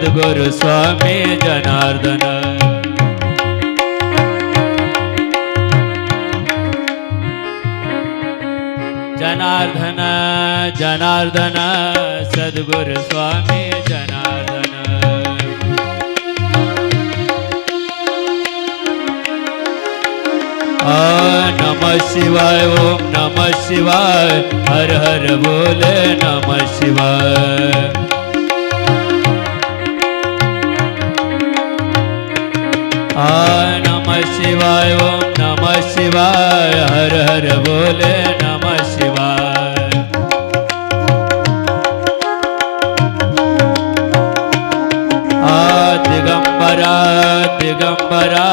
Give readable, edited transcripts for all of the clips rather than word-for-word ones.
सद्गुरु स्वामी जनार्दन। जनार्दन जनार्दन सद्गुरु स्वामी जनार्दन। नमः शिवाय ओम नमः शिवाय हर हर बोले नमः शिवाय। नमः शिवाय ओम नमः शिवाय हर हर बोले नमः शिवाय। दिगंबरा दिगंबरा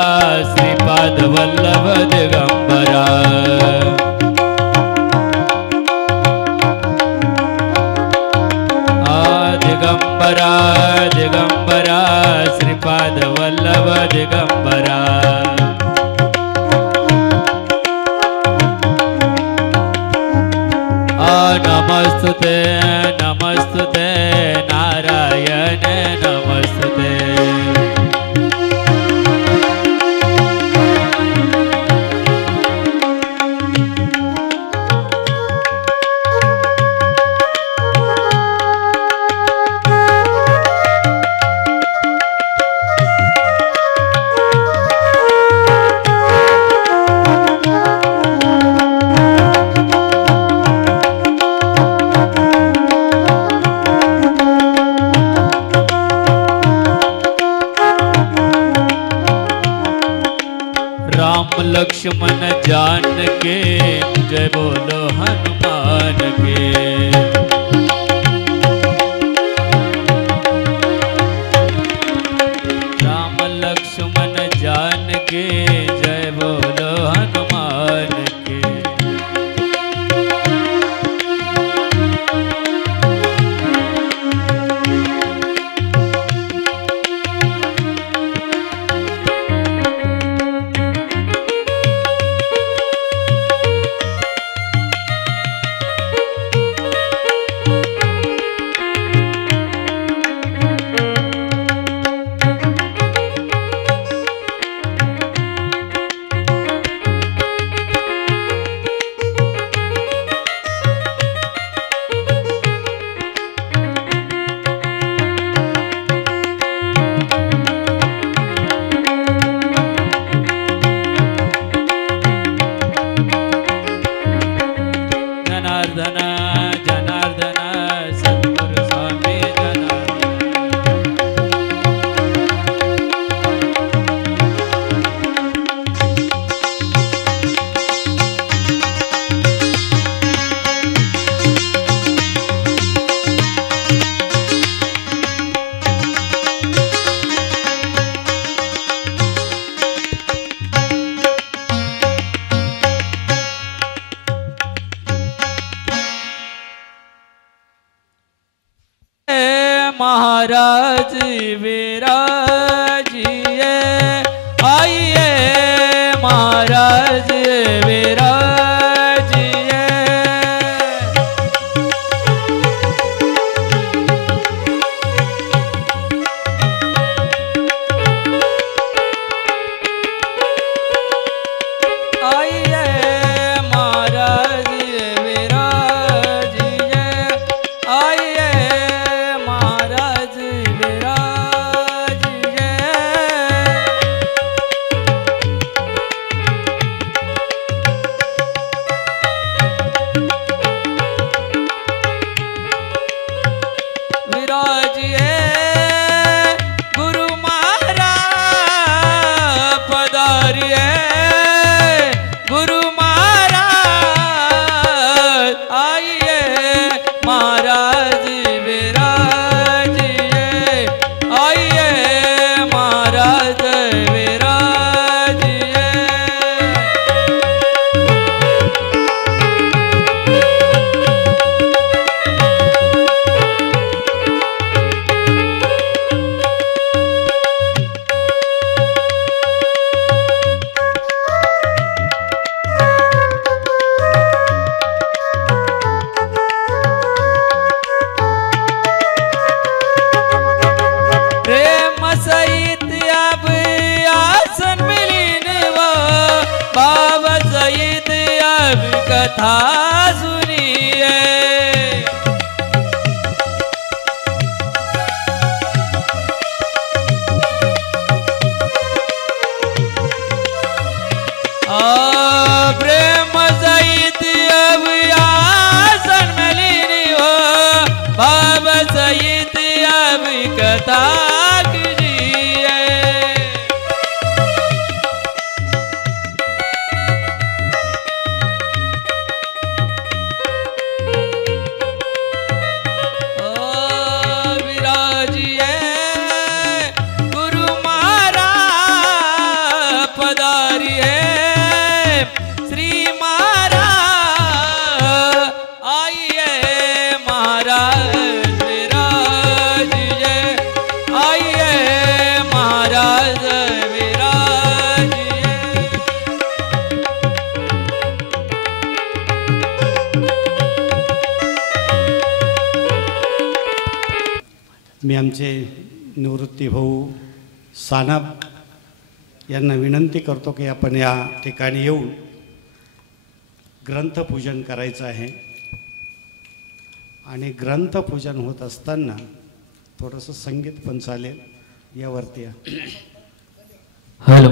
श्रीपाद वल्लभ दिगंबरा। दिगंबरा दिगंबरा श्रीपाद वल्लभ दिगंबरा। नमस्तुते नमस्तुते नारायण नमस्तुते। लक्ष्मण जान के जय बोलो हनुमान के। राम लक्ष्मण जान के जय बोलो हनुमान के। महाराज विराजिए आइए महाराज विराजिए। आइए महाराज विराजिए आइए महाराज विराजिए। कथा सुनिए। प्रेम सहित अब आसन में लीनी हो, भाव सहित अब कथा कीजिए। विराजिए गुरु महाराज पधारिए, श्री महाराज आइए महाराज विराजिए, आइए महाराज विराजिए। मी आमचे निवृत्ती भाऊ सानप यांना विनंती करतो की आपण या ठिकाणी येऊन ग्रंथपूजन करायचं आहे आणि ग्रंथपूजन होत असताना थोडंसं संगीत पण चालेल, यावरती या। हेलो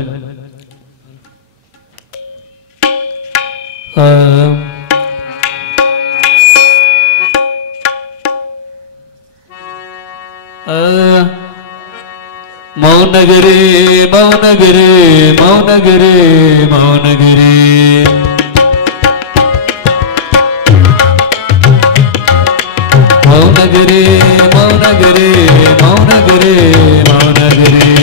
मौनगिरी मौनगिरी मौनगिरी मौनगिरी, मौनगिरी मौनगिरी मौनगिरी मौनगिरी।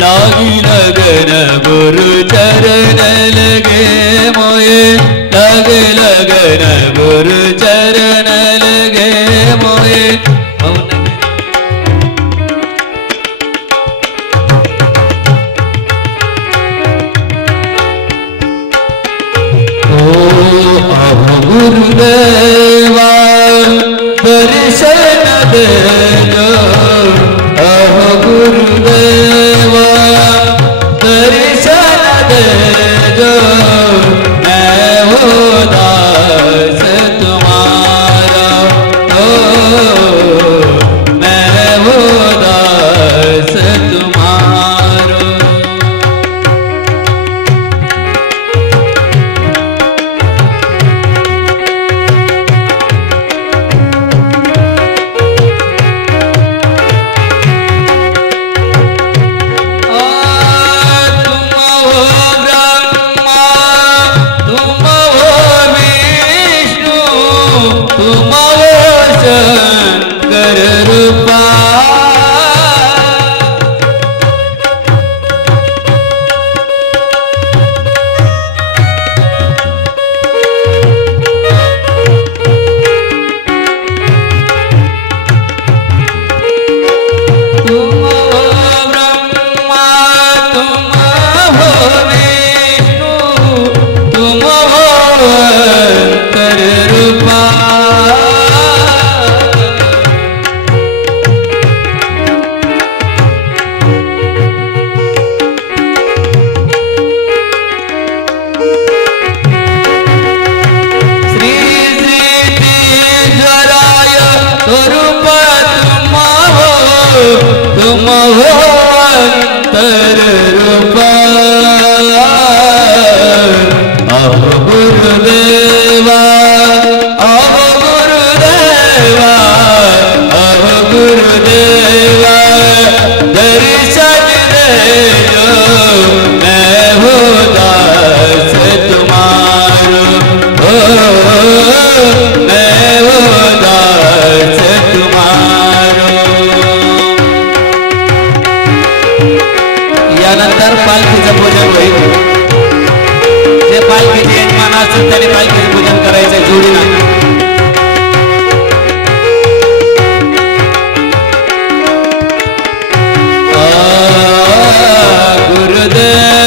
लागी लगन गुरु चरण लगे मोए, लगे लगन गुरु चरण लगे मोए। गुरुदेवा दर्शन दे जो, अहो गुरुदेवा दर्शन दे जो, मैं हो दास तुम्हारा, हो मैं हो दास तुम्हारा। तुम हो अंतर रूपा, अब गुरुदेवा, अब गुरुदेवा, अब गुरुदेवा दर्शन दे जो, मैं हो दास तुम्हारो, हो मैं हो दास तुम्हारो। यानंतर पालखीचं पूजन होईल। जे पालखीचे यजमान असतील त्यांनी पालखीचं पूजन करायचं जोडीनं। गुरुदेवा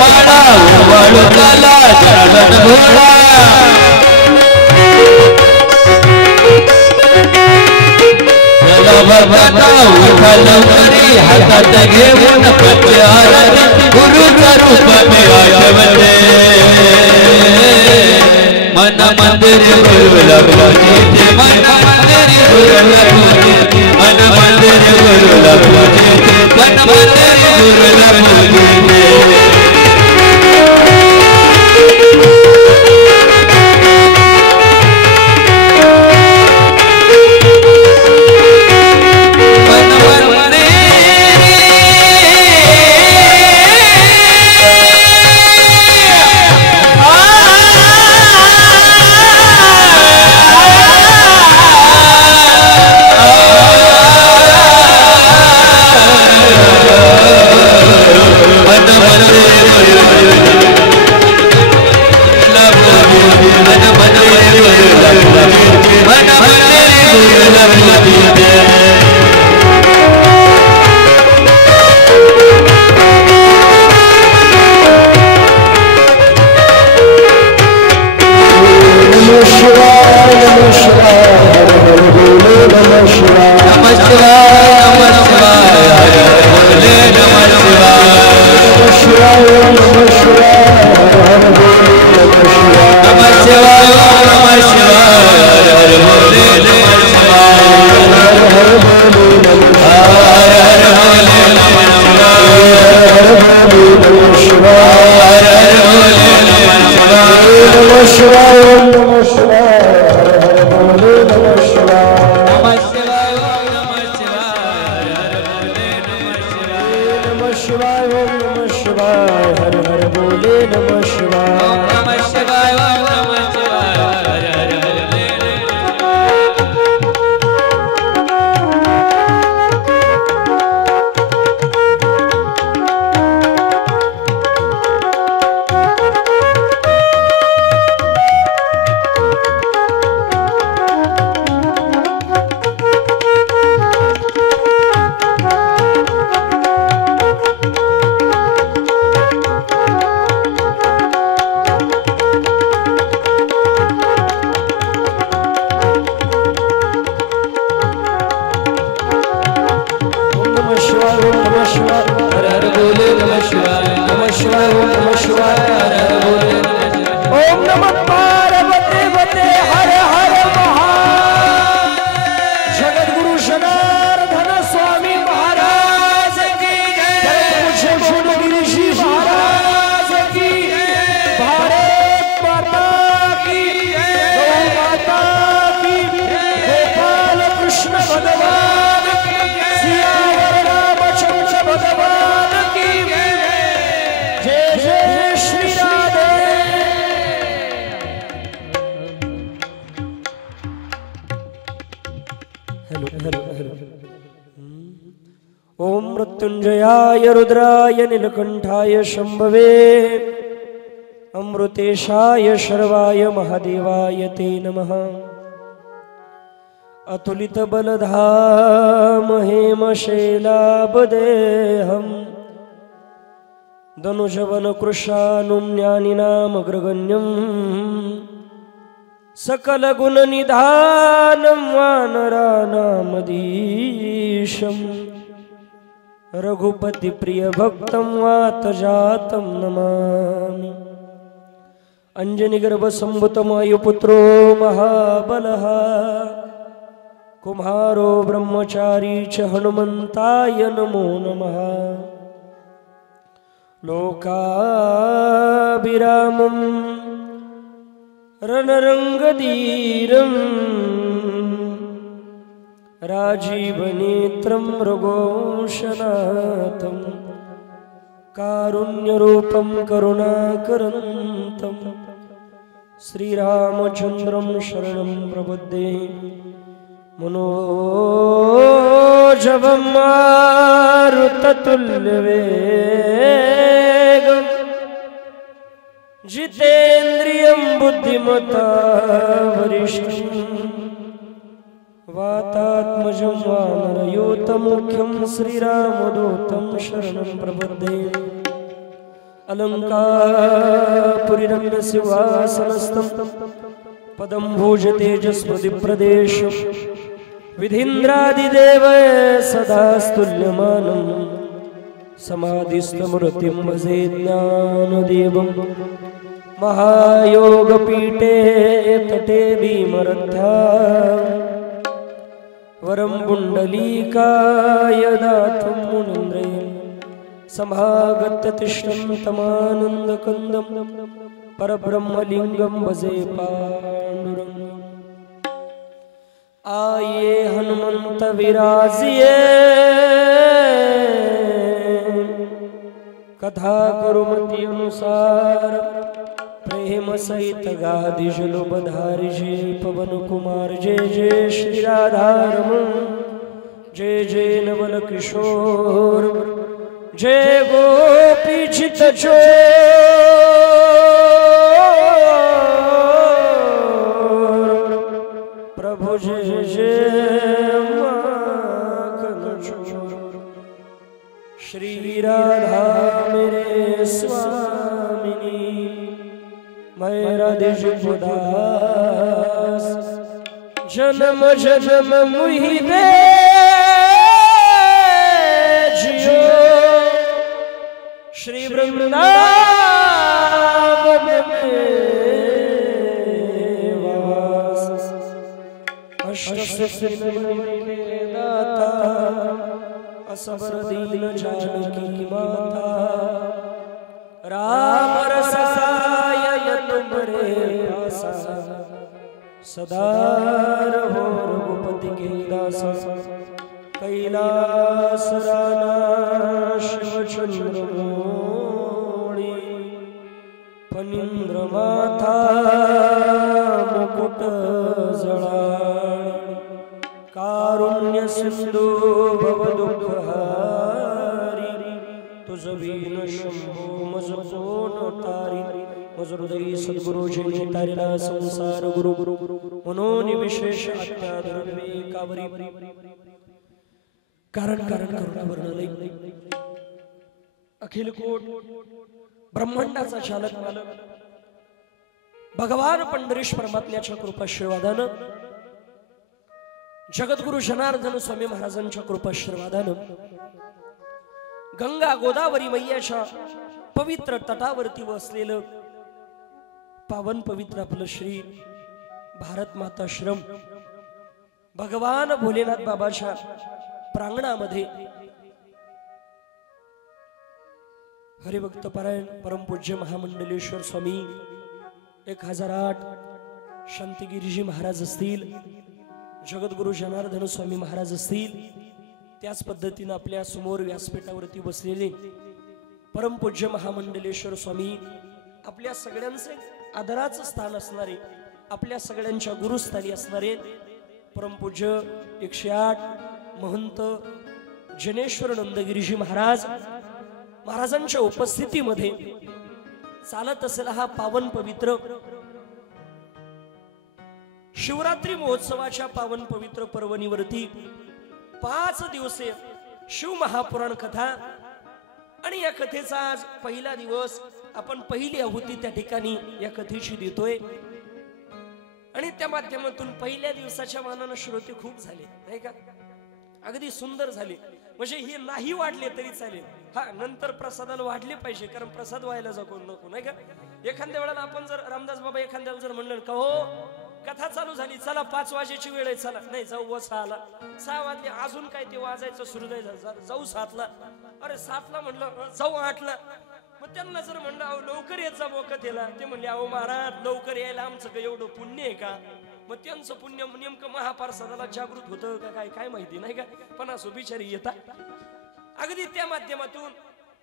माळा वाळू झाला चरण भोळा भगवता उठल करी हातात घेऊन प्रत्यारती गुरुच्या रूप में आठवते मन मंदिर गुरुला पूजिते मन मंदिर गुरुला पूजिते मन मंदिर गुरुला पूजिते मन मंदिर गुरुला पूजिते ओम मृत्युंजयाय रुद्राय नीलकंठाय शंभवे अमृतेशाय शर्वाय महादेवाय ते नमः। अतुलित बलधाम हेमशैलाबदेहं धनुषवन कृशानुं ज्ञानिनामग्रगण्यं सकल गुण निधानं वानरानामधीशं रघुपति प्रिय भक्तं वातजातं नमामि। अंजनी गर्भ संभुत वायुपुत्रो महाबलः कुम्हारो ब्रह्मचारी च हनुमंताय नमो नमः। लोकाभिरामं रणरंगधीरं राजीवनेत्रं मृगोशनाथं कारुण्यरूपं करुणाकरन्तं श्रीरामचन्द्रं शरणं प्रपद्ये। मनोजवं मारुततुल्यवेगं जितेन्द्रियं बुद्धिमता वरिष्ठं वातात्मजं वानरयूतमुख्यं श्रीरामदूतं शरणं प्रपद्ये। अलङ्कारपुरीरम्यसिंहासनस्थं पदं भुजतेजस्मृतिप्रदेश विधीन्द्रादिदेव सदा स्तुल्यमानं समाधिस्थमूर्तिं भजे ज्ञानदेवं महायोगपीठे तटे भीमरथ्या वरं पुण्डलीकाय दातं मुनीन्द्रे समागत्य तिष्ठन्तमानन्दकन्दं परब्रह्मलिङ्गं भजे पाण्डुरङ्गम्। आये हनुमंत विराजिए कथा करुमति अनुसार प्रेम सहित गादिजलो बधारिजे पवन कुमार जय जय श्री राधारमण जय जय नवल किशोर जय गोपी चित प्रभु जय जय माखन चोर श्री राधा मेरे स्वामिनी मैं राधे दास जन्म जन्म मुहि दे जियो श्री वृंदावन में वास अष्ट दाता असबर दीन जानकी माता राम रसायन तुमरे पासा सदा रहो रघुपति के दासा कैलास राना शिव चंद्रमौळी फणींद्र माथा मुकुट जळाळी कारुण्य सिंधू भवदुःखहारी तुझ वीण शंभो मज कोण तारी मज हृदय सद्गुरुजीने तारिला संसार गुरु मनोनि विशेष अत्यादरवे कावरी कारण करुणा वर्णलय अखिल कोट ब्रह्मांडाचा चालक मालक भगवान पंढरीश परमात्म्याच्या कृपाशीर्वादानं जगद्गुरु जनार्दन स्वामी महाराजांच्या कृपाशीर्वादानं गंगा गोदावरी मैयाच्या पवित्र तटावरती वसलेलं पावन पवित्र आपलं श्री भारत माता श्रम भगवान भोलेनाथ बाबाच्या प्रांगणामध्ये हरिभक्त पारायण परमपूज्य महामंडलेश्वर स्वामी 1008 शांतिगिरीजी महाराज असतील जगद्गुरु जनार्दन स्वामी महाराज असतील त्याच पद्धतीने आपल्या समोर व्यासपीठावरती बसलेले परमपूज्य महामंडलेश्वर स्वामी आपल्या सगळ्यांचे आदराचं स्थान असणारे आपल्या सगळ्यांच्या गुरुस्थानी असणारे परमपूज्य 108 महंत जनेश्वर नंदगिरीजी महाराजांच्या उपस्थितीमध्ये चालत असलेला हा पावन पवित्र शिवरात्री महोत्सवाच्या पावन पवित्र पर्वणीवरती 5 दिवसीय शिव महापुराण कथा आणि या कथेचा आज पहिला दिवस आपण पहिली आहुती त्या ठिकाणी या कथेची देतोय आणि त्या माध्यमातून पहिल्या दिवसाच्या मानाने श्रोते खूप झाले नाही का अगदी सुंदर झाले म्हणजे हे नाही वाढले तरी चालेल हा नंतर प्रसादाला वाढले पाहिजे कारण प्रसाद व्हायला जाऊ नको नाही का एखाद्या वेळेला आपण जर रामदास बाबा एखाद्याला जर म्हणलं का हो कथा चालू झाली चला 5 वाजेची वेळ आहे चला नाही जाऊ 6 ला 6 वाजले अजून काय ते वाजायचं सुरू नाही जाऊ 7 ला अरे 7 ला म्हणलं जाऊ 8 ला मग त्यांना जर म्हणलं अहो लवकर येत जा कथेला ते म्हणले अहो महाराज लवकर यायला आमचं काय एवढं पुण्य आहे का मग त्यांचं पुण्य नेमकं महापारसादाला जागृत होतं का काय माहिती नाही का पण असो बिचारी येतात अगदी त्या माध्यमातून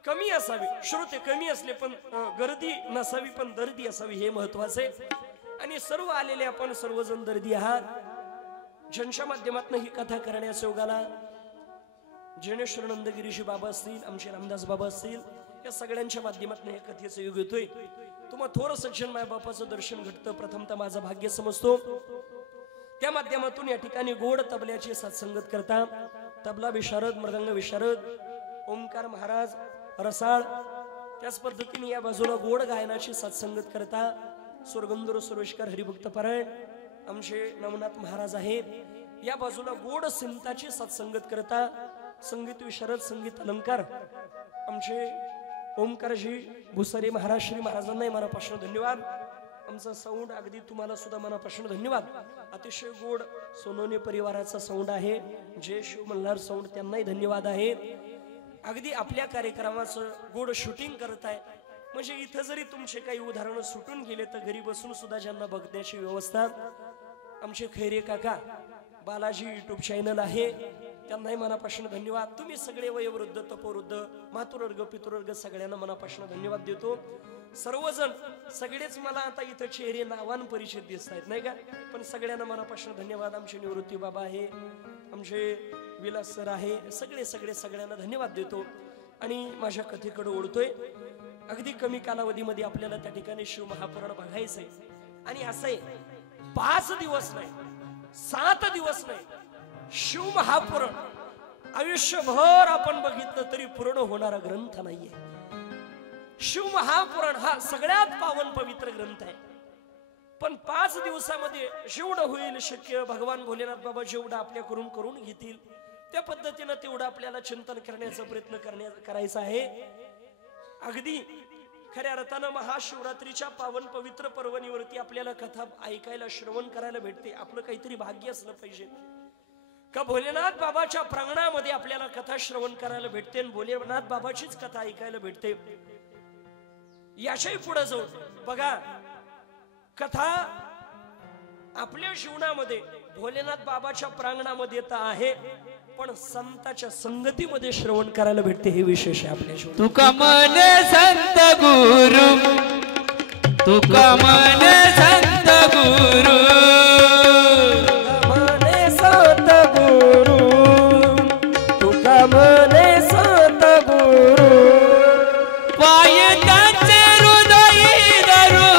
कमी असावी श्रोते कमी असले पण गर्दी नसावी पण दर्दी असावी हे महत्वाचे आणि सर्व आलेले आपण सर्वजण दर्दी आहात ज्यांच्या माध्यमातून ही कथा करण्यास योगाला जनेश्वर नंदगिरीजी बाबा असतील आमचे रामदास बाबा असतील या सगळ्यांच्या माध्यमातून या कथेचा योग येतोय तुम्हाला थोडं सज्जन माय बापाचं दर्शन घडतं प्रथमतः माझं भाग्य समजतो त्या माध्यमातून या ठिकाणी गोड तबल्याची सत्संगत करता तबला विशारद मृदंग विशारद ओंकार महाराज रसाळ त्याच पद्धतीने या बाजूला गोड गायनाची सत्संगत करता स्वर्गंधर सर्वेश्वर हरिभक्त पारायण आमचे नवनाथ महाराज आहेत. या बाजूला गोड संताची सत्संगत करता संगीत विशारद संगीत अलंकार आमचे ओमकारजी भुसारी महाराज श्री महाराजांनाही मनापासून धन्यवाद. आमचा साऊंड अगदी तुम्हाला सुद्धा मनापासून धन्यवाद. अतिशय गोड सोनोने परिवाराचा साऊंड आहे. जय शिव मल्हार साऊंड त्यांनाही धन्यवाद आहे. अगदी आपल्या कार्यक्रमाचं गोड शूटिंग करताय म्हणजे इथं जरी तुमचे काही उदाहरणं सुटून गेले तर घरी बसून सुद्धा ज्यांना बघण्याची व्यवस्था आमचे खैरे काका बालाजी युट्यूब चॅनल आहे त्यांनाही मनापासून धन्यवाद. तुम्ही सगळे वयोवृद्ध तपोवृद्ध मातुवर्ग पितृवर्ग सगळ्यांना मनापासून धन्यवाद देतो. सर्वजण सगळेच मला आता इथं चेहरे नावान परिचित दिसत आहेत नाही का, पण सगळ्यांना मनापासून धन्यवाद. आमचे निवृत्ती बाबा आहे, आमचे विलास सर आहे, सगळ्यांना धन्यवाद देतो. आणि माझ्या कथेकडे ओढतोय. अगदी कमी कालावधीमध्ये आपल्याला त्या ठिकाणी शिव महापुराण बघायचंय. आणि असं आहे 5 दिवस नाही 7 दिवस नाही शिव महापुराण आयुष्यभर आपण बघितलं तरी पूर्ण होणारा ग्रंथ नाहीये. शिव महापुराण हा सगळ्यात पावन पवित्र ग्रंथ आहे. पण 5 दिवसामध्ये जेवढं होईल शक्य भगवान भोलेनाथ बाबा जेवढं आपल्याकडून करून घेतील त्या पद्धतीनं तेवढं आपल्याला चिंतन करण्याचा प्रयत्न करायचा आहे. अगदी खऱ्या अर्थानं महाशिवरात्रीच्या पावन पवित्र पर्वणीवरती आपल्याला कथा ऐकायला श्रवण करायला भेटते. आपलं काहीतरी भाग्य असलं पाहिजे का भोलेनाथ बाबाच्या प्रांगणामध्ये आपल्याला कथा श्रवण करायला भेटते आणि भोलेनाथ बाबाचीच कथा ऐकायला भेटते. याच्याही पुढे जाऊ बघा कथा आपल्या जीवनामध्ये भोलेनाथ बाबाच्या प्रांगणामध्ये तर आहे पण संताच्या संगतीमध्ये श्रवण करायला भेटते हे विशेष आहे आपल्या जीवनात. तुका मने संत गुरु तुका मने संत गुरु मने संत गुरु तुका मने संत गुरु पाय त्याचे हृदय धरू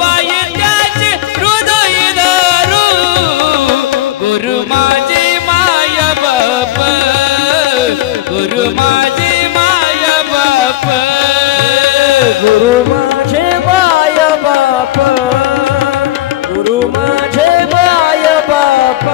पाय त्याचे हृदय धरू गुरु माझे माय बाप गुरु माझे माय बाप गुरु माझे माय बाप गुरु माझे माय बाप.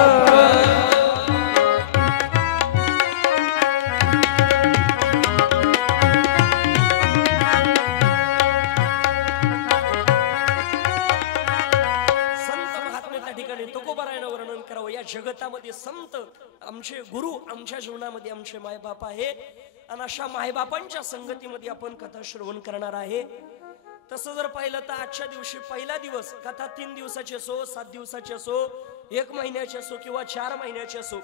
वर्णन करावं या जगतामध्ये संत आमचे गुरु आमच्या जीवनामध्ये आमचे मायबाप आहे आणि अशा मायबापांच्या संगतीमध्ये आपण कथा श्रवण करणार आहे. तसं जर पाहिलं तर आजच्या दिवशी पहिला दिवस कथा 3 दिवसाची असो 7 दिवसाची असो 1 महिन्याची असो किंवा 4 महिन्याची असो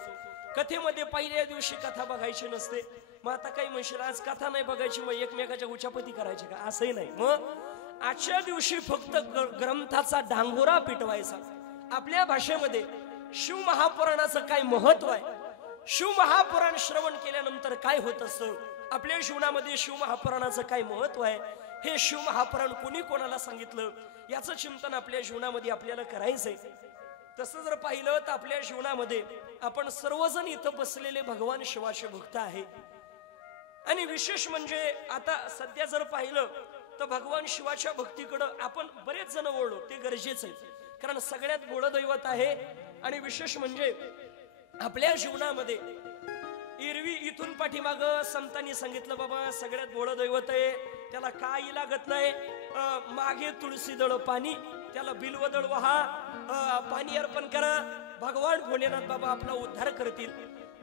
कथेमध्ये पहिल्या दिवशी कथा बघायची नसते. मग आता काही म्हणशील आज कथा नाही बघायची मग एकमेकाच्या उचापती करायचे का, असंही नाही. मग आजच्या दिवशी फक्त ग्रंथाचा डांगोरा पिटवायचा. आपल्या भाषेमध्ये शिव महापुराणाचं काय महत्व आहे, शिव महापुराण श्रवण केल्यानंतर काय होत असतं, आपल्या जीवनामध्ये शिव महापुराणाचं काय महत्व आहे, हे शिव महापुराण कोणी कोणाला सांगितलं याचं चिंतन आपल्या जीवनामध्ये आपल्याला करायचंय. तसं जर पाहिलं तर आपल्या जीवनामध्ये आपण सर्वजण इथं बसलेले भगवान शिवाचे भक्त आहे. आणि विशेष म्हणजे आता सध्या जर पाहिलं तर भगवान शिवाच्या भक्तीकडे आपण बरेच जण वळलो, ते गरजेचं आहे. कारण सगळ्यात गोड दैवत आहे. आणि विशेष म्हणजे आपल्या जीवनामध्ये एरवी इथून पाठीमाग संतांनी सांगितलं बाबा सगळ्यात गोड दैवत आहे, त्याला काही लागत नाही, मागे तुळशी दळ पाणी, त्याला बिल्वदळ वहा, पाणी अर्पण करा, भगवान भोलेनाथ बाबा आपला उद्धार करतील.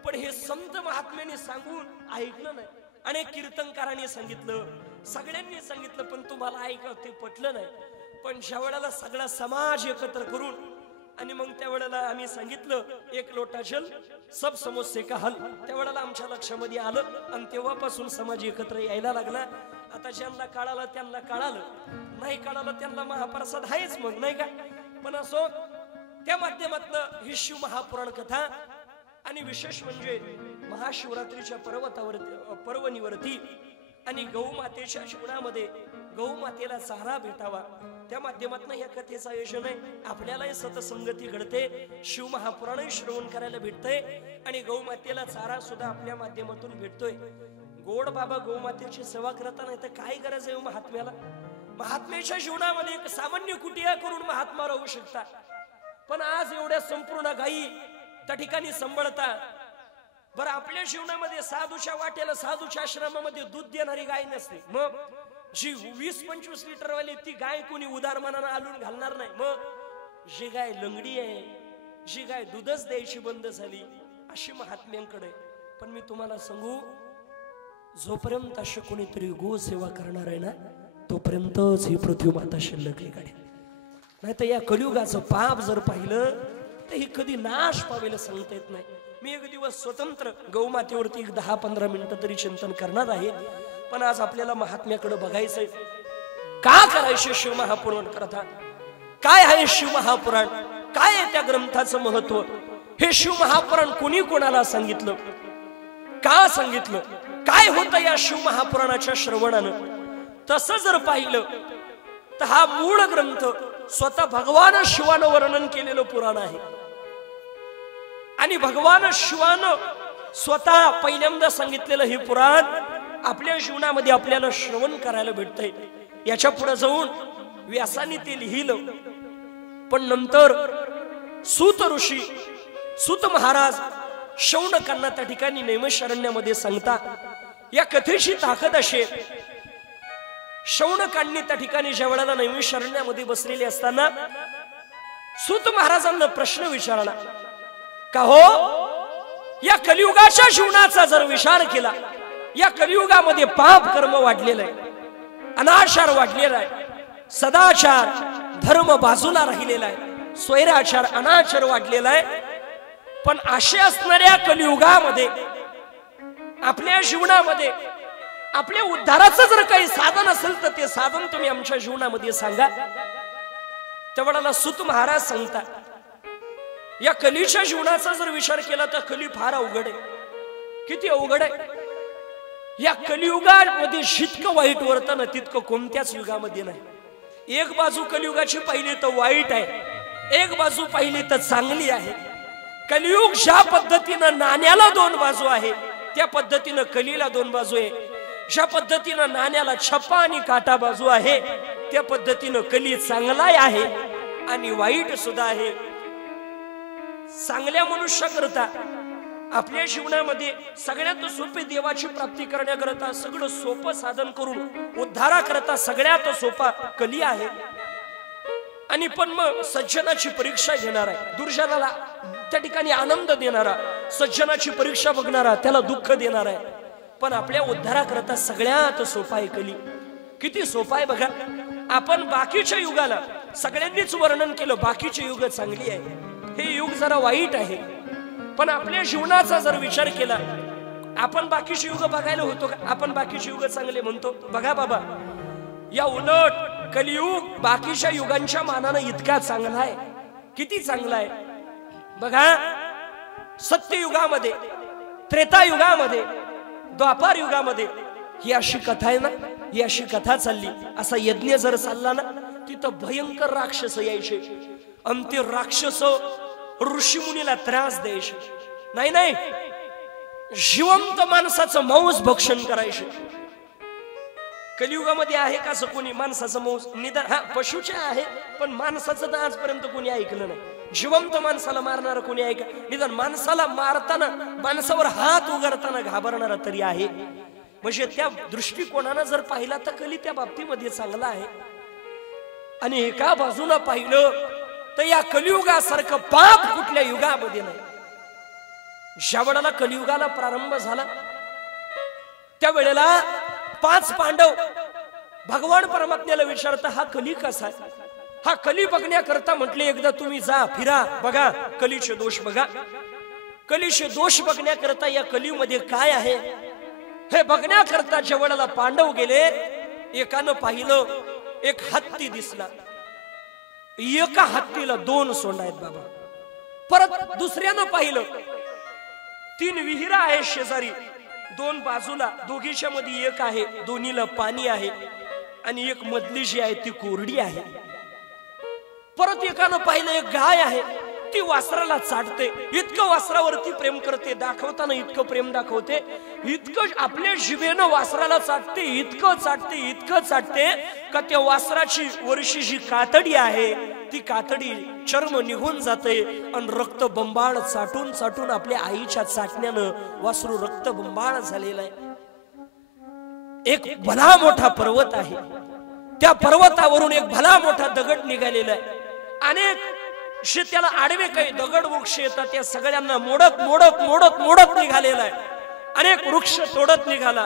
पण हे संत महात्म्याने सांगून ऐकलं नाही. अनेक कीर्तनकारांनी सांगितलं, सगळ्यांनी सांगितलं, पण तुम्हाला ऐकलं ते पटलं नाही. पण ज्या वेळेला सगळा समाज एकत्र करून आणि मग त्या वेळेला आम्ही सांगितलं 1 लोटा जल सब समोसे का हल, त्या वेळेला आमच्या लक्षामध्ये आलं आणि तेव्हापासून समाज एकत्र यायला लागला. आता ज्यांना कळालं त्यांना कळालं, नाही कळालं त्यांना महाप्रसाद आहेच मग नाही का. पण असो त्या माध्यमातून ही शिव महापुराण कथा आणि विशेष म्हणजे महाशिवरात्रीच्या पर्वणीवरती आणि गौमातेच्या जीवनामध्ये गौमातेला चारा भेटावा त्या माध्यमातून या कथेचं आयोजन आहे. आपल्यालाही सतसंगती घडते, शिव महापुराणही श्रवण करायला भेटतंय आणि गौमातेला चारा सुद्धा आपल्या माध्यमातून भेटतोय. गोड बाबा गौमातेची सेवा करता नाही तर काय गरज आहे महात्म्याला? महात्म्याच्या जीवनामध्ये एक सामान्य कुटिया करून महात्मा राहू शकता, पण आज एवढ्या संपूर्ण गायी त्या ठिकाणी सांभाळता. बरं, आपल्या जीवनामध्ये साधूच्या वाट्याला, साधूच्या आश्रमामध्ये दूध देणारी गाय नसते, मग जी 20-25 लिटर वाली ती गाय कोणी उदारमानानं आलून घालणार नाही. मग जी गाय लंगडी आहे, जी गाय दूधच द्यायची बंद झाली, अशी महात्म्यांकडे. पण मी तुम्हाला सांगू, जोपर्यंत अशी कोणीतरी गो सेवा करणार आहे ना, तोपर्यंतच ही पृथ्वी माता शिल्लक आहे गाड्या. नाही तर या कलियुगाचं पाप जर पाहिलं तर ही कधी नाश पावेल सांगता येत नाही. मी एक दिवस स्वतंत्र गौमातेवरती एक 10-15 मिनिटं तरी चिंतन करणार आहे. पण आज आपल्याला महात्म्याकडे बघायचंय. का करायचे शिवमहापुराण कथा? काय आहे शिवमहापुराण? काय आहे त्या ग्रंथाचं महत्व? हे शिवमहापुराण कोणी कोणाला सांगितलं, का सांगितलं, काय होतं या शिवमहापुराणाच्या श्रवणानं? तसं जर पाहिलं तर हा मूळ ग्रंथ स्वतः भगवान शिवानं वर्णन केलेलं पुराण आहे. आणि भगवान शिवानं स्वतः पहिल्यांदा सांगितलेलं हे पुराण आपल्या जीवनामध्ये आपल्याला श्रवण करायला भेटतंय. याच्या पुढे जाऊन व्यासाने ते लिहिलं, पण नंतर सूत ऋषी, सूत महाराज शौनकांना त्या ठिकाणी नैमिषारण्यामध्ये सांगता. या कथेची ताकद अशी, शौनकांनी त्या ठिकाणी ज्या वेळेला नैमिषारण्यामध्ये बसलेले असताना सूत महाराजांना प्रश्न विचारला, का हो, या कलियुगाच्या जीवनाचा जर विचार केला, या कलियुगामध्ये पाप कर्म वाढलेलं आहे, अनाचार वाढलेला आहे, सदाचार धर्म बाजूला राहिलेला आहे, स्वैराचार अनाचार वाढलेला आहे. पण असे असणाऱ्या कलियुगामध्ये आपल्या जीवनामध्ये आपल्या उद्धाराचं जर काही साधन असेल तर ते साधन तुम्ही आमच्या जीवनामध्ये सांगा. तेवढ्याला सूत महाराज सांगतात, या कलीच्या जीवनाचा जर विचार केला तर कली फार अवघड आहे. किती अवघड आहे? या कलियुगामध्ये जितकं वाईट वर्तन तितकं कोणत्याच युगामध्ये नाही. एक बाजू कलियुगाची पाहिली तर वाईट आहे, एक बाजू पाहिली तर चांगली आहे. कलियुग ज्या पद्धतीनं नाण्याला 2 बाजू आहे, त्या पद्धतीनं कलीला 2 बाजू आहे. ज्या पद्धतीनं नाण्याला छप्पा आणि काटा बाजू आहे, त्या पद्धतीनं कली चांगला आहे आणि वाईट सुद्धा आहे. चांगल्या मनुष्याकरता आपल्या जीवनामध्ये सगळ्यात सोपे देवाची प्राप्ती करण्याकरता सगळं सोपं साधन करून उद्धाराकरता सगळ्यात सोपा कली आहे. आणि पण मग सज्जनाची परीक्षा घेणारा, दुर्जनाला त्या ठिकाणी आनंद देणारा, सज्जनाची परीक्षा बघणारा, त्याला दुःख देणारा आहे. पण आपल्या उद्धाराकरता सगळ्यात सोपा आहे कली. किती सोपा आहे बघा. आपण बाकीच्या युगाला सगळ्यांनीच वर्णन केलं, बाकीचे युग चांगली आहे, हे युग जरा वाईट आहे. पण आपल्या जीवनाचा जर विचार केला, आपण बाकीचे युग बघायला होतो का? आपण बाकीचे युग चांगले म्हणतो? बघा बाबा, या उलट कलियुग बाकीच्या युगांच्या मानानं इतका चांगला आहे. किती चांगला आहे बघा. सत्ययुगामध्ये, त्रेतायुगामध्ये, द्वापार युगामध्ये ही अशी कथा आहे ना, ही अशी कथा चालली. असा यज्ञ जर चालला ना, तिथं भयंकर राक्षस यायचे आणि ते राक्षस ऋषीमुनीला त्रास द्यायचे. नाही, जिवंत माणसाचं मांस भक्षण करायचे. कलियुगामध्ये आहे का असं कोणी माणसाचं मांस? निदान हा पशुचे आहे, पण माणसाचं तर आजपर्यंत कोणी ऐकलं नाही. जिवंत माणसाला मारणार कोणी आहे का? निदान माणसाला मारताना, माणसावर हात उगारताना घाबरणारा तरी आहे. म्हणजे त्या दृष्टिकोनानं जर पाहिला तर कली त्या बाबतीमध्ये चांगला आहे. आणि एका बाजूला पाहिलं तर या कलियुगासारखं पाप कुठल्या युगामध्ये नाही. ज्या वेळेला कलियुगाला प्रारंभ झाला त्यावेळेला 5 पांडव भगवान परमात्म्याला विचारता, हा कली कसा आहे? हा कली बघण्याकरता म्हटले, एकदा तुम्ही जा, फिरा, बघा, कलीचे दोष बघा. कलीचे दोष बघण्याकरता या कलीमध्ये काय आहे हे बघण्याकरता ज्या वेळेला पांडव गेले, एकानं पाहिलं, एक हत्ती दिसला. एका हत्तीला 2 सोंड आहेत बाबा. परत दुसऱ्यानं पाहिलं, 3 विहिरा आहे शेजारी, 2 बाजूला, दोघीच्या मध्ये एक आहे, दोन्हीला पाणी आहे, आणि एक मधली जी आहे ती कोरडी आहे. परत एकानं पाहिलं, एक गाय आहे, ती वासराला चाटते, इतकं वासरावरती प्रेम करते, दाखवताना इतकं प्रेम दाखवते, इतकं आपल्या जिभेनं वासराला चाटते, इतकं चाटते, इतकं चाटते का त्या वासराची वरची जी कातडी आहे ती कातडी चर्म निघून जाते आणि रक्त बंबाळ चाटून चाटून आपल्या आईच्या चाटण्यानं वासरू रक्त बंबाळ झालेला आहे. एक भला मोठा पर्वत आहे, त्या पर्वतावरून एक भला मोठा दगड निघालेला आहे. अनेक त्याला आडवे काही दगड वृक्ष येतात, त्या सगळ्यांना मोडत मोडत मोडत मोडत निघालेला आहे. अनेक वृक्ष तोडत निघाला,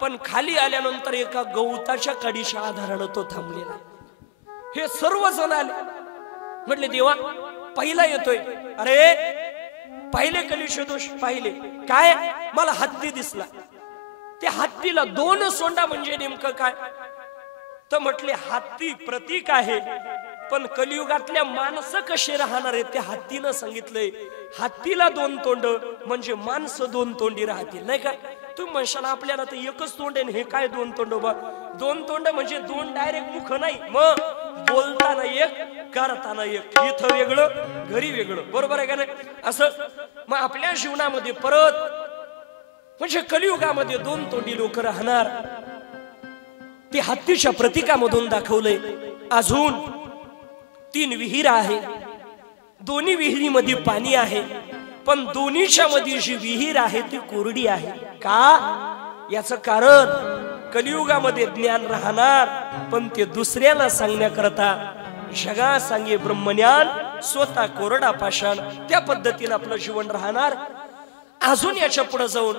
पण खाली आल्यानंतर एका गवताच्या कडीच्या आधारानं तो थांबलेला. हे सर्व जण आले, म्हटले देवा पहिला येतोय. अरे पहिले कलियुग दोष पाहिले काय? मला हत्ती दिसला. त्या हत्तीला 2 सोंडा म्हणजे नेमकं काय? तर म्हटले हत्ती प्रतीक आहे, पण कलियुगातल्या माणसं कसे राहणार आहेत ते हत्तीनं सांगितलंय. हत्तीला 2 तोंड म्हणजे माणसं 2 तोंडी राहतील, नाही का? तुम्ही म्हणशाल आपल्याला तर एकच तोंड आहे, हे काय 2 तोंड? 2 तोंड म्हणजे 2 डायरेक्ट मुख नाही, मग बोलताना एक, करताना एक, इथं वेगळं घरी वेगळं, बरोबर आहे का नाही? असं मग आपल्या जीवनामध्ये परत म्हणजे कलियुगामध्ये 2 तोंडी लोक राहणार. ते हत्तीच्या प्रतीकामधून दाखवलंय. अजून 3 विहीर आहे, दोन्ही विहिरीमध्ये पाणी आहे, पण दोन्हीच्या मध्ये जी विहीर आहे ती कोरडी आहे. का? याचं कारण कलियुगामध्ये ज्ञान राहणार, पण ते दुसऱ्याला सांगण्याकरता जगा सांगे ब्रह्मज्ञान, स्वतः कोरडा पाषाण, त्या पद्धतीने आपलं जीवन राहणार. अजून याच्या पुढे जाऊन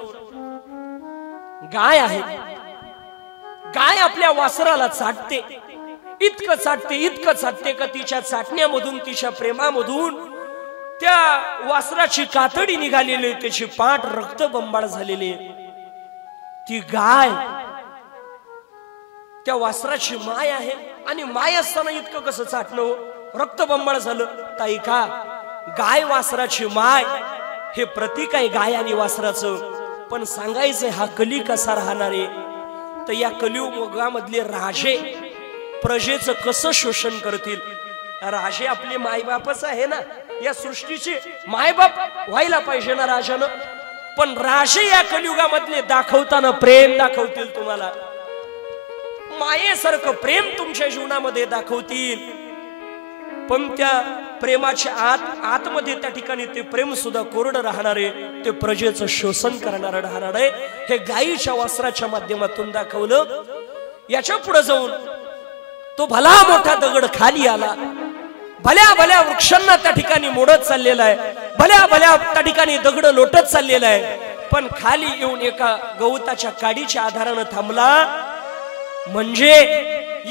गाय आहे. गाय आपल्या वासराला चाटते, इतकं चाटते, इतकं चाटते का तिच्या चाटण्यामधून, तिच्या प्रेमामधून त्या वासराची कातडी निघालेली, त्याची पाठ रक्त बंबाळ झालेली. ती गाय त्या वासराची माय आहे, आणि माय असताना इतकं कसं चाटणं हो? रक्त बंबाळ झालं. ताई का गाय वासराची माय हे प्रतीक आहे गाय आणि वासराचं. पण सांगायचं हा कली कसा राहणार आहे? तर या कलियुगामधले राजे प्रजेचं कसं शोषण करतील? राजे आपले मायबापच आहे ना, या सृष्टीचे मायबाप व्हायला पाहिजे ना राजानं. पण राजे या कलियुगामधले दाखवताना प्रेम दाखवतील तुम्हाला, मायेसारखं प्रेम तुमच्या जीवनामध्ये दाखवतील, पण त्या प्रेमाच्या आतमध्ये त्या ठिकाणी ते प्रेम सुद्धा कोरडं राहणार आहे, ते प्रजेचं शोषण करणार राहणार आहे. हे गायीच्या वासराच्या माध्यमातून दाखवलं. याच्या पुढे जाऊन तो भला मोठा दगड खाली आला. भल्या भल्या वृक्षांना त्या ठिकाणी मोडत चाललेला आहे, भल्या भल्या त्या ठिकाणी दगड लोटत चाललेला आहे, पण खाली येऊन एका गवताच्या काडीच्या आधारानं थांबला. म्हणजे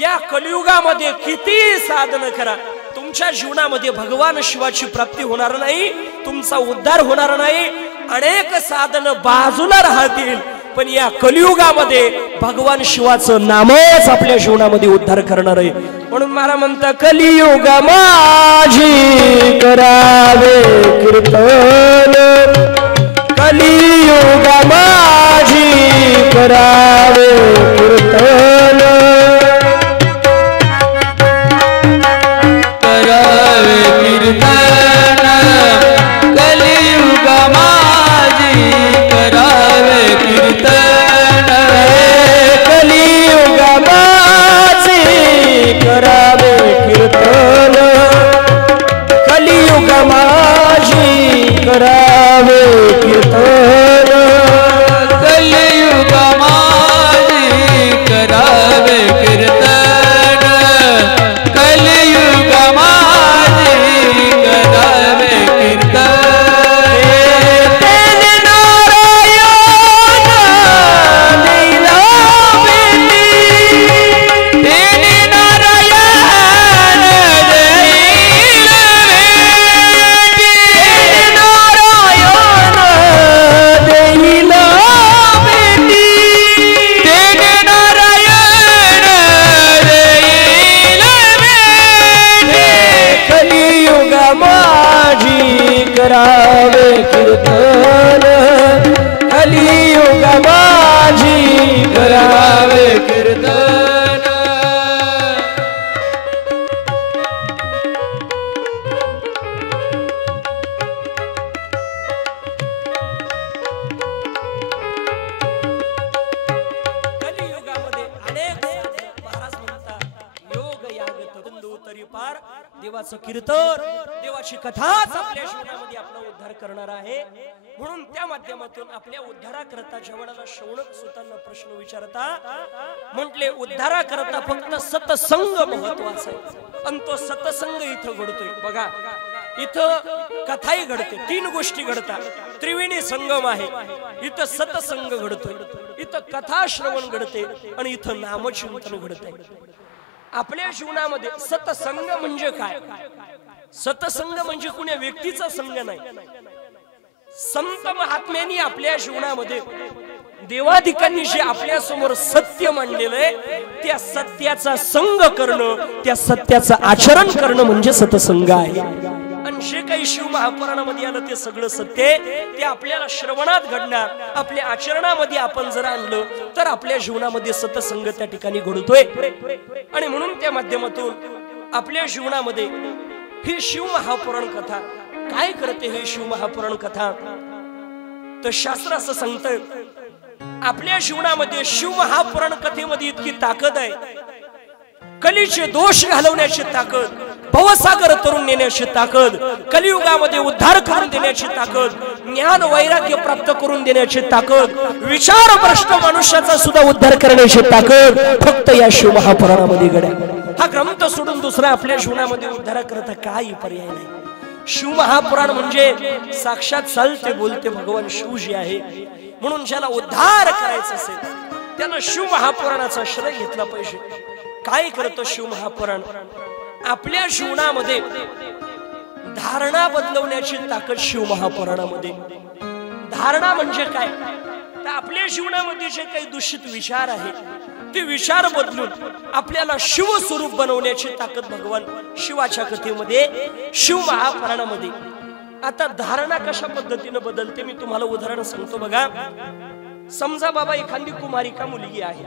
या कलियुगामध्ये किती साधन करा, तुमच्या जीवनामध्ये भगवान शिवाची प्राप्ती होणार नाही, तुमचा उद्धार होणार नाही. अनेक साधन बाजूला राहतील, पण या कलियुगामध्ये भगवान शिवाचं नामच आपल्या जीवनामध्ये उद्धार करणार आहे. म्हणून मला म्हणता कलियुग माझी करावे कीर्तन, कलियुग माझी करावे कीर्तन, करावे कीर्तन, कलियुग माझी करावे कीर्तन, कलियुग माझी करावे कीर्तन, कलियुग माझी करावे कीर्तन, कलियुग माझी करावे तरी पार देवाचं कीर्तन, देवाची कथाच आपल्या जीवनामध्ये आपला उद्धार करणार आहे. म्हणून त्या माध्यमातून आपल्या उद्धाराकरता जेवणाला शौनक सुतांना प्रश्न विचारता म्हटले, उद्धाराकरता फक्त सत्संग महत्वाचा आहे. आणि तो सत्संग इथं घडतोय. बघा, इथं कथाही घडते, 3 गोष्टी घडतात. त्रिवेणी संगम आहे, इथं सत्संग घडतोय, इथं कथा श्रवण घडते आणि इथं नामचिंतन घडतंय. आपल्या जीवनामध्ये सत्संग म्हणजे काय? सत्संग म्हणजे कुण्या व्यक्तीचा संग नाही. संत महात्म्यांनी आपल्या जीवनामध्ये देवाधिकांनी जे आपल्या समोर सत्य मांडलेलं आहे त्या सत्याचा संग करणं, त्या सत्याचं आचरण करणं म्हणजे सत्संग आहे. आणि जे काही शिव महापुराणामध्ये आलं ते सगळं सत्य आहे, ते आपल्याला श्रवणात घडणार. आपल्या आचरणामध्ये आपण जर आणलं तर आपल्या जीवनामध्ये सत्संग त्या ठिकाणी घडतोय. आणि म्हणून त्या माध्यमातून आपल्या जीवनामध्ये ही शिव महापुराण कथा काय करते? हे शिव महापुराण कथा तर शास्त्र असं सांगतंय, आपल्या जीवनामध्ये शिव महापुराण कथेमध्ये इतकी ताकद आहे, कलीचे दोष घालवण्याची ताकद, भवसागर तरुण नेण्याची ताकद, कलियुगामध्ये उद्धार करून देण्याची ताकद, ज्ञान वैराग्य प्राप्त करून देण्याची ताकद, विचार भ्रष्ट मनुष्याचा सुद्धा उद्धार करण्याची ताकद फक्त या शिव महापुराणामध्ये घडल्या. हा ग्रंथ सोडून दुसरा आपल्या जीवनामध्ये उद्धार करता काही पर्याय नाही. शिव महापुराण म्हणजे साक्षात चालते बोलते भगवान शिव जे आहे. म्हणून ज्याला उद्धार करायचा असेल त्यानं शिव महापुराणाचा आश्रय घेतला पाहिजे. काय करतो शिव महापुराण? आपल्या जीवनामध्ये धारणा बदलवण्याची ताकद शिव महापुराणामध्ये. धारणा म्हणजे काय? तर आपल्या जीवनामध्ये जे काही दूषित विचार आहे ते विचार बदलून आपल्याला शिव स्वरूप बनवण्याची ताकद भगवान शिवाच्या कथेमध्ये, शिव महापुराणामध्ये. आता धारणा कशा पद्धतीने बदलते मी तुम्हाला उदाहरण सांगतो. बघा, समजा बाबा एखादी कुमारिका मुलगी आहे.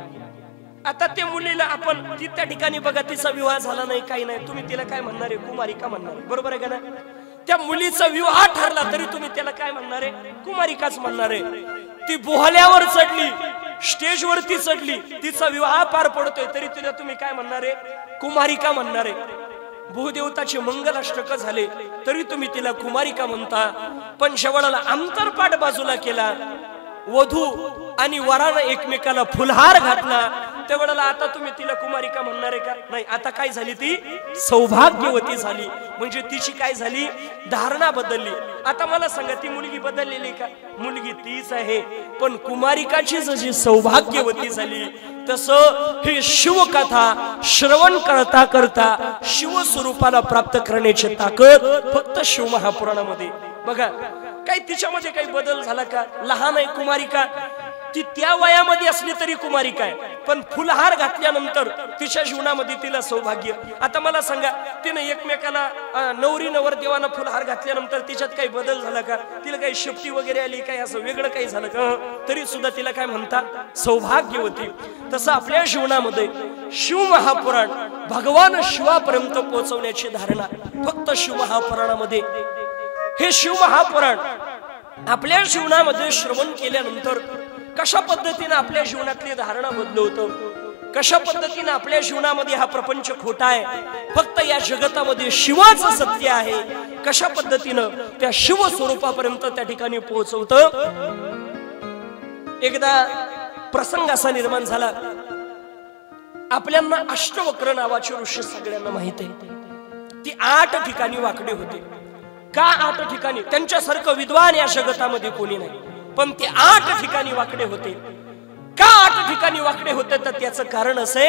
आता त्या मुलीला आपण त्या ठिकाणी बघा तिचा विवाह झाला नाही, काही नाही, तुम्ही तिला काय म्हणणार आहे? कुमारिका म्हणणार, बरोबर आहे का ना? त्या मुलीचा विवाह ठरला तरी तुम्ही त्याला काय म्हणणार आहे? कुमारिकाच म्हणणार आहे. ती बोहल्यावर चढली, स्टेजवरती चढली, तिचा विवाह पार पडतोय तरी तिला तुम्ही काय म्हणणार आहे? कुमारिका म्हणणार आहे. भूदेवताचे मंगलाष्टक झाले तरी तुम्ही तिला कुमारिका म्हणता. पण शेवटाला अंतरपाठ बाजूला केला, वधू आणि वरानं एकमेकाला फुलहार घातला, त्यावेळेला आता तुम्ही तिला कुमारिका म्हणणार आहे का? नाही. आता काय झाली? ती सौभाग्यवती झाली. म्हणजे तिची काय झाली? धारणा बदलली. आता मला सांगा, ती मुलगी बदललेली का? मुलगी तीच आहे, पण कुमारिकाची जशी सौभाग्यवती झाली तसं ही शिवकथा श्रवण करता करता शिव स्वरूपाला प्राप्त करण्याची ताकद फक्त शिव महापुराणामध्ये. बघा, काही तिच्यामध्ये काही बदल झाला का? लहान आहे कुमारिका, ती त्या वयामध्ये असली तरी कुमारिका आहे, पण फुलहार घातल्यानंतर तिच्या जीवनामध्ये तिला सौभाग्य. आता मला सांगा, तिने एकमेकाला नवरी नवरदेवानं फुलहार घातल्यानंतर तिच्यात काही बदल झाला का? तिला काही शेपटी वगैरे आली, काही असं वेगळं काही झालं का? तरी सुद्धा तिला काय म्हणतात? सौभाग्यवती. तसं आपल्या जीवनामध्ये शिव महापुराण भगवान शिवापर्यंत पोहोचवण्याची धारणा फक्त शिव महापुराणामध्ये. हे शिव महापुराण आपल्या जीवनामध्ये श्रवण केल्यानंतर कशा पद्धतीने आपल्या जीवनातली धारणा बदलवतो, कशा पद्धतीने आपल्या जीवनामध्ये हा प्रपंच खोटा आहे, फक्त या जगतामध्ये शिवाचं सत्य आहे, कशा पद्धतीनं त्या शिव स्वरूपापर्यंत त्या ठिकाणी पोहोचवतं. एकदा प्रसंग असा निर्माण झाला. आपल्याला अष्टवक्र नावाचे ऋषी सगळ्यांना माहित आहे. ती 8 ठिकाणी वाकडे होते. का 8 ठिकाणी? त्यांच्यासारखं विद्वान या जगतामध्ये कोणी नाही, पण ते 8 ठिकाणी वाकडे होते. का 8 ठिकाणी वाकडे होते? तर त्याचं कारण असे,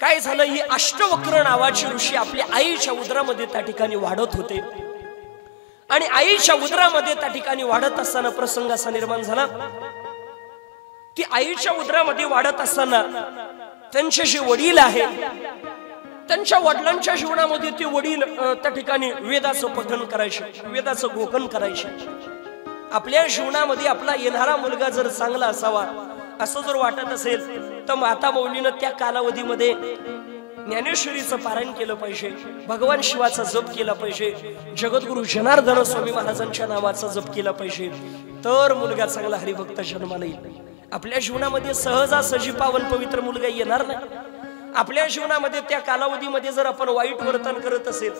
काय झालं? ही अष्टवक्र नावाची ऋषी आपल्या आईच्या उदरामध्ये त्या ठिकाणी वाढत होते. आणि आईच्या उदरामध्ये त्या ठिकाणी वाढत असताना प्रसंग असा निर्माण झाला की आईच्या उदरामध्ये वाढत असताना त्यांचे जे वडील आहेत, त्यांच्या वडिलांच्या जीवनामध्ये ते वडील त्या ठिकाणी वेदाचं पठण करायचे, वेदाचं घोकन करायचे. आपल्या जीवनामध्ये आपला येणारा मुलगा जर चांगला असावा असं जर वाटत असेल तर माता मौलीनं त्या कालावधीमध्ये ज्ञानेश्वरीचं पारायण केलं पाहिजे, भगवान शिवाचा जप केला पाहिजे, जगद्गुरु जनार्दन स्वामी महाराजांच्या नावाचा जप केला पाहिजे, तर मुलगा चांगला हरिभक्त जन्माला येईल. आपल्या जीवनामध्ये सहजासहजी पावन पवित्र मुलगा येणार नाही. आपल्या जीवनामध्ये त्या कालावधीमध्ये जर आपण वाईट वर्तन करत असेल,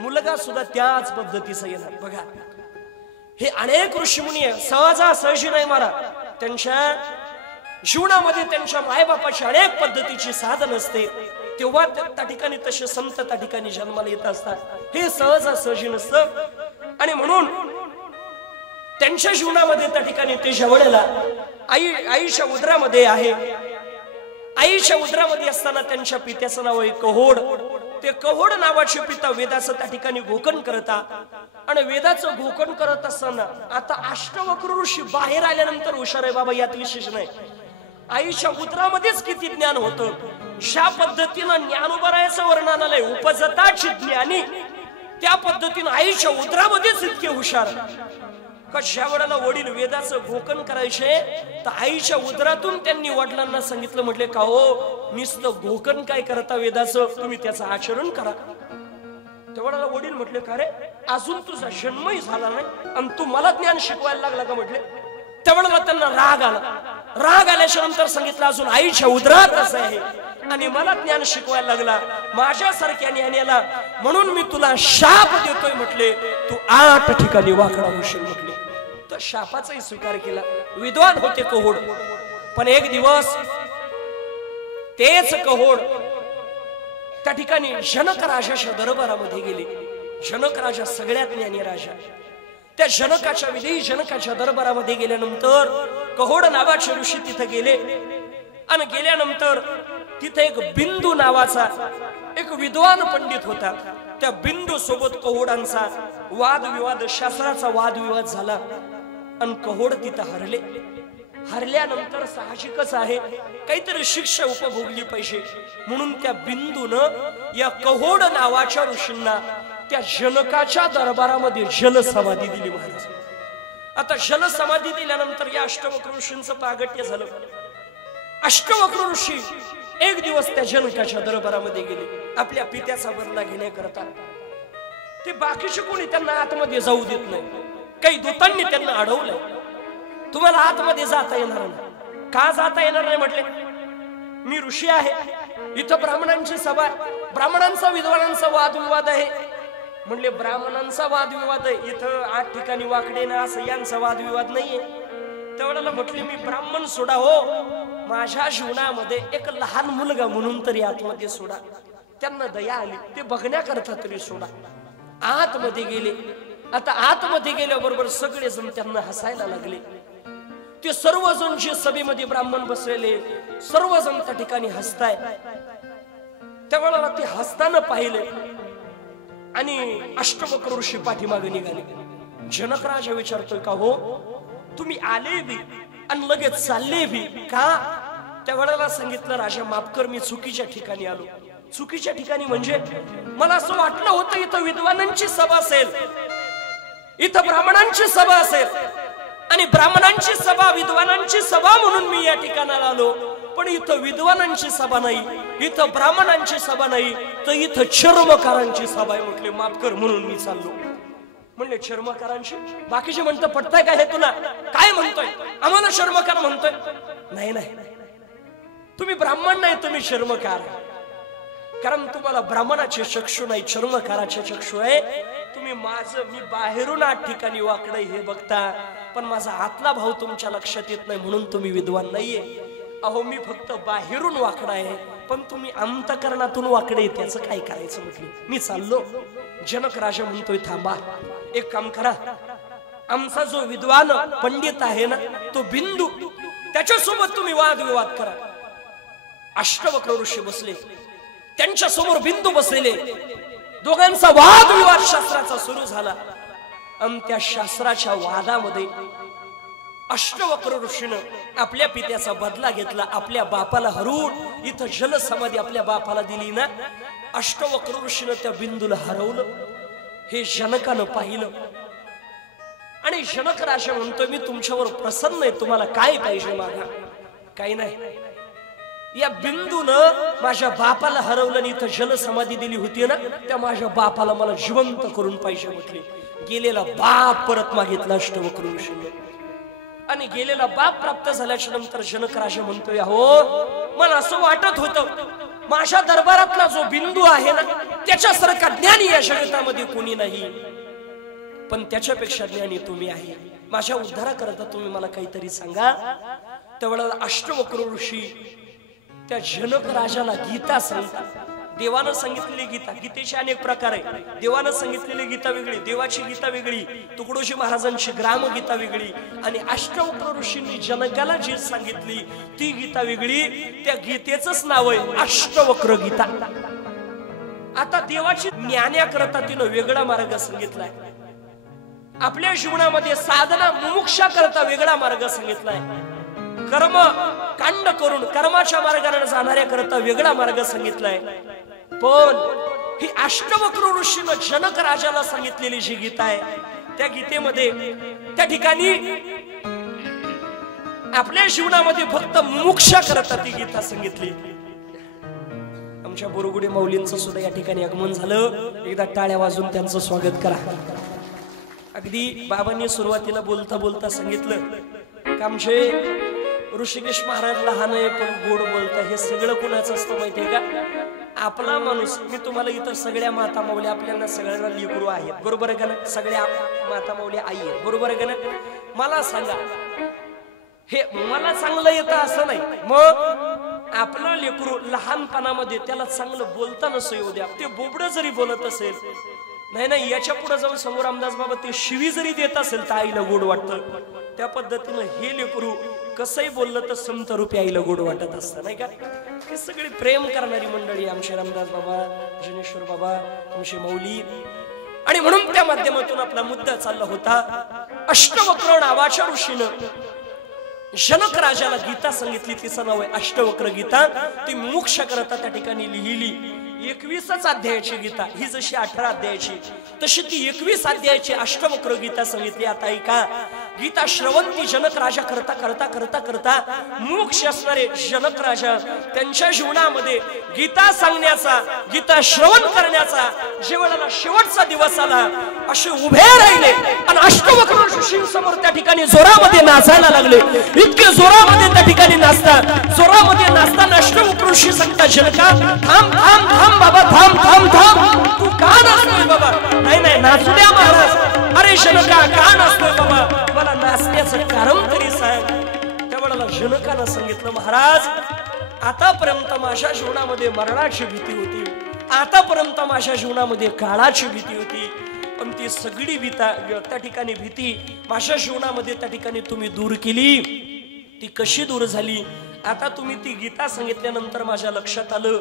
मुलगा सुद्धा त्याच पद्धतीचा येणार. बघा, हे अनेक ऋषीमुनी सहजासहजी नाही मारा, त्यांच्या जीवनामध्ये त्यांच्या मायबापाची अनेक पद्धतीची साधन असते, तेव्हा त्या ठिकाणी तसे संत त्या ठिकाणी जन्माला येत असतात. हे सहजासहजी नसतं. आणि म्हणून त्यांच्या जीवनामध्ये त्या ठिकाणी ते जवळला आईच्या उदरामध्ये आहे. आईच्या उदरामध्ये असताना त्यांच्या पित्याचं नाव आहे कहोड. ते कहोड नावाचे पिता वेदाचं त्या ठिकाणी घोकण करतात. आणि वेदाचं घोकण करत असताना आता अष्टवक्र ऋषी बाहेर आल्यानंतर हुशार आहे बाबा, यात विशेष नाही. आईच्या उदरामध्येच किती ज्ञान होतं. ज्या पद्धतीनं ज्ञानोबरायचं वर्णन आलंय, उपजताची ज्ञानी, त्या पद्धतीनं आईच्या उदरामध्येच इतके हुशार का ज्या वेळेला वडील वेदाचं घोकण करायचे तर आईच्या उदरातून त्यांनी वडिलांना सांगितलं, म्हटले का हो नुसतं घोकण काय करता वेदाचं, तुम्ही त्याचं आचरण करा. तेवढ्याला वडील म्हटले, का रे अजून तुझा जन्मही झाला नाही आणि तू मला ज्ञान शिकवायला लागला का म्हटले. त्यावेळेला त्यांना राग आला. राग आल्याच्या नंतर सांगितलं, अजून आईच्या उदरात असं आहे आणि मला ज्ञान शिकवायला लागला माझ्यासारख्या ज्ञानाला, म्हणून मी तुला शाप देतोय म्हटले, तू 8 ठिकाणी वाकडा होशील म्हटले. तर शापाचाही स्वीकार केला. विद्वान होते कहोड. पण एक दिवस तेच कहोड त्या ठिकाणी जनक राजाच्या दरबारामध्ये गेले. जनक राजा सगळ्यात ज्ञानी राजा. त्या जनकाच्या विधी जनकाच्या दरबारामध्ये गेल्यानंतर कहोड नावाचे ऋषी तिथे गेले. आणि गेल्यानंतर तिथे एक बिंदू नावाचा एक विद्वान पंडित होता. त्या बिंदू सोबत कहोडांचा वादविवाद, शास्त्राचा वादविवाद झाला आणि कहोड तिथं हरले. हरल्यानंतर साहजिकच आहे काहीतरी शिक्षा उपभोगली पाहिजे, म्हणून त्या बिंदूनं या कहोड नावाच्या ऋषींना त्या जनकाच्या दरबारामध्ये जलसमाधी दिली महाराज. आता जलसमाधी दिल्यानंतर या अष्टवक्र ऋषींचं प्रागट्य झालं. अष्टवक्र ऋषी एक दिवस त्या जनकाच्या दरबारामध्ये गेले आपल्या पित्याचा बदला घेण्याकरता. ते बाकीचे कोणी त्यांना आतमध्ये जाऊ देत नाही. काही दूतांनी त्यांना अडवलं, तुम्हाला आतमध्ये जाता येणार नाही. का जाता येणार नाही म्हटले, मी ऋषी आहे, इथं ब्राह्मणांची सभा, ब्राह्मणांचा विद्वानांचा वादविवाद आहे. म्हणले ब्राह्मणांचा वादविवाद आहे, इथं 8 ठिकाणी वाकडे ना असं यांचा वादविवाद नाहीये. तेवढ्याला म्हटले, मी ब्राह्मण सोडा हो, माझ्या जीवनामध्ये एक लहान मुलगा म्हणून तरी आतमध्ये सोडा. त्यांना दया आली, ते बघण्याकरता तरी सोडा. आतमध्ये गेले. आता आतमध्ये गेल्याबरोबर सगळेजण त्यांना हसायला लागले. ते सर्वजण जे सभेमध्ये ब्राह्मण बसलेले सर्वजण त्या ठिकाणी हसताय. त्यावेळेला ते हसताना पाहिले आणि अष्टवक्र ऋषी पाठीमागे निघाले. जनक राजा विचारतोय, का हो तुम्ही आले बी आणि लगेच चालले बी का? त्यावेळेला सांगितलं, राजा माफ कर, मी चुकीच्या ठिकाणी आलो. चुकीच्या ठिकाणी म्हणजे मला असं वाटलं होतं इथं विद्वानांची सभा असेल, इथं ब्राह्मणांची सभा असेल आणि ब्राह्मणांची सभा विद्वानांची सभा म्हणून मी या ठिकाणाला आलो. पण इथं विद्वानांची सभा नाही, इथं ब्राह्मणांची सभा नाही, तर इथं चर्मकारांची सभा आहे. म्हटले माफ कर, म्हणून मी चाललो. म्हणले चर्मकारांची? बाकीचे म्हणतं पटतंय का हे तुला? काय म्हणतोय? आम्हाला चर्मकार म्हणतोय? नाही नाही, तुम्ही ब्राह्मण नाही, तुम्ही चर्मकार. कारण तुम्हाला ब्राह्मणाचे चक्षु नाही, चर्मकाराचे चक्षु आहे. तुम्ही माझं, मी बाहेरून 8 ठिकाणी वाकडं हे बघता, पण माझा आतला भाव तुमच्या लक्षात येत नाही, म्हणून तुम्ही विद्वान नाहीये. अहो मी फक्त बाहेरून वाकडा आहे, पण तुम्ही अंतकरणातून वाकडे, त्याचं काय करायचं म्हटलं. मी चाललो. जनक राजा म्हणतोय, थांबा, एक काम करा, आमचा जो विद्वान पंडित आहे ना तो बिंदू, त्याच्यासोबत तुम्ही वादविवाद करा. अष्टवक्र ऋषी बसले, त्यांच्या समोर बिंदू बसलेले. दोघांचा वादविवाद शास्त्राचा सुरू झाला. आणि त्या शास्त्राच्या वादामध्ये अष्टवक्र ऋषीनं आपल्या पित्याचा बदला घेतला. आपल्या बापाला हरवून इथं जलसमाधी आपल्या बापाला दिली ना, अष्टवक्र ऋषीनं त्या बिंदूला हरवलं. हे जनकानं पाहिलं आणि जनक राजा म्हणतोय, मी तुमच्यावर प्रसन्न आहे, तुम्हाला काय पाहिजे मागा? काही नाही, या बिंदूनं माझ्या बापाला हरवलं आणि इथं जलसमाधी दिली होती ना, त्या माझ्या बापाला मला जिवंत करून पाहिजे म्हटले. गेलेला बाप परत मागितला अष्टवक्र ऋषीने. आणि गेलेला बाप प्राप्त झाल्याच्या नंतर जनक राजा म्हणतोय, हो मला असं वाटत होतं माझ्या दरबारातला जो बिंदू आहे ना त्याच्यासारखा ज्ञानी या जगतामध्ये कोणी नाही, पण त्याच्यापेक्षा ज्ञानी तुम्ही आहे. माझ्या उद्धाराकरता तुम्ही मला काहीतरी सांगा. त्यावेळेला अष्टवक्र ऋषी त्या जनक राजाला गीता सांगतात. देवानं सांगितलेली गीता, गीतेचे अनेक प्रकार आहे. देवानं सांगितलेली गीता वेगळी, देवाची गीता वेगळी, तुकडोजी महाराजांची ग्रामगीता वेगळी, आणि अष्टवक्र ऋषींनी जनकाला जी सांगितली ती गीता वेगळी. त्या गीतेचंच नाव आहे अष्टवक्र गीता. आता देवाची ज्ञानाकरता तिनं वेगळा मार्ग सांगितलाय, आपल्या जीवनामध्ये साधना मोक्षा करता वेगळा मार्ग सांगितलाय, कर्म कांड करून कर्माच्या मार्गाने जाणाऱ्या करता वेगळा मार्ग सांगितलाय. पण ही अष्टवक्र ऋषीनं जनक राजाला सांगितलेली जी गीता आहे त्या गीतेमध्ये त्या ठिकाणी आपल्या जीवनामध्ये फक्त मोक्षा करता ती गीता सांगितली. आमच्या बोरगुडे माऊलींचं सुद्धा या ठिकाणी आगमन झालं. एकदा टाळ्या वाजून त्यांचं स्वागत करा. अगदी बाबांनी सुरुवातीला बोलता बोलता सांगितलं का आमचे ऋषिकेश महाराज लहान आहे पण गोड बोलता. हे सगळं कुणाचं असतं माहितीये का? आपला माणूस. मी तुम्हाला इथं सगळ्या माता माऊल्या आपल्याला सगळ्यांना लेकरू आहेत, बरोबर आहे का ना? सगळ्या माता माऊल्या आई आहेत, बरोबर आहे का ना? मला सांगा, हे मला चांगलं येतं असं नाही, मग आपलं लेकरू लहानपणामध्ये त्याला चांगलं बोलता नसं येऊ द्या, ते बोबडं जरी बोलत असेल, नाही नाही याच्या पुढे जाऊन समोर रामदास बाबा ते शिवी जरी देत असेल तर आईला गोड वाटतं. त्या पद्धतीनं हे लेकरू कसंही बोललं तर संत रूपी आईला गोड वाटत असतं, नाही का? हे सगळी प्रेम करणारी मंडळी आमचे रामदास बाबा, जिनेश्वर बाबा, आमचे माऊली. आणि म्हणून त्या माध्यमातून आपला मुद्दा चालला होता. अष्टवक्र नावाच्या ऋषीनं जनक राजाला गीता सांगितली, तिचं नाव आहे अष्टवक्र गीता. ती मोक्ष करता त्या ठिकाणी लिहिली. 21 अध्यायाची गीता, ही जशी 18 अध्यायाची तशी ती 21 अध्यायाची अष्टवक्र गीता सांगितली. आता ऐका, गीता श्रवंती जनक राजा करता करता करता करता मोक्ष असणारे जनक राजा त्यांच्या जीवनामध्ये गीता सांगण्याचा, गीता श्रवण करण्याचा जेवणाला शेवटचा दिवस आला, असे उभे राहिले आणि अष्टवक्र ऋषींसमोर त्या ठिकाणी जोरामध्ये नाचायला लागले. इतके जोरामध्ये त्या ठिकाणी नाचतात, जोरामध्ये नाचताना अष्टवक्र ऋषी सांगतात, जनका थांब थांब थांब बाबा, थांब थांब थांब, तू का नाचतोय बाबा? नाही नाही नाचू द्या महाराज. अरे जनका का नाचतोय बाबा, मला नाचण्याचं कारण तरी सांग. त्यावेळेला जनकानं सांगितलं, महाराज आतापर्यंत माझ्या जीवनामध्ये मरणाची भीती होती, आतापर्यंत माझ्या जीवनामध्ये काळाची भीती होती, पण ती सगळी भीता त्या ठिकाणी भीती माझ्या जीवनामध्ये त्या ठिकाणी तुम्ही दूर केली. ती कशी दूर झाली? आता तुम्ही ती गीता सांगितल्यानंतर माझ्या लक्षात आलं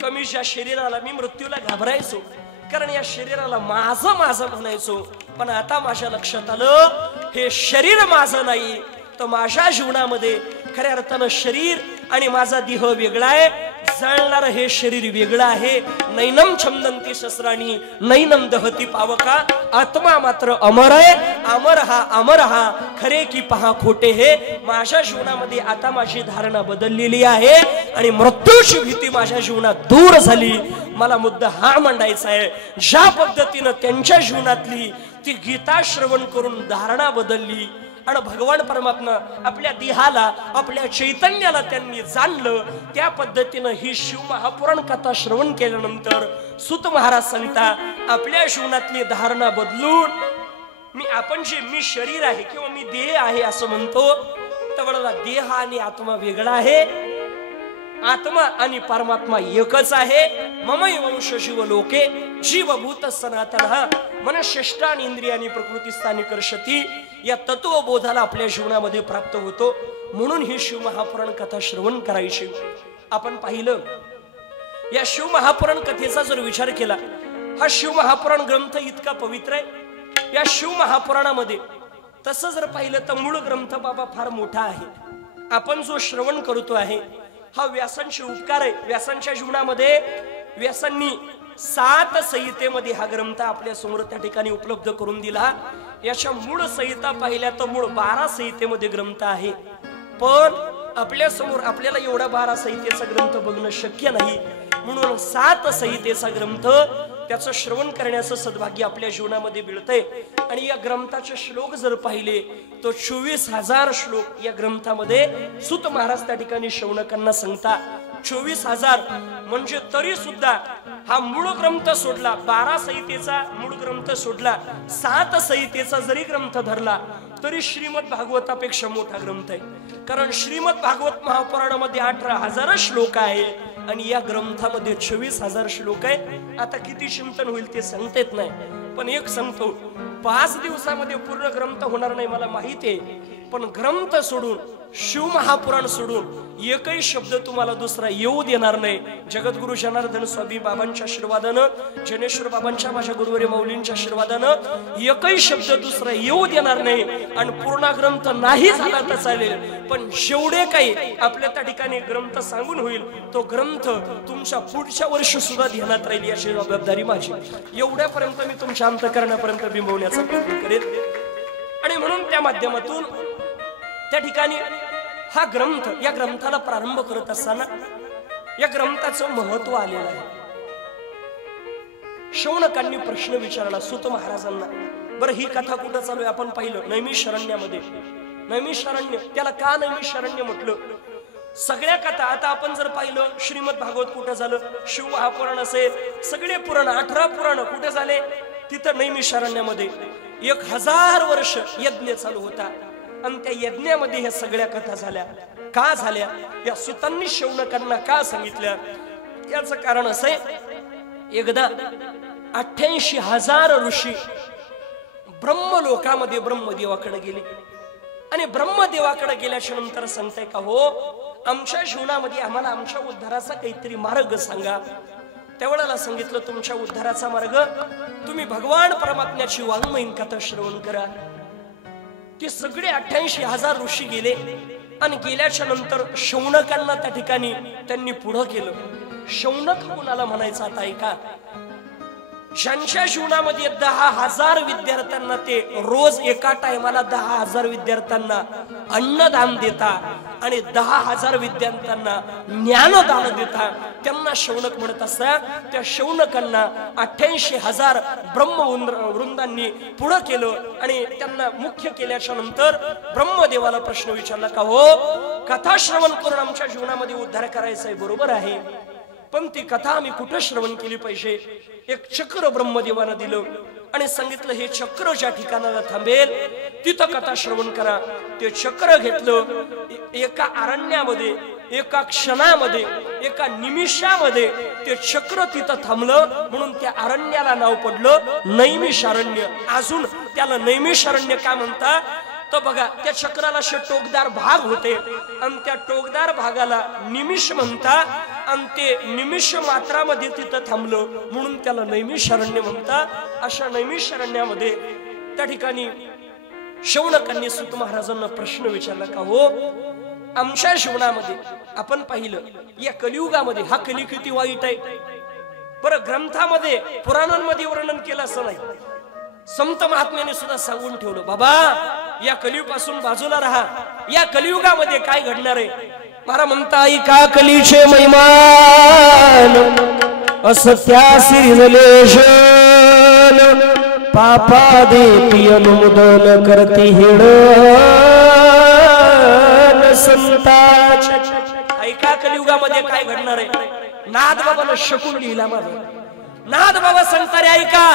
की मी ज्या शरीराला मी मृत्यूला घाबरायचो, कारण या शरीराला माझं माझं म्हणायचो, पण आता माझ्या लक्षात आलं हे शरीर माझं नाही, तर माझ्या जीवनामध्ये खऱ्या अर्थानं शरीर आणि माझा देह वेगळा आहे, जाणणार हे शरीर वेगळं आहे. नैनम छंदंती शस्त्राणी नैनम दहती पावका, आत्मा मात्र अमर आहे, अमर हा खरे की पहा खोटे हे. माझ्या जीवनामध्ये आता माझी धारणा बदललेली आहे आणि मृत्यूची भीती माझ्या जीवनात दूर झाली. मला मुद्दा हा मांडायचा आहे, ज्या पद्धतीनं त्यांच्या जीवनातली ती गीता श्रवण करून धारणा बदलली आणि भगवान परमात्मा आपल्या देहाला, आपल्या चैतन्याला त्यांनी जाणलं, त्या पद्धतीनं ही शिव महापुराण कथा श्रवण केल्यानंतर सूत महाराज सांगता, आपल्या जीवनातली धारणा बदलून मी शरीर आहे किंवा मी देह आहे असं म्हणतो, त्यावेळेला देह आणि आत्मा वेगळा आहे, आत्मा आणि परमात्मा एकच आहे. ममई वंश जीव लोके जीवभूत सनातन मनश्रेष्ठान इंद्रियानी प्रकृती स्थानी कर्षती, या तत्वबोधाला आपल्या जीवनामध्ये प्राप्त होतो. म्हणून ही शिव महापुराण कथा श्रवण करायची. आपण पाहिलं या शिव महापुराण कथेचा जर विचार केला, हा शिव महापुराण ग्रंथ इतका पवित्र आहे. या शिव महापुराणामध्ये तसं जर पाहिलं तर मूळ ग्रंथ बाबा फार मोठा आहे. आपण जो श्रवण करतो आहे हा व्यासांचे उपकार आहे. व्यासांच्या जीवनामध्ये व्यासांनी 7 संहितेमध्ये हा ग्रंथ आपल्या समोर त्या ठिकाणी उपलब्ध करून दिला. याच्या मूळ संहिता पाहिल्या तर मूळ 12 संहितेमध्ये ग्रंथ आहे, पण आपल्या समोर आपल्याला एवढा 12 संहितेचा ग्रंथ बघणं शक्य नाही. म्हणून 7 संहितेचा ग्रंथ त्याचं श्रवण करण्याचं सद्भाग्य आपल्या जीवनामध्ये मिळतंय. आणि या ग्रंथाचे श्लोक जर पाहिले तो 24,000 श्लोक या ग्रंथामध्ये सूत महाराज त्या ठिकाणी शौनकांना सांगता. 24,000 म्हणजे तरी सुद्धा हा मूळ ग्रंथ सोडला, 12 संहितेचा मूळ ग्रंथ सोडला, 7 संहितेचा जरी ग्रंथ धरला तरी श्रीमद भागवतापेक्षा मोठा ग्रंथ आहे. कारण श्रीमद भागवत महापुराणामध्ये 18,000 श्लोक आहे आणि या ग्रंथामध्ये 24,000 श्लोक आहे. आता किती चिंतन होईल ते सांगता येत नाही, पण एक सांगतो, 5 दिवसामध्ये पूर्ण ग्रंथ होणार नाही मला माहिती आहे. पण ग्रंथ सोडून, शिव महापुराण सोडून एकही शब्द तुम्हाला दुसरा येऊ देणार नाही. जगद्गुरु जनार्दन स्वामी बाबांच्या आशीर्वादानं, जनेश्वर बाबांच्या, माझ्या गुरुवारी माऊलींच्या आशीर्वादानं एकही शब्द दुसरा येऊ देणार नाही. आणि पूर्ण ग्रंथ नाही झाला तर चालेल, पण जेवढे काही आपल्या त्या ठिकाणी ग्रंथ सांगून होईल तो ग्रंथ तुमच्या पुढच्या वर्षी सुद्धा ध्यानात राहील याची जबाबदारी माझी. एवढ्यापर्यंत मी तुमच्या अंतःकरणापर्यंत बिंबवण्याचा प्रयत्न करेन. आणि म्हणून त्या माध्यमातून त्या ठिकाणी हा ग्रंथ, या ग्रंथाला प्रारंभ करत असताना या ग्रंथाचं महत्व आलेलं आहे. शौनकांनी प्रश्न विचारला सूत महाराजांना, बरं ही कथा कुठं चालू आहे आपण पाहिलं, नैमिषारण्यामध्ये. नैमिषारण्य, त्याला का नैमिषारण्य म्हटलं? सगळ्या कथा आता आपण जर पाहिलं, श्रीमद भागवत कुठं झालं, शिव महापुराण असेल, सगळे पुराण 18 पुराण कुठे झाले, तिथं नैमिषारण्यामध्ये 1000 वर्ष यज्ञ चालू होता. आणि त्या यज्ञामध्ये ह्या सगळ्या कथा झाल्या. का झाल्या? या सुतांनी शौनकांना का सांगितल्या? याचं कारण असं आहे, एकदा 88,000 ऋषी ब्रह्मलोकामध्ये ब्रह्मदेवाकडे गेले आणि ब्रह्मदेवाकडे गेल्याच्या नंतर सांगताय का, हो आमच्या जीवनामध्ये आम्हाला आमच्या उद्धाराचा काहीतरी मार्ग सांगा. त्यावेळेला सांगितलं, तुमच्या उद्धाराचा मार्ग तुम्ही भगवान परमात्म्याची वाङ्मयीन कथा श्रवण करा. ते सगळे 88,000 ऋषी गेले आणि गेल्याच्या नंतर शौनकांना त्या ठिकाणी त्यांनी पुढं केलं. शौनक कुणाला म्हणायचं आता ऐका, ज्यांच्या जीवनामध्ये 10,000 विद्यार्थ्यांना ते रोज एका टायमाला 10,000 विद्यार्थ्यांना अन्नदान देतात आणि 10,000 विद्यार्थ्यांना ज्ञानदान देतात, त्यांना शौनक म्हणत असतात. त्या शौनकांना 88,000 ब्रह्मवृंदांनी पुढं केलं आणि त्यांना मुख्य केल्याच्या नंतर ब्रह्मदेवाला प्रश्न विचारला का, हो कथा श्रवण करून आमच्या जीवनामध्ये उद्धार करायचा आहे, बरोबर आहे, पण ती कथा आम्ही कुठं श्रवण केली पाहिजे? एक चक्र ब्रह्मदेवानं दिलं आणि सांगितलं, हे चक्र ज्या ठिकाणाला थांबेल तिथं कथा श्रवण करा. ते चक्र घेतलं, एका अरण्यामध्ये, एका क्षणामध्ये, एका निमिषामध्ये ते चक्र तिथं थांबलं. म्हणून त्या अरण्याला नाव पडलं नैमिषारण्य. अजून त्याला नैमिषारण्य का म्हणतात तर बघा, त्या चक्राला असे टोकदार भाग होते आणि त्या टोकदार भागाला निमिष म्हणतात आणि ते निमिष मात्रामध्ये तिथं थांबलं म्हणून त्याला नैमिषारण्य म्हणतात. अशा नैमिषारण्यामध्ये त्या ठिकाणी शौनकांनी सूत महाराजांना प्रश्न विचारला का, हो आमच्या जीवनामध्ये आपण पाहिलं या कलियुगामध्ये हा कली किती वाईट आहे. बरं, ग्रंथामध्ये पुराणांमध्ये वर्णन केलं असं नाही, संत महात्म्याने सुद्धा सांगून ठेवलं, बाबा या कलियुगापासून बाजूला राहा, या कलियुगामध्ये काय घडणार आहे. महाराज म्हणता, ऐका कलीचे महिमान असत्या सिरिजलेशन पापा देती अनुमोदन करती हेड संताच. ऐका कलियुगामध्ये काय घडणार आहे. नाद बाबाला शकून लिहिला माझा. नाद बाबा सांगतारे, ऐका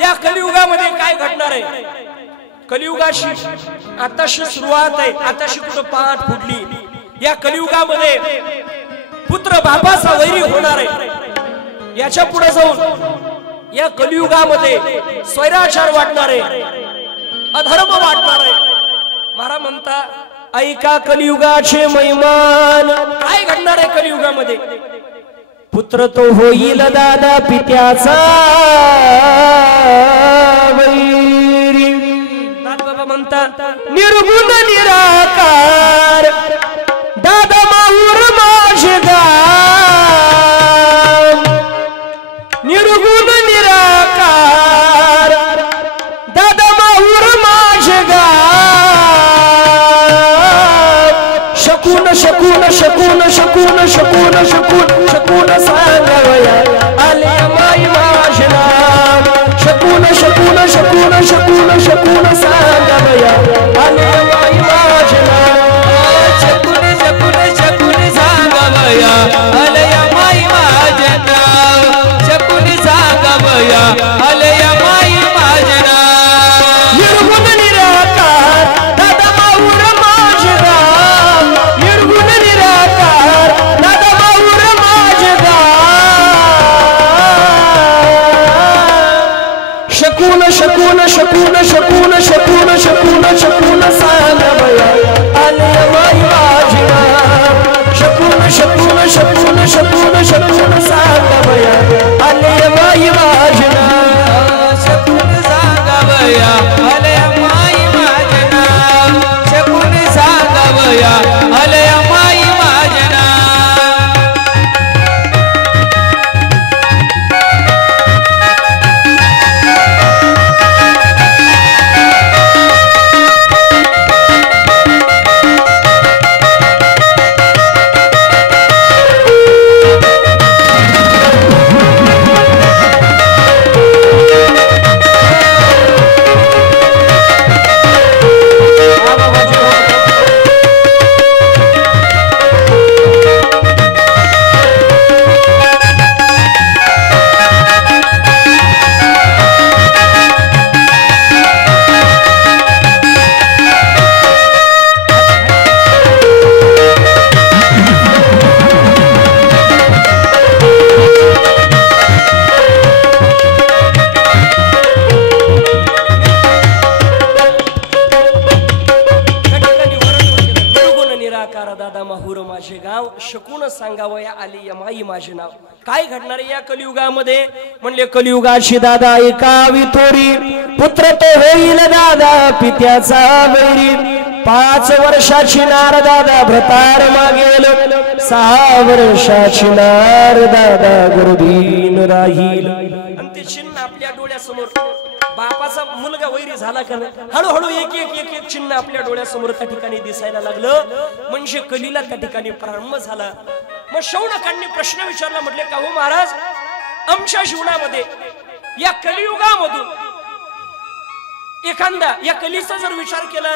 या कलियुगामध्ये काय घडणार आहे. कलियुगाची आताशी सुरुवात आहे, आताशी कुठं पाठ फुटली. या कलियुगामध्ये पुत्र बापाचा वैरी होणार आहे. याच्या पुढे जाऊन या कलियुगामध्ये स्वैराचार वाटणार आहे, अधर्म वाटणार आहे. महाराज म्हणता, ऐका कलियुगाचे महिमान. काय घडणार आहे कलियुगामध्ये. पुत्र तो होईल दादा पित्याचा वैरी. नाथबाबा म्हणतात, निर्गुण निराकार दादा माऊर माझे गाव. निर्गुण निराकार दादा माऊर माझे गाव. शकून शकून शकून शकून शकून शकून शकून सांगावया आले माई माझे नाम. शकून शकून शकून शकून शकून सांगावया आले माई माझे नाम. शकून शकून शकून सांगावया सांगावया आली या माई माझे नाव. काय घडणार आहे या कलियुगामध्ये? म्हणले कलियुगाची दादा एकावी थोरी, पुत्र तो होईल दादा पित्याचा वैरी. 5 वर्षाची नार दादा भ्रतार मागेल, 6 वर्षाची नार दादा गुरुदीन राहील. आणि ते चिन्ह आपल्या डोळ्यासमोर, बापाचा मुलगा वैरी झाला का नाही, हळूहळू एक एक एक एक चिन्ह आपल्या डोळ्यासमोर त्या ठिकाणी दिसायला लागलं. म्हणजे कलीला त्या ठिकाणी प्रारंभ झाला. मग शौनकांनी प्रश्न विचारला, म्हटले का हो महाराज, आमच्या जीवनामध्ये या कलियुगामधून एखादा या कलीचा जर विचार केला,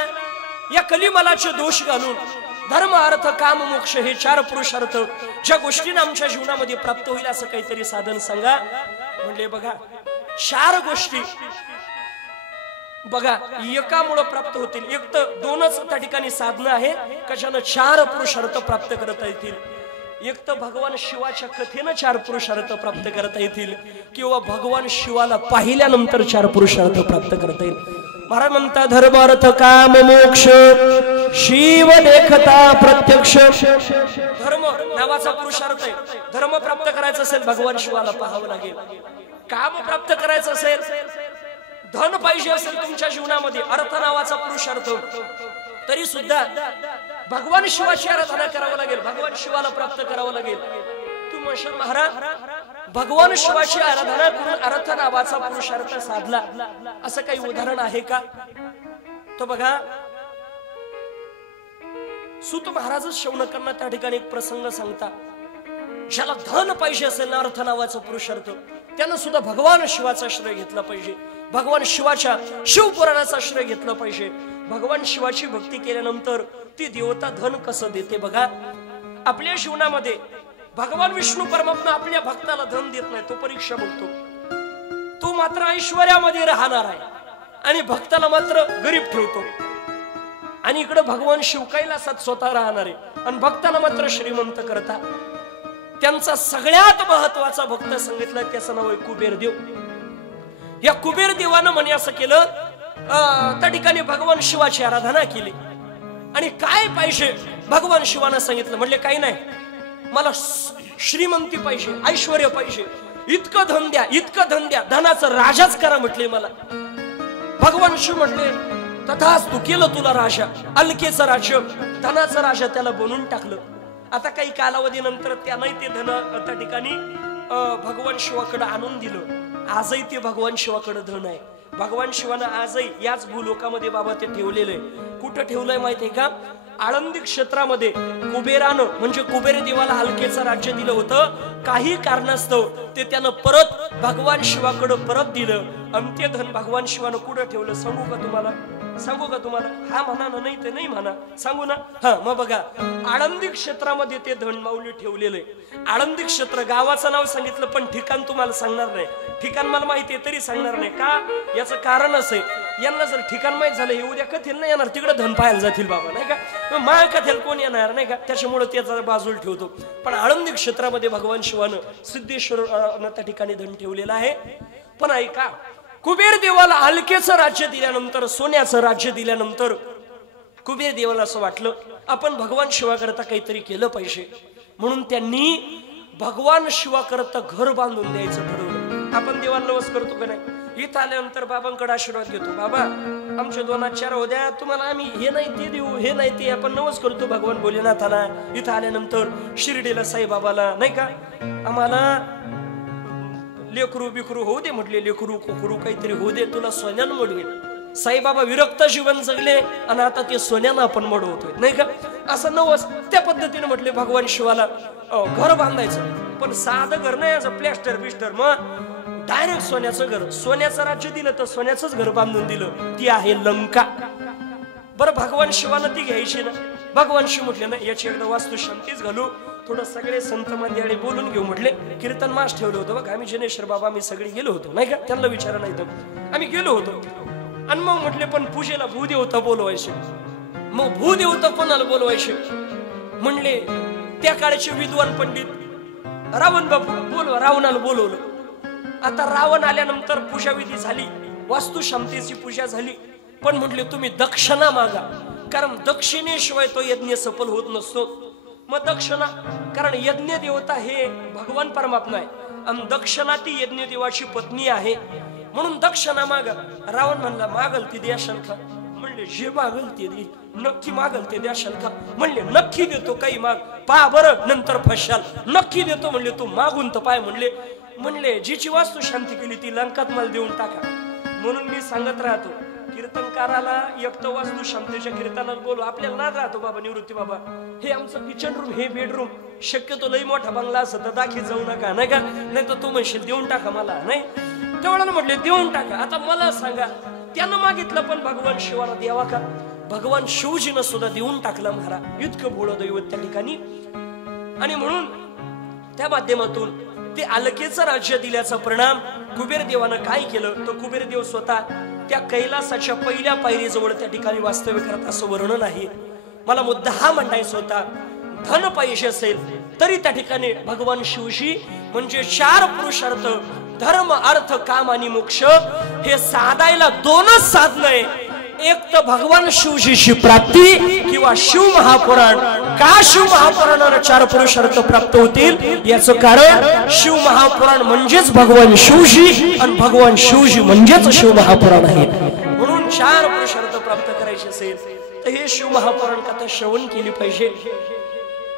या कलिमलाचे दोष घालून धर्म अर्थ काम मोक्ष हे 4 पुरुषार्थ ज्या गोष्टींना आमच्या जीवनामध्ये प्राप्त होईल असं काहीतरी साधन सांगा. म्हणले बघा 4 गोष्टी बघा एकामुळे प्राप्त होतील. एक तर 2च त्या ठिकाणी साधनं आहे कशानं 4 पुरुषार्थ प्राप्त करता येतील. एक तर भगवान शिवाच्या कथेनं 4 पुरुषार्थ प्राप्त करता येतील, किंवा भगवान शिवाला पाहिल्यानंतर 4 पुरुषार्थ प्राप्त करता येईल. महाराज म्हणता धर्म अर्थ काम मोक्ष शिव देखता प्रत्यक्ष. धर्म नावाचा पुरुषार्थ आहे. धर्म प्राप्त करायचं असेल भगवान शिवाला पाहावं लागेल. काम प्राप्त करायचं असेल, धन पाहिजे असेल तुमच्या जीवनामध्ये, अर्थ नावाचा पुरुषार्थ, तरी सुद्धा भगवान शिवाची आराधना करावं लागेल, भगवान शिवाला प्राप्त करावं लागेल. तू म्हणशील महाराज भगवान शिवाची आराधना करून अर्थ नावाचा पुरुषार्थ साधला, असं काही उदाहरण आहे का? तो बघा सूत महाराज शौनकांना त्या ठिकाणी एक प्रसंग सांगता. ज्याला धन पाहिजे असेल ना अर्थ नावाचा पुरुषार्थ, त्यानं सुद्धा भगवान शिवाचा आश्रय घेतला पाहिजे, भगवान शिवाच्या शिवपुराणाचा आश्रय घेतला पाहिजे. भगवान शिवाची भक्ती केल्यानंतर ती देवता धन कसं देते बघा. आपल्या जीवनामध्ये भगवान विष्णू परमात्मा आपल्या भक्ताला धन देत नाही, तो परीक्षा बघतो. तो मात्र ऐश्वर्यामध्ये राहणार आहे आणि भक्ताला मात्र गरीब ठेवतो. आणि इकडे भगवान शिव कैलासात स्वतः राहणार आहे आणि भक्ताला मात्र श्रीमंत करता. त्यांचा सगळ्यात महत्वाचा भक्त सांगितलं, त्याचं नाव आहे कुबेर देव. या कुबेर देवानं म्हणे असं केलं, त्या ठिकाणी भगवान शिवाची आराधना केली. आणि काय पाहिजे भगवान शिवानं सांगितलं, म्हटले काही नाही, मला श्रीमंती पाहिजे, ऐश्वर्य पाहिजे, इतकं धन द्या, इतकं धन द्या, धनाचं राजाच करा म्हटले मला. भगवान शिव म्हटले तथाच तू, केलं तुला राजा, अलकेचं राज्य, धनाचं राजा त्याला बनवून टाकलं. आता काही कालावधीनंतर त्याने ते धन त्या ठिकाणी भगवान शिवाकडे आणून दिलं. आजही ते भगवान शिवाकडे धन आहे. भगवान शिवानं आजही याच भूलोकामध्ये बाबा ते ठेवलेलं आहे. कुठं ठेवलंय माहितीये का? आळंदी क्षेत्रामध्ये कुबेरानं म्हणजे कुबेर देवाला हलकेचं राज्य दिलं होतं. काही कारणास्तव ते त्यानं परत भगवान शिवाकडे परत दिलं आणि ते धन भगवान शिवानं कुठं ठेवलं सांगू का तुम्हाला? सांगू का तुम्हाला? हा म्हणा ना, नाही ते नाही म्हणा, सांगू ना. हा मग बघा, आळंदी क्षेत्रामध्ये ते धन माऊली ठेवलेलं आहे. आळंदी क्षेत्र गावाचं नाव सांगितलं पण ठिकाण तुम्हाला सांगणार नाही. ठिकाण मला माहिती आहे तरी सांगणार नाही का? याचं कारण असं आहे, यांना जर ठिकाण माहित झालं हे उद्या कथेल नाही येणार, तिकडे धन पाहायला जातील बाबा, नाही का? माळ कथेल कोण येणार नाही का? त्याच्यामुळे त्याचा बाजूला ठेवतो. पण आळंदी क्षेत्रामध्ये भगवान शिवानं सिद्धेश्वर त्या ठिकाणी धन ठेवलेलं आहे. पण ऐका, कुबेर देवाला हलकेचं राज्य दिल्यानंतर, सोन्याचं राज्य दिल्यानंतर कुबेर देवाला असं वाटलं आपण भगवान शिवाकरता काहीतरी केलं पाहिजे. म्हणून त्यांनी भगवान शिवाकरता घर बांधून द्यायचं ठरवलं. आपण देवाला नवस करतो का नाही? इथं आल्यानंतर बाबांकडे आशीर्वाद घेतो, बाबा आमचे 2 हो द्या, तुम्हाला आम्ही हे नाही ते देऊ, हे नाही ते आपण नवस करतो भगवान भोलेनाथाला. इथं आल्यानंतर शिर्डीला साईबाबाला, नाही का, आम्हाला लेकरू बिकरू होऊ दे म्हटले, लेकरू कोकरू काहीतरी होऊ दे, तुला सोन्यानं मोडवेल. साईबाबा विरक्त जीवन जगले आणि आता ते सोन्यानं आपण मोडवतोय, नाही का? असं नवस त्या पद्धतीने म्हटले भगवान शिवाला घर बांधायचं. पण साधं घर नाही, असं प्लॅस्टर बिस्टर, मग डायरेक्ट सोन्याचं घर. सोन्याचं राज्य दिलं तर सोन्याचंच घर बांधून दिलं, ती आहे लंका. बरं भगवान शिवानं ती घ्यायची ना. भगवान शिव म्हटले ना याची एकदा वास्तू शांतीच घालू, थोडं सगळे संत मंडळी बोलून घेऊ म्हटले. कीर्तन मास ठेवलं होतं बघ, आम्ही जनेश्वर बाबा आम्ही सगळे गेलो होतो, नाही का? त्यांना विचारा नाही तर आम्ही गेलो होतो. आणि मग म्हटले पण पूजेला भूदेवता बोलवायचे. मग भूदेवता कोणाला बोलवायचे म्हणले? त्या काळचे विद्वान पंडित रावण बाबू बोलवा, रावणाला बोलवलं. आता रावण आल्यानंतर पूजा विधी झाली, वास्तू शांतीची पूजा झाली. पण म्हटले तुम्ही दक्षिणा मागा, कारण दक्षिणेशिवाय तो यज्ञ सफल होत नसतो. मग दक्षिणा, कारण यज्ञ देवता हे भगवान परमात्मा आहे आणि दक्षिणा ती यज्ञ देवाची पत्नी आहे, म्हणून दक्षिणा माग. रावण म्हणला मागल ती द्याशाल का? म्हणले जे मागल ते दे. नक्की मागल ते द्याशाल का? म्हणले नक्की देतो, काही माग, पहा बरं नंतर फशाल. नक्की देतो म्हणले, तू मागून तर पाय म्हणले जिची वास्तू शांती केली ती लंकात मला देऊन टाका. म्हणून मी सांगत राहतो कीर्तनकाराला एक तर वास्तू शांतीच्या कीर्तनात बोलू. आपल्याला नाद राहतो बाबा निवृत्ती बाबा, हे आमचं किचन रूम, हे बेडरूम, शक्यतो लई मोठा बंगला असं तर दाखी जाऊ नका, नाही का? नाही तर तू म्हणशील देऊन टाका मला, नाही तेवढ्याला म्हटले देऊन टाका. आता मला सांगा, त्यानं मागितलं पण भगवान शिवाला द्यावा का? भगवान शिवजीनं सुद्धा देऊन टाकलं महाराज. इतकं भोळं दैवत त्या ठिकाणी. आणि म्हणून त्या माध्यमातून ते अलकेचं राज्य दिल्याचा परिणाम कुबेर देवानं काय केलं, तो कुबेर देव स्वतः त्या कैलासाच्या पहिल्या पायरीजवळ त्या ठिकाणी वास्तव्य करत असं वर्णन आहे. मला मुद्दा हा मांडायचा होता, धन पाहिजे असेल तरी त्या ठिकाणी भगवान शिवजी म्हणजे 4 पुरुषार्थ, धर्म अर्थ काम आणि मोक्ष, हे साधायला 2च साधन आहे. एक तर भगवान शिवजीची प्राप्ती किंवा शिव महापुराण. का शिव महापुराणाला 4 पुरुषार्थ प्राप्त होतील याचं कारण शिव महापुराण म्हणजेच भगवान शिवजी आणि भगवान शिवजी म्हणजेच शिव महापुराण आहे. म्हणून 4 पुरुषार्थ प्राप्त करायचे असेल तर हे शिव महापुराण कथा श्रवण केली पाहिजे.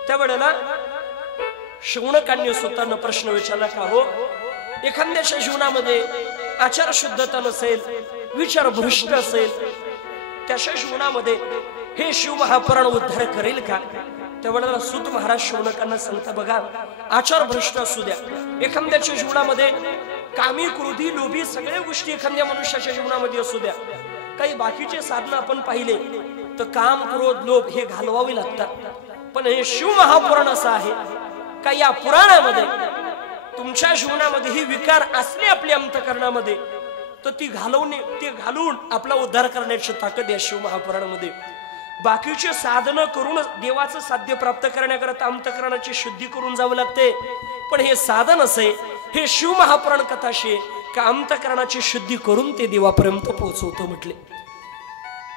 त्यावेळेला शौनकांनी स्वतःनं प्रश्न विचारला का हो, एखाद्याच्या जीवनामध्ये आचार शुद्धता नसेल, विचार भ्रष्ट असेल, त्याच्या जीवनामध्ये हे शिव महापुराण उद्धार करेल का? त्यावेळेला सूत महाराज शौनकांना सांगता, बघा आचार भ्रष्ट असू द्या, एखाद्याच्या जीवनामध्ये कामी क्रोधी लोभी सगळ्या गोष्टी एखाद्या मनुष्याच्या जीवनामध्ये असू द्या, काही बाकीचे साधन आपण पाहिले तर काम क्रोध लोभ हे घालवावे लागतात. पण हे शिव महापुराण असं आहे का या पुराणामध्ये तुमच्या जीवनामध्ये ही विकार असले आपल्या अंतःकरणामध्ये तर ती घालून आपला उद्धार करण्याची ताकद या शिव महापुराणामध्ये. बाकीचे साधनं करून देवाचं साध्य प्राप्त करण्याकरता अंतःकरणाची शुद्धी करून जावं लागते. पण हे साधन असे, हे शिव महापुराण कथाशे का अंतःकरणाची शुद्धी करून ते देवापर्यंत पोहोचवतो म्हटले.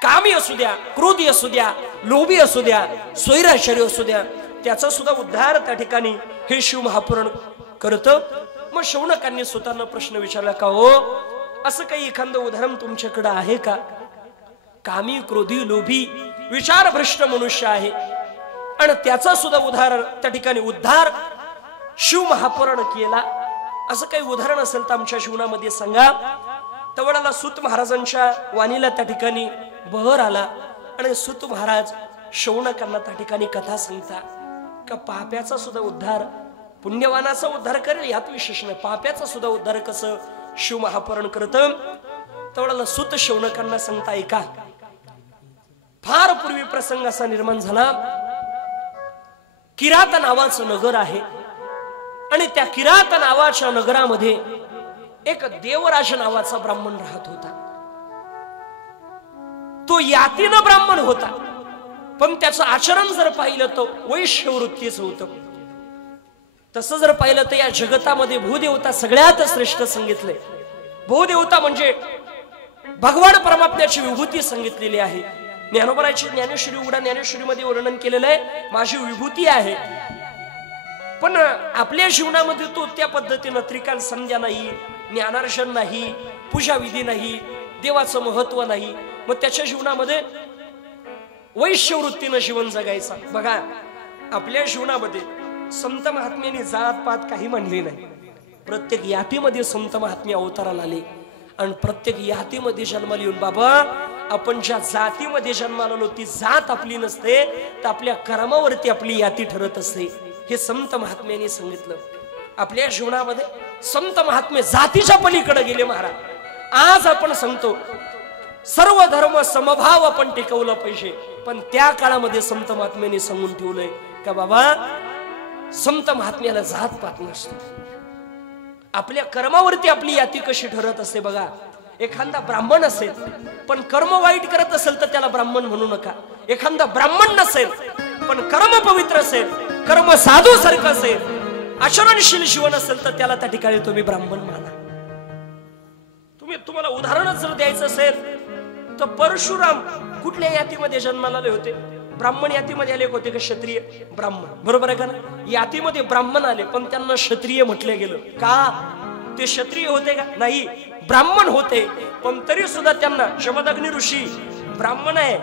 कामी असू द्या, क्रोधी असू द्या, लोभी असू द्या, स्वैराचारी असू द्या, त्याचा सुद्धा उद्धार त्या ठिकाणी हे शिव महापुराण करतं. मग शौनकांनी स्वतःनं प्रश्न विचारला का हो, असं काही एखादं उदाहरण तुमच्याकडे आहे का? कामी क्रोधी लोभी विचार भ्रष्ट मनुष्य आहे आणि त्याचा सुद्धा त्या ठिकाणी उद्धार शिव महापुराण केला, असं काही उदाहरण असेल तर आमच्या जीवनामध्ये सांगा. तेवढ्याला सूत महाराजांच्या वाणीला त्या ठिकाणी बहर आला आणि सूत महाराज शौनकांना त्या ठिकाणी कथा सांगता का पाप्याचा सुद्धा उद्धार पुण्यवानाचा उद्धार करेल यात विशेष नाही, पाप्याचा सुद्धा उद्धार कसं शिव महापुराण करतं. तेवढ्याला सूत शौनकांना सांगता, ऐका फार पूर्वी प्रसंग असा निर्माण झाला. किरात नावाचं नगर आहे आणि त्या किरात नावाच्या नगरामध्ये एक देवराज नावाचा ब्राह्मण राहत होता. तो यातीनं ब्राह्मण होता, पण त्याचं आचरण जर पाहिलं तर वैश्यवृत्तीचं होतं. तसं जर पाहिलं तर या जगतामध्ये भूदेवता सगळ्यात श्रेष्ठ सांगितलंय. भूदेवता म्हणजे भगवान परमात्म्याची विभूती सांगितलेली आहे. ज्ञानोबराची ज्ञानेश्वरी उघडा ज्ञानेश्वरीमध्ये वर्णन केलेलं आहे, माझी विभूती आहे. पण आपल्या जीवनामध्ये तो त्या पद्धतीनं त्रिकाल संध्या नाही, ज्ञानार्जन नाही, पूजा विधी नाही, देवाचं महत्व नाही. मग त्याच्या जीवनामध्ये वैश्यवृत्तीनं जीवन जगायचं. बघा आपल्या जीवनामध्ये संत महात्म्याने जात पात काही म्हणले नाही. प्रत्येक यातीमध्ये संत महात्मे अवताराला आले आणि प्रत्येक यातीमध्ये जन्माला येऊन बाबा आपण ज्या जातीमध्ये जन्माला आलो ती जात आपली नसते, तर आपल्या कर्मावरती आपली याती ठरत असते. हे संत महात्म्याने सांगितलं. आपल्या जीवनामध्ये संत महात्मे जातीच्या पलीकडे गेले महाराज. आज आपण सांगतो सर्व धर्म समभाव आपण टिकवलं पाहिजे, पण त्या काळामध्ये संत महात्म्याने सांगून ठेवलंय का बाबा संत महात्म्याला जात पात नसतो. आपल्या कर्मावरती आपली याती कशी ठरत असते. बघा एखादा ब्राह्मण असेल पण कर्म वाईट करत असेल तर त्याला ब्राह्मण म्हणू नका. एखादा ब्राह्मण नसेल पण कर्म पवित्र असेल, कर्म साधू सारखं असेल, आचरणशील जीवन असेल तर त्याला त्या ठिकाणी तुम्ही ब्राह्मण माना. तुम्हाला उदाहरण जर द्यायचं असेल तर परशुराम कुठल्या यातीमध्ये जन्माला आले होते? ब्राह्मण यातीमध्ये आले होते का क्षत्रिय ब्राह्मण, बरोबर आहे का ना? यातीमध्ये ब्राह्मण आले पण त्यांना क्षत्रिय म्हटलं गेलं का? ते क्षत्रिय होते का? नाही, ब्राह्मण होते पण तरी सुद्धा त्यांना शमदग्नी ऋषी ब्राह्मण आहे,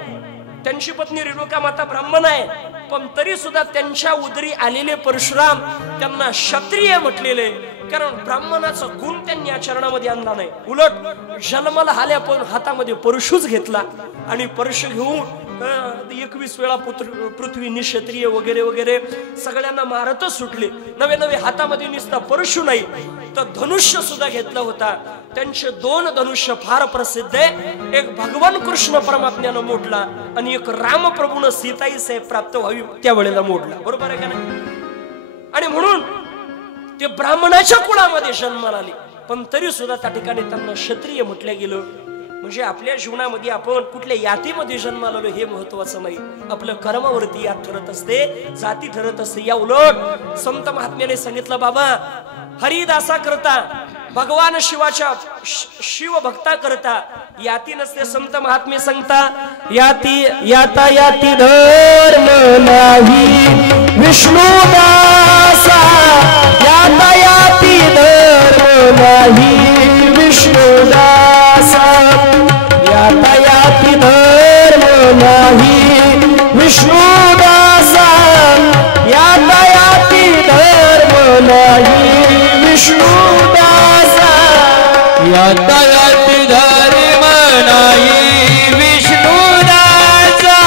त्यांची पत्नी रेणुका माता ब्राह्मण आहे, पण तरी सुद्धा त्यांच्या उदरी आलेले परशुराम त्यांना क्षत्रिय म्हटलेले, कारण ब्राह्मणाचा गुण त्यांनी आचरणामध्ये आणला नाही. उलट जन्माला आल्या पण हातामध्ये परशुच घेतला आणि परशु घेऊन 21 वेळा पृथ्वी निक्षत्रिय वगैरे वगैरे सगळ्यांना मारतच सुटले. नवे नवे हातामध्ये नुसता परशु नाही तर धनुष्य सुद्धा घेतला होता. त्यांचे 2 धनुष्य फार प्रसिद्ध आहे. एक भगवान कृष्ण परमात्म्यानं मोडला आणि एक रामप्रभूनं सीताई साहेब प्राप्त व्हावी त्यावेळेला मोडला, बरोबर आहे का नाही? आणि म्हणून ते ब्राह्मणाच्या कुळामध्ये जन्माला आले पण तरी सुद्धा त्या ठिकाणी त्यांना क्षत्रिय म्हटलं गेलं. म्हणजे आपल्या जीवनामध्ये आपण कुठल्या यातीमध्ये जन्माला आलो हे महत्वाचं नाही, आपलं कर्मावरती यात ठरत असते, जाती ठरत असते. या उलट संत महात्म्याने सांगितलं, बाबा हरिदासा करता भगवान शिवाच्या शिव भक्ता करता याती नसते. संत महात्मे सांगता, याती याता याती धर्म नाही विष्णुदासा, याता याती धर्म नाही विष्णुदासा, याता याती धर्म नाही विष्णुदासा, याता याती धर्म नाही विष्णुदासा, याता याती धर्म नाही विष्णुदासा,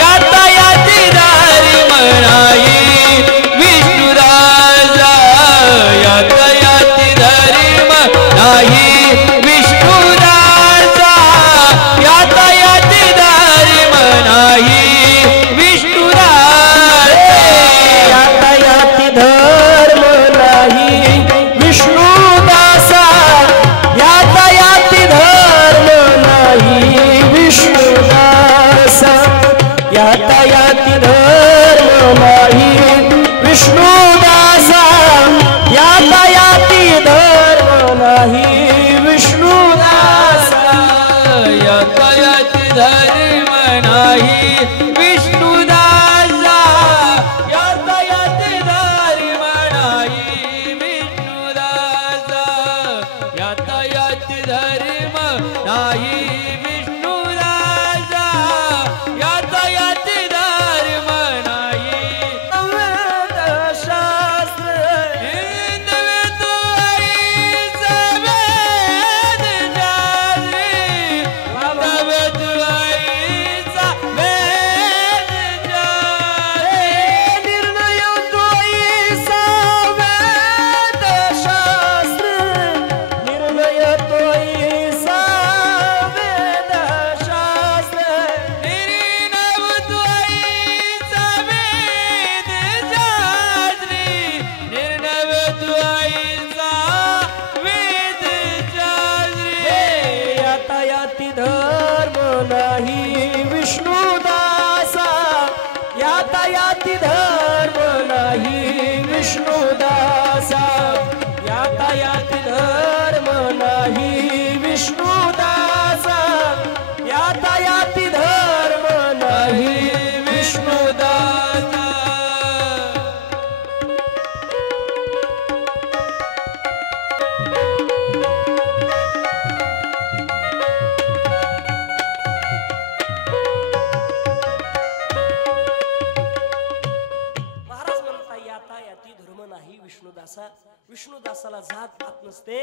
याता याती धर्म नाही विष्णुदासा, याता याती धर्म नाही विष्णुदासा, याता याती धर्म नाही विष्णुदासा, याता याती धर्म नाही विष्णुदासा, याता याती धर्म नाही विष्णुदासा, याता याती धर्म नाही विष्णुदासा, याता याती धर्म नाही विष्णुदासा, याता याती धर्म नाही विष्णुदासा, याता याती धर्म नाही विष्णुदासा, याता याती धर्म नाही विष्णुदासा, याता याती धर्म नाही शास्त्र हिंदवे तू आईचा वेद जाणे, हिंदवे तू आईचा वेद जाणे, निर्णय तोईसा वेद शास्त्र, निर्णय तोईसा वेद शास्त्र, निर्णव तू आईचा वेद जाणे, निर्णव तू आईचा वेद जाणे, याता याती धर्म नाही विष्णुदासा, याता याती धर्म नाही विष्णुदासा, याता याती धर्म नाही विष्णुदासा, याता याती धर्म नाही विष्णुदासा. महाराज म्हणता, याता याती धर्म नाही विष्णुदासा. विष्णुदासाला जात पात नसते,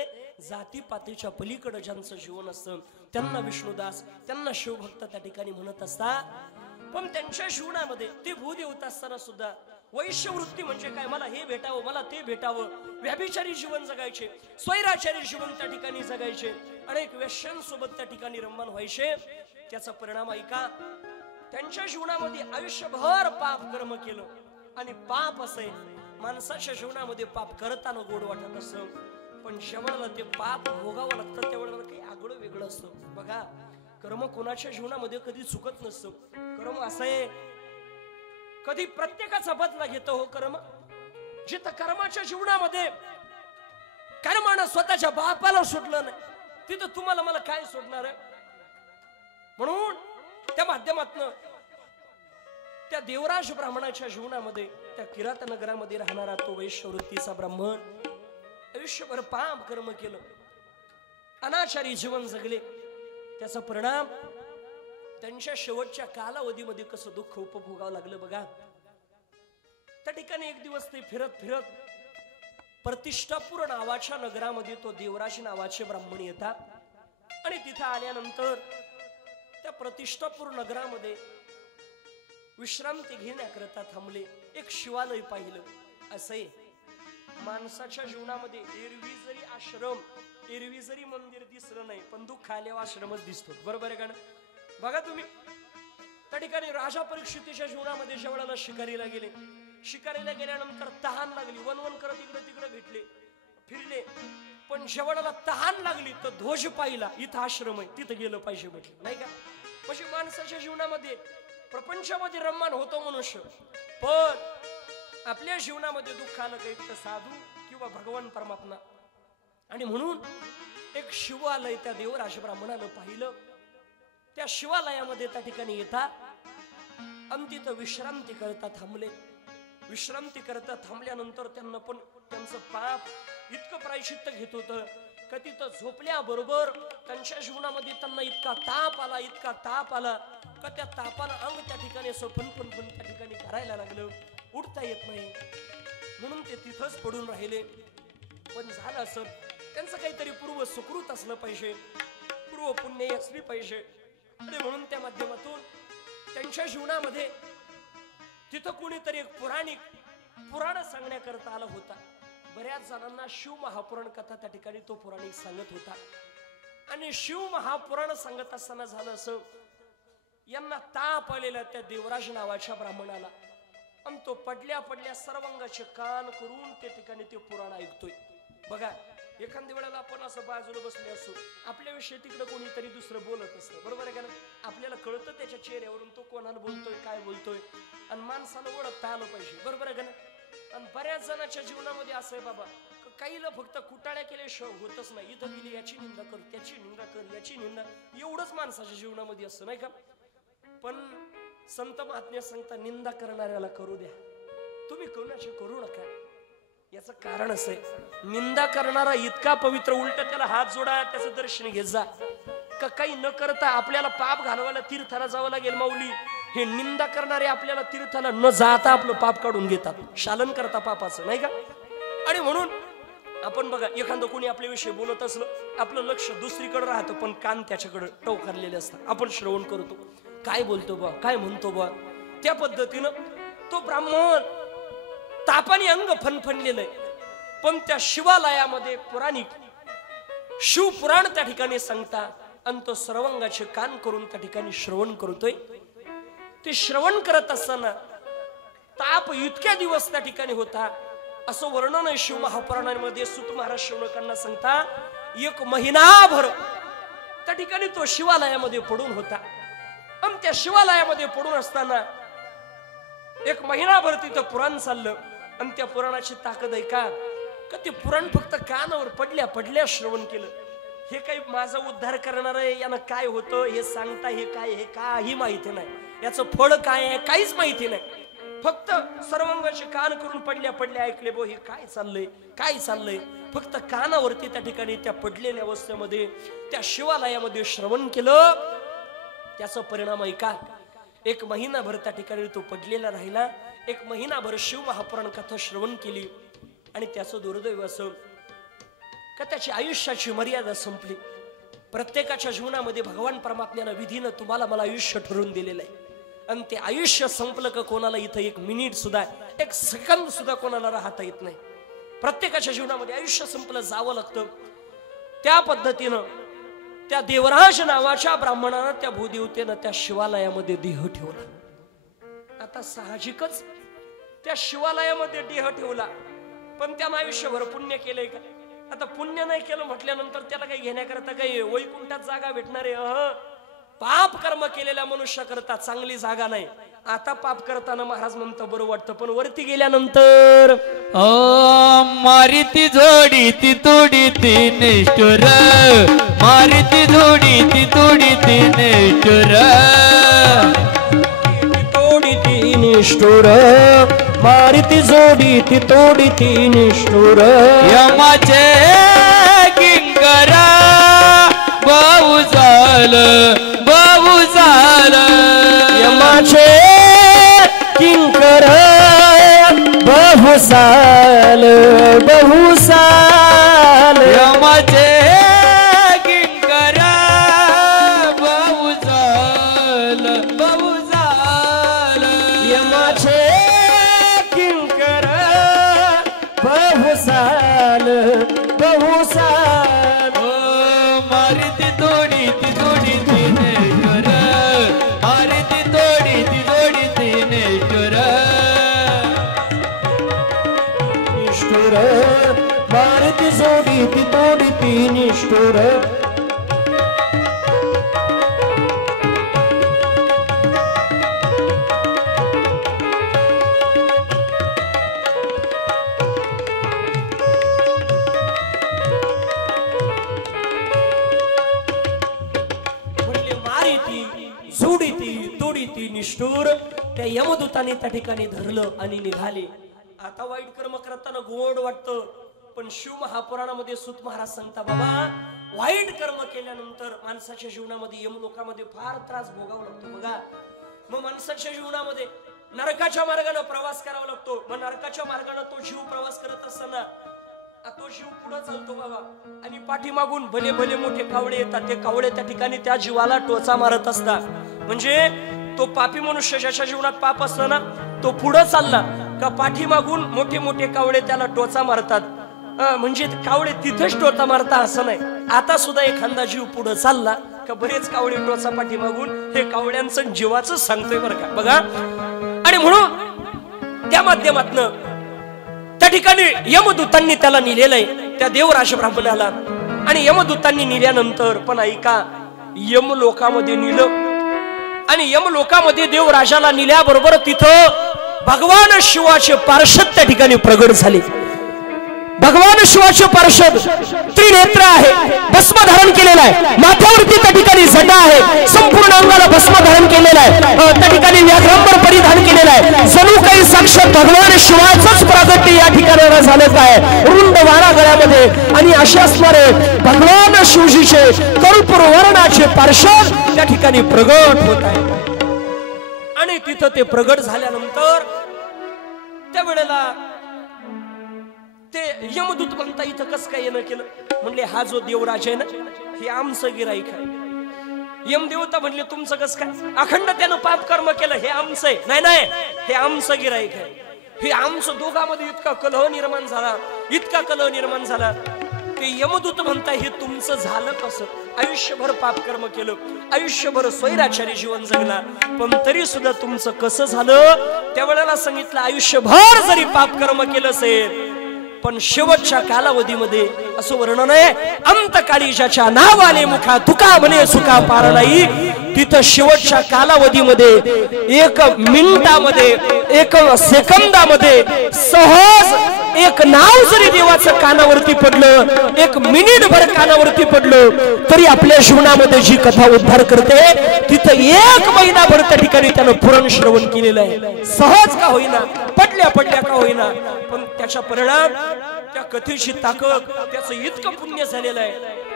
जातीपातीच्या पलीकडे ज्यांचं जीवन असतं त्यांना विष्णुदास, त्यांना शिवभक्त त्या ठिकाणी म्हणत असतात. पण त्यांच्या जीवनामध्ये ते भूदेवता असताना सुद्धा वैश्यवृत्ती म्हणजे काय, मला हे भेटावं मला ते भेटावं, व्याभिचारी जीवन जगायचे, स्वैराचारी जीवन त्या ठिकाणी जगायचे, अनेक व्यसनांसोबत त्या ठिकाणी रममाण व्हायचे. त्याचा परिणाम ऐका, त्यांच्या जीवनामध्ये आयुष्यभर पाप कर्म केलं आणि पाप असे माणसाच्या जीवनामध्ये पाप करताना गोड वाटत असतं, पण जेवढा ते पाप भोगावं लागतं त्यावेळेला काही आगळं वेगळं असतं. बघा, कर्म कोणाच्या जीवनामध्ये कधी चुकत नसतं. कर्म असं आहे, कधी प्रत्येकाचा बदला घेतो हो कर्म. जिथं कर्माच्या जीवनामध्ये कर्मानं स्वतःच्या बापाला सोडलं नाही, तिथं तुम्हाला मला काय सोडणार आहे? म्हणून त्या माध्यमातून त्या देवराज ब्राह्मणाच्या जीवनामध्ये, त्या किरात नगरामध्ये राहणारा तो वैश्यवृत्तीचा ब्राह्मण आयुष्यभर पाप कर्म केलं, अनाचारी जीवन जगले. त्याचा परिणाम त्यांच्या शेवटच्या कालावधीमध्ये कसं दुःख उपभोगावं लागलं बघा. त्या ठिकाणी एक दिवस ते फिरत फिरत प्रतिष्ठापूर नावाच्या नगरामध्ये तो देवराज नावाचे ब्राह्मण येतात आणि तिथे आल्यानंतर त्या प्रतिष्ठापूर नगरामध्ये विश्रांती घेण्याकरता थांबले. एक शिवालय पाहिलं. असे माणसाच्या जीवनामध्ये एरवी जरी आश्रम, एरवी जरी मंदिर दिसलं नाही, पण दुःख आल्यावर आश्रमच दिसतो. बरोबर आहे का ना? बघा तुम्ही, त्या ठिकाणी राजा परीक्षितीच्या जीवनामध्ये ज्यावेळेला शिकारीला गेले, शिकारीला गेल्यानंतर तहान लागली, वन करत इकडे तिकडे भेटले, फिरले, पण ज्यावेळेला तहान लागली तर ध्वज पाहिला, इथं आश्रम आहे, तिथं गेलं पाहिजे म्हटलं, नाही का? म्हणजे माणसाच्या जीवनामध्ये, प्रपंचामध्ये रम्मान होतो मनुष्य, पण आपल्या जीवनामध्ये दुःख आलं काही तर साधू किंवा भगवान परमात्मा. आणि म्हणून एक शिवालय त्या देवराज ब्राह्मणानं पाहिलं. त्या शिवालयामध्ये त्या ठिकाणी येतात आणि तिथं विश्रांती करता थांबले. विश्रांती करता थांबल्यानंतर त्यांना पण त्यांचं पाप इतकं प्रायश्चित्त घेत होतं का तिथं झोपल्याबरोबर त्यांच्या जीवनामध्ये त्यांना इतका ताप आला, इतका ताप आला का त्या तापाला अंग त्या ठिकाणी असं फन त्या ठिकाणी करायला लागलं, उठता येत नाही. म्हणून ते तिथंच पडून राहिले. पण झालं असं, त्यांचं काहीतरी पूर्व सुकृत असलं पाहिजे, पूर्व पुण्य असली पाहिजे. आणि म्हणून त्या माध्यमातून त्यांच्या जीवनामध्ये तिथं कोणीतरी एक पुराण सांगण्याकरता आला होता. बऱ्याच जणांना शिव महापुराण कथा त्या ठिकाणी तो पुराणिक सांगत होता. आणि शिव महापुराण सांगत असताना झालं असं, यांना ताप आलेला त्या देवराज नावाच्या ब्राह्मणाला, आणि तो पडल्या सर्वांगाचे कान करून त्या ठिकाणी ते पुराण ऐकतोय. बघा, एखाद्या वेळेला आपण असं बाजूला बसले असू, आपल्याविषयी तिकडे कोणीतरी दुसरं बोलत असतं, बरोबर आहे का ना? आपल्याला कळतं त्याच्या चेहऱ्यावरून तो कोणाला बोलतोय, काय बोलतोय, आणि माणसाला ओळखता आलं पाहिजे, बरोबर आहे का ना? आणि बऱ्याच जणांच्या जीवनामध्ये असं आहे बाबा, काहीला फक्त कुटाळ्या केल्याशिवाय होतच नाही. इथं गेली याची निंदा कर, त्याची निंदा कर, याची निंदा, एवढंच माणसाच्या जीवनामध्ये असं, नाही का? पण संत महात्म्य सांगता, निंदा करणाऱ्याला करू द्या, तुम्ही कोणाची करू नका. याचं कारण असं आहे, निंदा करणारा इतका पवित्र, उलट त्याला हात जोडा, त्याचं दर्शन घेत जा. का काही न करता आपल्याला पाप घालवायला तीर्थाला जावं लागेल माऊली, हे निंदा करणारे आपल्याला तीर्थाला न जाता आपलं पाप काढून घेतात, शालन करता पापाचं, नाही का? आणि म्हणून आपण बघा, एखादं कोणी आपल्याविषयी बोलत असलं, आपलं लक्ष दुसरीकडे राहतं, पण कान त्याच्याकडे टवकारलेले असतात. आपण श्रवण करतो, काय बोलतो बा, काय म्हणतो बा. त्या पद्धतीनं तो ब्राह्मण तापाने अंग फनफनलेलं आहे, पण त्या शिवालयामध्ये पुराणिक शिवपुराण त्या ठिकाणी सांगता, आणि तो सर्वांगाचे कान करून त्या ठिकाणी श्रवण करतोय. ते श्रवण करत असताना ताप इतक्या दिवस त्या ठिकाणी होता, असं वर्णन आहे शिव महापुराणामध्ये. सूत महाराज शौनकांना सांगता, 1 महिनाभर त्या ठिकाणी तो शिवालयामध्ये पडून होता. आणि त्या शिवालयामध्ये पडून असताना 1 महिनाभर तिथं पुराण चाललं. आणि त्या पुराणाची ताकद आहे का ते पुराण फक्त कानावर पडल्या श्रवण केलं. हे काही माझा उद्धार करणार आहे, यानं काय होतं हे सांगता, हे काय, हे काही माहिती नाही, याचं फळ काय आहे काहीच माहिती नाही. फक्त सर्वांगाचे कान करून पडल्या ऐकले, बो हे काय चाललंय. फक्त कानावरती त्या ठिकाणी त्या पडलेल्या अवस्थेमध्ये त्या शिवालयामध्ये श्रवण केलं. त्याचा परिणाम आहे का 1 महिनाभर त्या ठिकाणी तो पडलेला राहिला. 1 महिनाभर शिव महापुराण कथा श्रवण केली. आणि त्याचं दुर्दैव असं का त्याची आयुष्याची मर्यादा संपली. प्रत्येकाच्या जीवनामध्ये भगवान परमात्म्यानं विधीनं तुम्हाला मला आयुष्य ठरवून दिलेलं आहे. आणि ते आयुष्य संपलं का कोणाला इथं 1 मिनिट सुद्धा, 1 सेकंद सुद्धा कोणाला राहता येत नाही. प्रत्येकाच्या जीवनामध्ये आयुष्य संपलं, जावं लागतं. त्या पद्धतीनं त्या देवराज नावाच्या ब्राह्मणानं, त्या भूदेवतेनं त्या शिवालयामध्ये देह ठेवला. आता साहजिकच त्या शिवालयामध्ये देह ठेवला, पण त्यानं आयुष्यभर पुण्य केलंय का? आता पुण्य नाही केलं म्हटल्यानंतर त्याला काही घेण्याकरता काही वैकुंठात जागा भेटणार आहे? पाप कर्म केलेल्या मनुष्याकरता चांगली जागा नाही. आता पाप करताना महाराज म्हणतो बरं वाटतं, पण वरती गेल्यानंतर मारिती जोडी ती तोडी ती निष्ठुर, मारिती जोडी ती तोडी ती निष्ठुर, तोडी ती निष्ठुर मारिती जोडीती तोडीती निष्ठुर यमाचे किंकर बहु झालं यमाचे किंकर बहुसाल यमाचे किंकर बहु झालं यमाचे किंकर बहुसाल मारिती तोडी ती नेश्वर मारिती तोडी ती नेश्वर निष्ठुर मारिती जोडीती तोडीती निष्ठुर निष्ठुर त्या यमदूताने त्या ठिकाणी धरलं आणि निघाले. आता वाईट कर्म करताना गोड वाटतं, पण शिव महापुराणामध्ये सूत महाराज सांगता बाबा वाईट कर्म केल्यानंतर माणसाच्या जीवनामध्ये यमलोकामध्ये फार त्रास भोगावा लागतो. बघा मग माणसाच्या जीवनामध्ये नरकाच्या मार्गाने प्रवास करावा लागतो. मग नरकाच्या मार्गाने तो जीव प्रवास करत असताना तो जीव पुढे चालतो बाबा आणि पाठीमागून भले भले मोठे कावळे येतात. ते कावळे त्या ठिकाणी त्या जीवाला टोचा मारत असतात. म्हणजे तो पापी मनुष्य ज्याच्या जीवनात पाप असताना तो पुढे चालला का पाठीमागून मोठे मोठे कावळे त्याला टोचा मारतात. म्हणजे कावळे तिथेच टोचा मारता असं नाही. आता सुद्धा एखादा जीव पुढे चालला का बरेच कावळे टोचा पाठीमागून हे कावळ्यांचं जीवाचं सांगतोय बरं का. बघा आणि म्हणून त्या माध्यमातनं त्या ठिकाणी यमदूतांनी त्याला नेलेलं आहे त्या देवराज ब्राह्मणाला. आणि यमदूतांनी नेल्यानंतर पण ऐका यमलोकामध्ये नेलं आणि यमलोकामध्ये देवराजाला नेल्याबरोबर तिथं भगवान शिवाचे पार्षद त्या ठिकाणी प्रगट झाले. भगवान शिवाचे पार्षद त्रिनेत्र आहे, भस्म धारण केलेला आहे, माथ्यावरती त्या ठिकाणी जटा आहे, संपूर्ण अंगाला भस्म धारण केलेला आहे, त्या ठिकाणी व्याघ्रांबर परिधान केलेला आहे. जणू काही साक्षात भगवान शिवाचंच प्रागट्य या ठिकाणी झालं काय रुंद वारा गळ्यामध्ये. आणि असे असणारे भगवान शिवजीचे कर्पूर वर्णाचे पार्षद त्या ठिकाणी प्रगट होत आहे. आणि तिथं ते प्रगट झाल्यानंतर त्या वेळेला ते यमदूत म्हणता इथं कस काय येणं केलं. म्हणले हा जो देवराज आहे ना हे आमचं गिराईक आहे. यमदेवता म्हणले तुमचं कस काय. अखंड त्यानं पाप कर्म केलं हे आमचं आहे. नाही नाही हे आमचं गिराईक आहे. हे आमचं दोघांमध्ये इतका कलह निर्माण झाला ते यमदूत म्हणता हे तुमचं झालं कसं. आयुष्यभर पाप कर्म केलं, आयुष्यभर स्वैराचारी जीवन जगला, पण तरी सुद्धा तुमचं कसं झालं. त्यावेळेला सांगितलं आयुष्यभर जरी पाप कर्म केलं असेल पण शेवटच्या कालावधीमध्ये असं वर्णन आहे अंतकाळी ज्याच्या नाव आले मुखा तुका म्हणे सुका पार नाही. तिथं शेवटच्या कालावधीमध्ये 1 मिनिटामध्ये 1 सेकंदामध्ये सहज एक नाव जरी देवाचं कानावरती पडलं 1 मिनिटभर कानावरती पडलं तरी आपल्या जीवनामध्ये जी कथा उद्धार करते तिथं 1 महिनाभर त्या ठिकाणी त्यानं पुराण श्रवण केलेलं आहे. सहज का होईना, पडल्या का होईना, पण त्याचा परिणाम त्या कथेची ताकद त्याचं इतकं पुण्य झालेलं आहे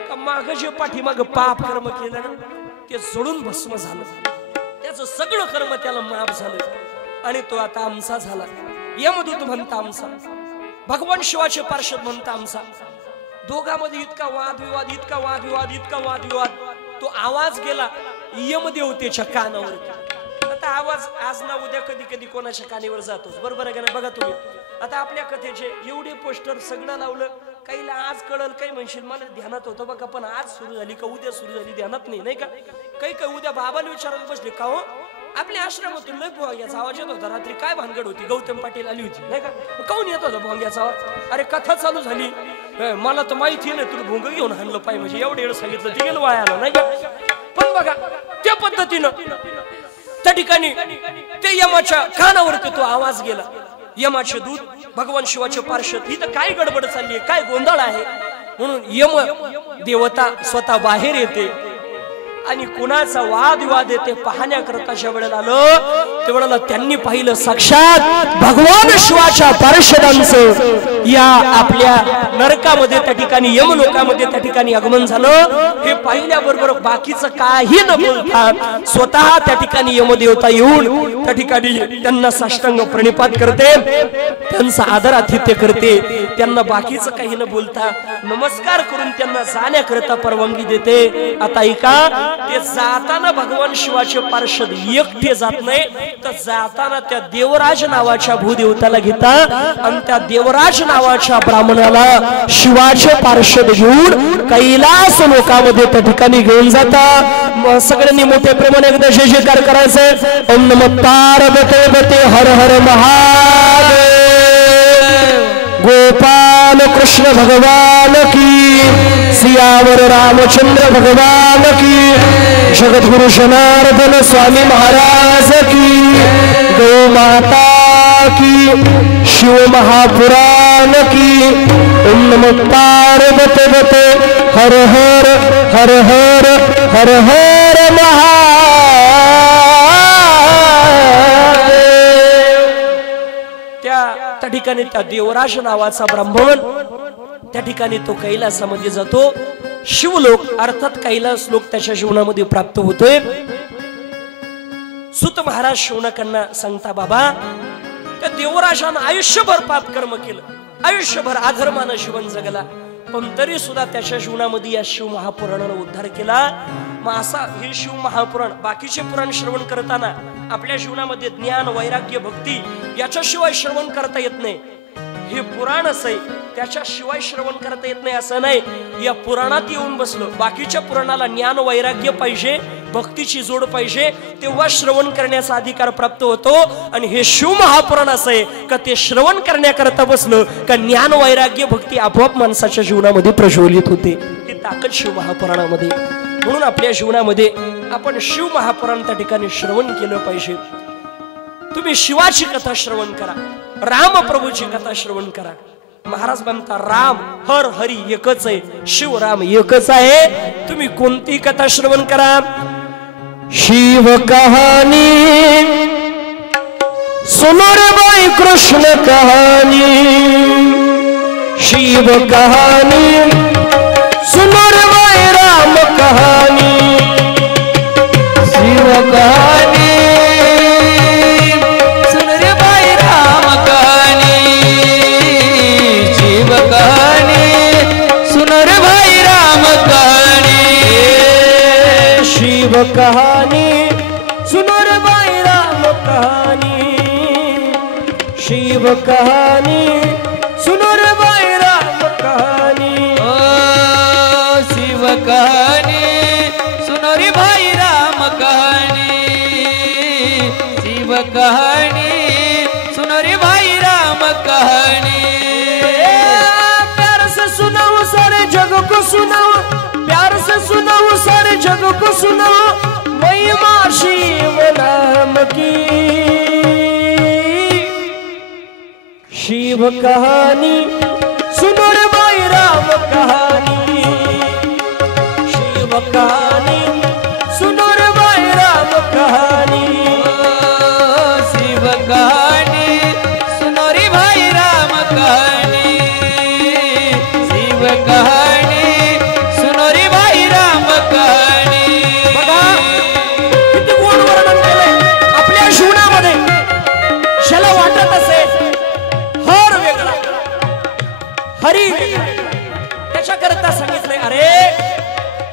का माग जे पाठीमाग पाप कर्म केलं ना ते सोडून भस्म झालं. त्याचं सगळं कर्म त्याला माफ झालं आणि तो आता आमचा झाला. यमदूत म्हणता आमचा, भगवान शिवाचे पार्षद म्हणता आमचा. दोघांमध्ये इतका वादविवाद तो आवाज गेला यमदेवतेच्या कानावरती. आता आवाज आज ना उद्या कधी कधी कोणाच्या कानावर जातोच, बरोबर आहे का नाही. बघा तुम्ही आता आपल्या कथेचे एवढे पोस्टर सगळं लावलं, काहीला आज कळलं, काही म्हणशील मला ध्यानात होतं बघा पण आज सुरू झाली का उद्या सुरू झाली ध्यानात नाही का. काही उद्या बाबाला विचारायला बसले का हो आपल्या आश्रमातून लय भोंग्याचा आवाज येत होता रात्री, काय भानगड होती. गौतम पाटील आली होती नाही का, काऊन येत होता भोंग्याचा आवाज. अरे कथा चालू झाली, मला तर माहिती नाही तुला भोंग घेऊन आणलं पाहिजे म्हणजे एवढं सांगितलं ते गेलं वायाला नाही का. पण बघा त्या पद्धतीनं त्या ठिकाणी ते यमाच्या कानावरती तो आवाज गेला. यमाचे दूत भगवान शिवाचे पार्षद इथं काय गडबड चालली आहे, काय गोंधळ आहे. म्हणून यम देवता स्वतः बाहेर येते आणि कुणाचा वादविवाद ते पाहण्याकरता ज्या वेळेला आलं त्यावेळेला त्यांनी पाहिलं साक्षात भगवान शिवाच्या पार्षदांचं या आपल्या नरकामध्ये त्या ठिकाणी यमलोकामध्ये त्या ठिकाणी आगमन झालं। हे पाहिल्याबरोबर बाकीचं काही न बोलता स्वतः त्या ठिकाणी यमदेवता येऊन त्या ठिकाणी त्यांना साष्टांग प्रणिपात करते, त्यांचा आदरातिथ्य करते, त्यांना बाकीचं काही न बोलता नमस्कार करून त्यांना जाण्याकरता परवानगी देते। आता ऐका, ते जाताना भगवान शिवाचे पार्षद एकटे जात नाही, तर जाताना त्या देवराज नावाच्या भूदेवताला घेता आणि त्या देवराज नावाच्या ब्राह्मणाला शिवाचे पार्षद घेऊन कैलास लोकामध्ये त्या ठिकाणी घेऊन जाता। सगळ्यांनी मोठ्या प्रेमाने एकदा जय जयकार करायचे। ओम नमः पार्वते बते हर हर महादेव। गोपाल कृष्ण भगवान की, सियावर रामचंद्र भगवान की, जगद्गुरु जनार्दन स्वामी महाराज की, गौ माता की, शिव महापुराण की। ओम नमः पार्वते बते हर हर हर हर हर हर महादेव। त्या ठिकाणी त्या देवराज नावाचा ब्राह्मण त्या ठिकाणी तो कैलासामध्ये जातो। शिवलोक अर्थात कैलास लोक त्याच्या जीवनामध्ये प्राप्त होतोय। सुत महाराज शौनकांना सांगता, बाबा त्या देवराजानं आयुष्यभर पाप कर्म केलं, आयुष्यभर अधर्मानं जीवन जगला, पण तरी सुद्धा त्याच्या जीवनामध्ये या शिव महापुराणानं उद्धार केला। मग असा हे शिव महापुराण बाकीचे पुराण श्रवण करताना आपल्या जीवनामध्ये ज्ञान वैराग्य भक्ती याच्याशिवाय श्रवण करता येत नाही। हे पुराण असं आहे, त्याच्याशिवाय श्रवण करता येत नाही असं नाही। या पुराणात येऊन बसलो, बाकीच्या पुराणाला ज्ञान वैराग्य पाहिजे, भक्तीची जोड पाहिजे, तेव्हा श्रवण करण्याचा अधिकार प्राप्त होतो। आणि हे शिव महापुराण असं आहे का ते श्रवण करण्याकरता बसलो का ज्ञान वैराग्य भक्ती आपोआप माणसाच्या जीवनामध्ये प्रज्वलित होते। ही ताकद शिव महापुराणामध्ये। म्हणून आपल्या जीवनामध्ये आपण शिव महापुराण त्या ठिकाणी श्रवण केलं पाहिजे। तुम्ही शिवाची कथा श्रवण करा, राम प्रभूची कथा श्रवण करा। महाराज म्हणता राम हर हरी एकच आहे, शिव राम एकच आहे। तुम्ही कोणती कथा श्रवण करा, शिव कहानी सुनो रे बाई कृष्ण कहानी, शिव कहानी सुनो रे बाई राम कहानी, शिव कहानी कहानी सुनो रे भाई राम कहानी, शिव कहानी सुनो रे भाई राम कहानी। ओ शिव कहानी सुनो रे भाई राम कहानी, शिव कहानी सुनो रे भाई राम कहानी। प्यार से सुनाओ सारे जग को सुनाओ, प्यार से सुनाओ सारे जग को सुनाओ, महिमा शिव नाम की। शिव कहानी सुनो रे भाई राम कहानी, शिव कहानी सुनो रे भाई राम कहानी, शिव कहानी सुनो रे भाई राम कहानी, शिव कहानी सुनो रे भाई राम कहानी। बघा किती गोड वर्णन केलंय आपल्या जीवनामध्ये। ज्याला वाटत असेल हर वेगळा हरी वेगळा, त्याच्याकरता सांगितलंय अरे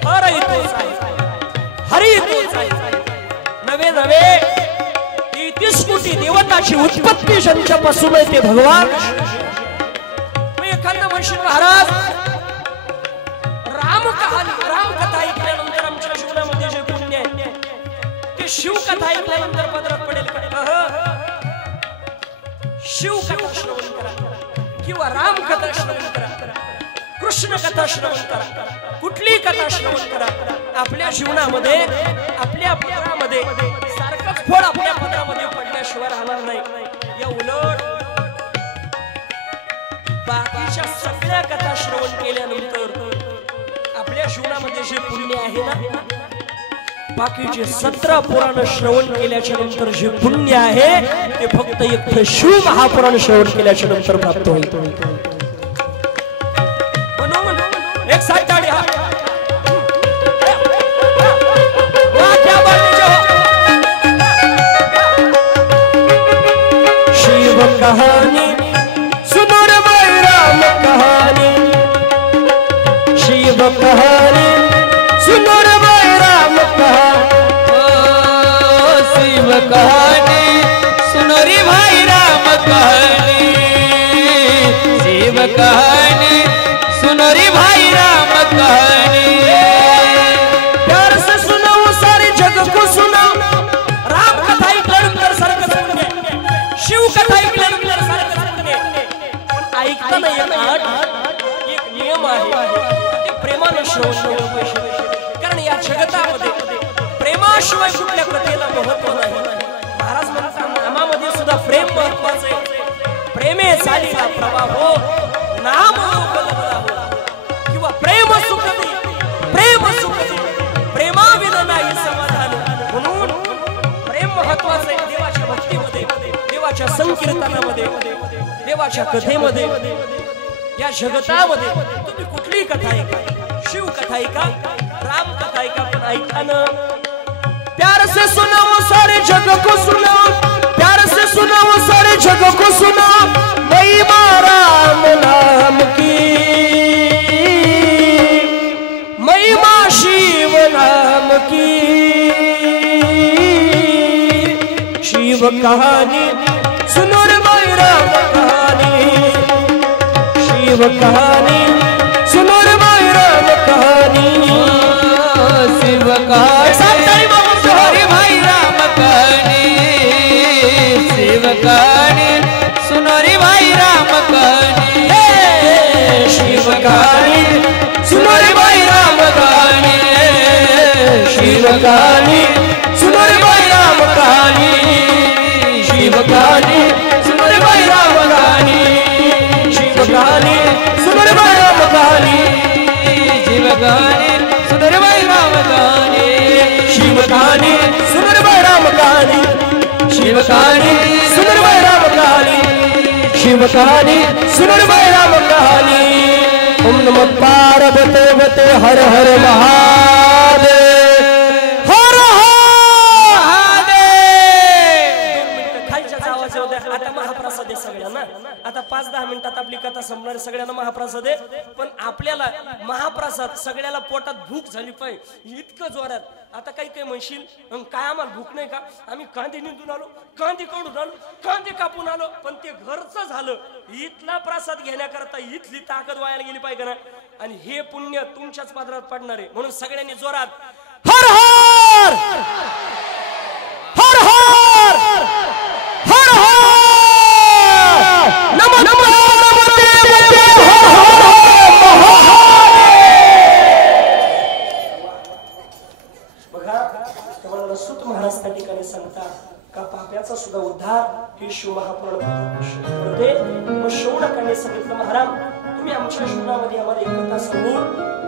हर तोच आहे, हरी तोच आहे। नवे नवे 30 कोटी देवताची उत्पत्ती ज्यांच्यापासून आहे ते भगवान। एखादा म्हणशील महाराज राम कहाणी राम कथा ऐकल्यानंतर आमच्या जीवनामध्ये जे पुण्य आहे ते शिव कथा ऐकल्यानंतर पदरात पडेल का? शिव कथा श्रवण करा किंवा राम कथा श्रवण करा, कृष्ण कथा श्रवण करा, कुठली कथा श्रवण करा, आपल्या जीवनामध्ये आपल्या पदरामध्ये सारखंच फळ आपल्या पदरामध्ये पडल्याशिवाय राहणार नाही। या उलट बाकीच्या सगळ्या कथा श्रवण केल्यानंतर आपल्या जीवनामध्ये जे पुण्य आहे ना बाकीचे 17 पुराण श्रवण केल्याच्या नंतर जे पुण्य आहे ते फक्त एक शिव महापुराण श्रवण केल्याच्या नंतर प्राप्त होईल. म्हणून एक साथ ताळ्या शिव कहानी सुनो रे भाई राम कहानी, शिव कहानी सुनो रे भाई राम कहानी, शिव कहानी सुनो रे भाई राम कहानी, शिव कहानी सुनो रे भाई राम कहानी. प्यार से सुनो वो सारे जग को सुनो, राम कथा ऐकल्यानंतर सारखं सुनणे, शिव कथा ऐकल्यानंतर सारखं सुनणे. पण ऐकताना एक नियम आहे, ते प्रेमानं श्रवण केलं पाहिजे. कारण या जगतामध्ये प्रेमाशिवाय कुठल्या कथेला महत्व नाही. महाराज म्हणतात नामामध्ये सुद्धा प्रेम महत्वाचं आहे. प्रेमे चालीला प्रवाहो नाम बलबला हो, किंवा प्रेम सुख दे, प्रेम सुख दे, प्रेमाविना नाही समाधान. म्हणून प्रेम महत्वाचं आहे. देवाच्या भक्तीमध्ये, देवाच्या संकीर्तनामध्ये, देवाच्या कथेमध्ये, या जगतामध्ये तुम्ही कुठलीही कथा ऐका, शिव कथा ऐका, राम कथा ऐका, पण ऐकानं प्यार से सुना वो सारे जग को सुना, प्यार से सुना वो सारे जग को सुना, महिमा राम नाम की, महिमा शिव नाम की. शिव कहानी सुनो रे भाई राम कहानी, शिव कहानी सुनो रे भाई राम कहानी, शिव कहानी सुनो रे भाई राम कहानी, शिव कहानी सुनो रे भाई राम कहानी, शिव कहानी सुनो रे भाई राम कहानी, शिव कहानी सुनो रे भाई राम कहानी, शिव कहानी सुनो रे भाई राम कहानी, शिव कहानी सुनो रे भाई राम कहानी, शिव कहानी सुनो रे भाई राम कहानी, शिव कहानी सुनो रे भाई राम कहानी, शिव कहानी सुनो रे भाई राम कहानी, शिव कहानी सुनो रे भाई राम कहानी. ओम नमः पार्वते वते हर हर महादेव, हर हर महादेव. खालच्या आवाज येऊ द्या. आता महाप्रसाद आहे सगळ्यांना. आता 5-10 मिनिटात आपली कथा संपणार. सगळ्यांना महाप्रसाद आहे. पण आपल्याला महाप्रसाद सगळ्याला पोटात भूक झाली पाहिजे इतकं जोरात. आता काही काही म्हणशील काय आम्हाला भूक नाही का, आम्ही कांदे निंदून आलो, कांदे काढून आलो, कांदे कापून आलो, पण ते घरचं झालं. इथला प्रसाद घेण्याकरता इथली ताकद वायाला गेली पाहिजे ना. आणि हे पुण्य तुमच्याच पादरात पडणार आहे. म्हणून सगळ्यांनी जोरात हर हर हर हर हर हर नमः नमः सुत महाराज त्या ठिकाणी सांगतात का पाप्याचा सुद्धा उद्धार हे शिव महापुराण करते. मग शौनकाने सांगितलं महाराज तुम्ही आमच्या जीवनामध्ये आम्हाला एक कथा सांगून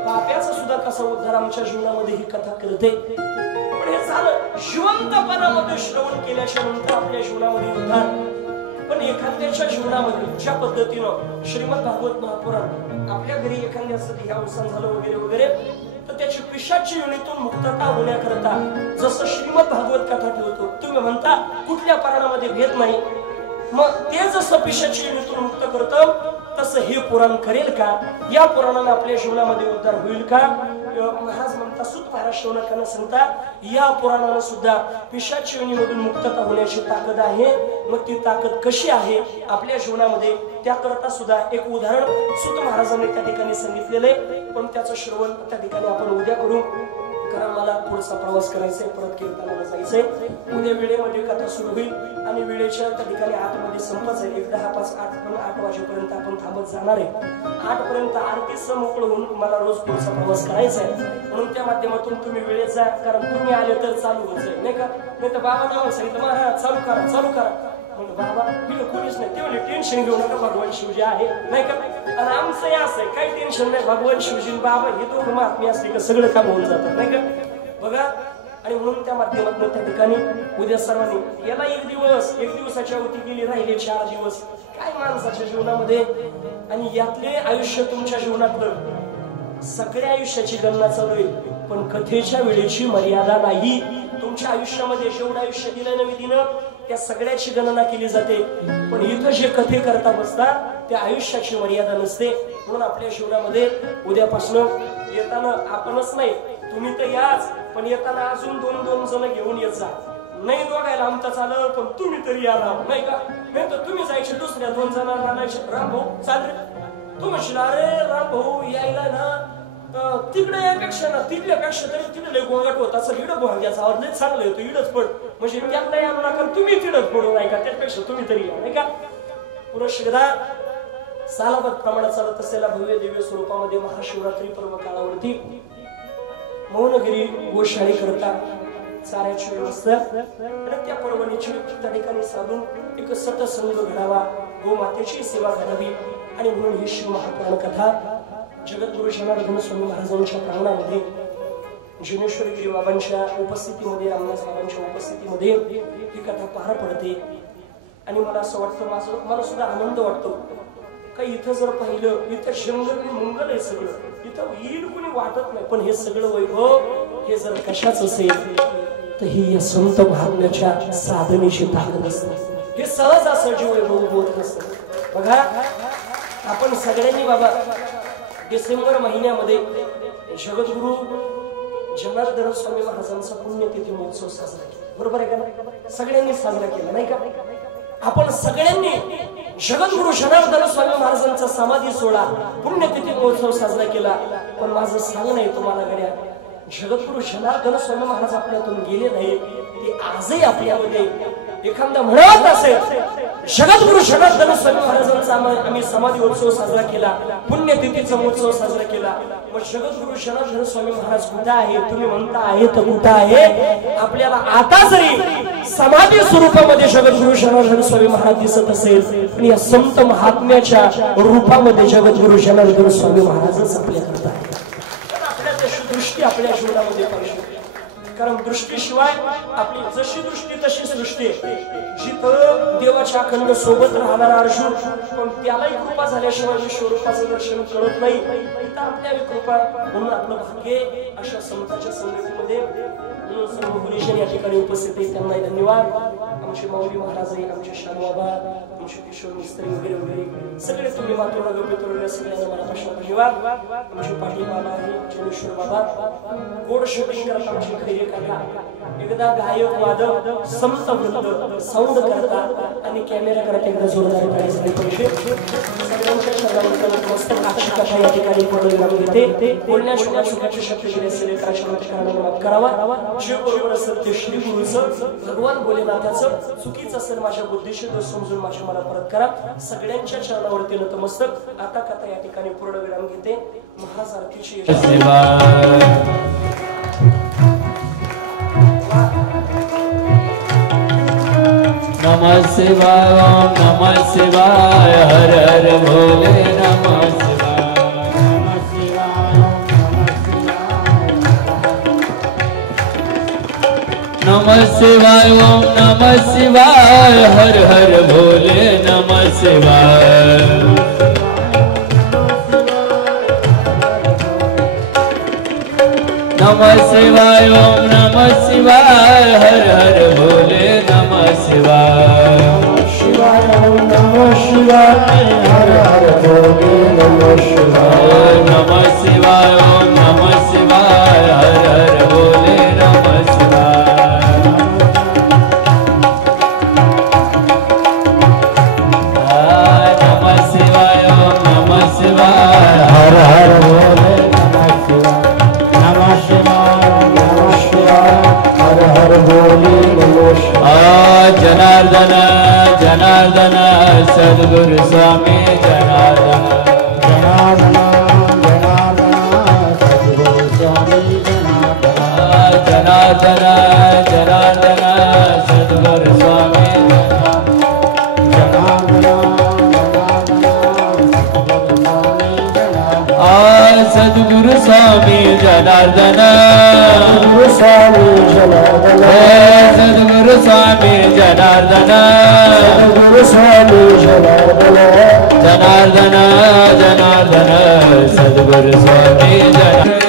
पाप्याचा सुद्धा कसा उद्धार आमच्या जीवनामध्ये ही कथा करते. पण हे झालं जिवंतपणामध्ये श्रवण केल्याच्या नंतर आपल्या जीवनामध्ये उद्धार. पण एखाद्याच्या जीवनामध्ये ज्या पद्धतीनं श्रीमद भागवत महापुराण आपल्या घरी एखाद्याचं देहावसान झालं वगैरे वगैरे तर त्याची पिशाची योनीतून मुक्तता होण्याकरता जसं श्रीमद भागवत कथा ठेवतो. तुम्ही म्हणता कुठल्या पुराणामध्ये भेद नाही, मग ते जसं पिशाची योनीतून मुक्त करतं तसं हे पुराण करेल का? या पुराणाने आपल्या जीवनामध्ये उद्धार होईल का? महाराज म्हणतात सुत महाराज शौनकांना सांगतात या पुराणाने सुद्धा पिशाची योनीमधून मुक्तता होण्याची ताकद आहे. मग ती ताकद कशी आहे आपल्या जीवनामध्ये त्याकरता सुद्धा एक उदाहरण सुत महाराजांनी त्या ठिकाणी सांगितलेले. पण त्याचं श्रवण त्या ठिकाणी आपण उद्या करू, कारण मला थोडासा प्रवास करायचा आहे, परत कीर्तनाला जायचंय. उद्या वेळेमध्ये कथा सुरू होईल आणि वेळेच्या त्या ठिकाणी आतमध्ये संपत जाईल. 1, 10, 5, 8 पण 8 वाजेपर्यंत आपण थांबत जाणार आहे. 8 पर्यंत आरतीचं मोकळं होऊन मला रोज पुढचा प्रवास करायचा आहे. म्हणून त्या माध्यमातून तुम्ही वेळेत जा, कारण तुम्ही आले तर चालू होत जाईल नाही का. नाही तर बाबा नाव सांगितलं महाराज चालू करा चालू करा, म्हणून बाबा तिला कोणीच नाही. ते म्हणजे टेन्शन घेऊ नका, भगवान शिवजी आहे नाही का. आणि आमचं हे असं आहे काही टेन्शन नाही, भगवान शिवजी बाबा हे दोघं महात्मे असले का सगळं काम होऊन जातं नाही का. बघा आणि म्हणून त्या माध्यमातून त्या ठिकाणी उद्या सर्वांनी याला एक दिवसाच्या होती गेली, राहिले 4 दिवस. काय माणसाच्या जीवनामध्ये आणि यातले आयुष्य तुमच्या जीवनातलं सगळ्या आयुष्याची गणना चालू आहे, पण कथेच्या वेळेची मर्यादा नाही. तुमच्या आयुष्यामध्ये जेवढं आयुष्य दिलं नवीन त्या सगळ्याची गणना केली जाते, पण इथं जे कथे करता बसतात त्या आयुष्याची मर्यादा नसते. म्हणून आपल्या जीवनामध्ये उद्यापासून येताना आपणच नाही, तुम्ही तर याच, पण येताना अजून 2-2 जण घेऊन येत जा. नाही दोघायला आमचं चाललं, पण तुम्ही तरी या राव, नाही का? नाही तर तुम्ही जायचे दुसऱ्या 2 जणांना आणायचे. राम भाऊ चाल रे, तू म्हणशील अरे राम भाऊ यायला ना तिकडे यापेक्षा ना तिथल्यापेक्षा तरी तिकडे गोंगाट होता सर, इडं भोंग्याचा आवाज लय चांगला येतो, इडच पड म्हणजे त्यांना या नका, तुम्ही तिडच पडू नाही का, त्यापेक्षा तुम्ही तरी या, नाही का? पुरश्रदा सालाबत प्रमाणात चालत असलेल्या भव्य दिव्य स्वरूपामध्ये महाशिवरात्री पर्व काळावरती मौनगिरी गोशाळी करता चाऱ्याची व्यवस्था आणि त्या पर्वणीची त्या ठिकाणी साधून एक सतसंग घडावा, गोमातेची सेवा घडावी. आणि म्हणून ही शिव महापुराण कथा जगद्गुरु जनार्दन स्वामी महाराजांच्या प्रांगणामध्ये जिनेश्वर गिरी बाबांच्या उपस्थितीमध्ये, रामदास बाबांच्या उपस्थितीमध्ये ही कथा पार पडते. आणि मला असं वाटतं, मला सुद्धा आनंद वाटतो का इथं जर पाहिलं इथं जंगल मंगल आहे सगळं, इथं येईल कोणी वाटत नाही, पण हे सगळं वैभव हे जर कशाच असेल तर ही या संत महात्म्याच्या साधनेची ताकद असते. हे सहज असं जे वैभव होत नसतं. बघा आपण सगळ्यांनी बाबा डिसेंबर महिन्यामध्ये जगद्गुरु जनार्दन स्वामी महाराजांचा पुण्यतिथी महोत्सव साजरा केला, बरोबर आहे का? सगळ्यांनी साजरा केला नाही का? आपण सगळ्यांनी जगद्गुरु जनार्दन स्वामी महाराजांचा समाधी सोहळा पुण्यतिथी महोत्सव साजरा केला. पण माझं सांगणं आहे तुम्हाला गड्या, जगद्गुरु जनार्दन स्वामी महाराज आपल्यातून गेले नाही, ते आजही आपल्यामध्ये एखादा म्हणत असेल जगद्गुरु जनार्दन स्वामी महाराजांचा आम्ही समाधी उत्सव साजरा केला, पुण्यतिथीचा महोत्सव साजरा केला. मग जगद्गुरु जनार्दन स्वामी महाराज कुठे आहे? तुम्ही म्हणता आहे तर कुठे आहे? आपल्याला आता जरी समाधी स्वरूपामध्ये जगद्गुरु जनार्दन स्वामी महाराज दिसत असेल, पण या संत महात्म्याच्या रूपामध्ये जगद्गुरु जनार्दन स्वामी महाराजच आपल्या करत आहे. आपल्या तशी दृष्टी आपल्या जीवनामध्ये पाहिजे, कारण दृष्टीशिवाय आपली जशी दृष्टी तशी सृष्टी. जिथं देवाच्या अखंड सोबत राहणारा अर्जुन, पण त्यालाही कृपा झाल्याशिवाय विश्वरूपाचं दर्शन कळत नाही, तिथं आपल्याला कृपा. म्हणून आपलं भाग्य अशा संतांच्या संगतीमध्ये. म्हणून सर्व गुरुजन या ठिकाणी उपस्थित आहेत, त्यांनाही धन्यवाद. आमचे माऊली महाराज आहेत, आमचे श्यामबाबा, आमचे किशोर मिस्त्री वगैरे वगैरे सगळे तुम्ही मातोडा गपितोडा सगळ्यांना मनापासून धन्यवाद. आमचे पाटील बाबा आहेत, जनेश्वर बाबा, गोड शूटिंग करत आमची खैरे काका, एकदा गायक वादक समस्त वृंद साऊंड करतात आणि कॅमेरा करत एकदा जोरदार पाहिजे पैसे सगळ्यांच्या शब्दांवर मस्त नाक्षी कथा या ठिकाणी बोलून घेते. बोलण्या शोकाची शक्ती दिली असेल कारणाने करावा. शिव बरोबर सत्य श्री गुरुचं भगवान भोलेनाथाचं चुकीचं असेल माझ्या बुद्धीशी दोष समजून माझ्या मला परत करा. सगळ्यांच्या चरणावरती नतमस्तक. आता कथा या ठिकाणी पूर्ण विराम घेते. महाराज आरतीची नमः शिवाय, ओम नमः शिवाय, हर हर भोले नमः शिवाय, नमः शिवाय, नमः शिवाय, ओम नमः शिवाय, हर हर भोले नमः शिवाय, नमः शिवाय, ओम नमः शिवाय, हर हर भोले नमः शिवाय, नमः शिवाय, हर हर भोले नमः शिवाय, नमः शिवाय, ओम नमः शिवाय, हर हर भोले नमः शिवाय, नमः शिवाय, ओम नमः शिवाय, हर हर भोले जनार्दन जनार्दन सद्गुरु स्वामी जनार्दन, जनार्दन जनार्दन सद्गुरु स्वामी जनार्दन, जनार्दन जनार्दन सद्गुरु स्वामी जनार्दन, सद्गुरु स्वामी जनार्दन, जनार्दन सद्गुरु स्वामी जनार्दन सद्गुरु स्वामी जनार्दन सद्गुरु स्वामी जनार्दन जनार्दन जनार्दन सद्गुरु स्वामी जनार्दन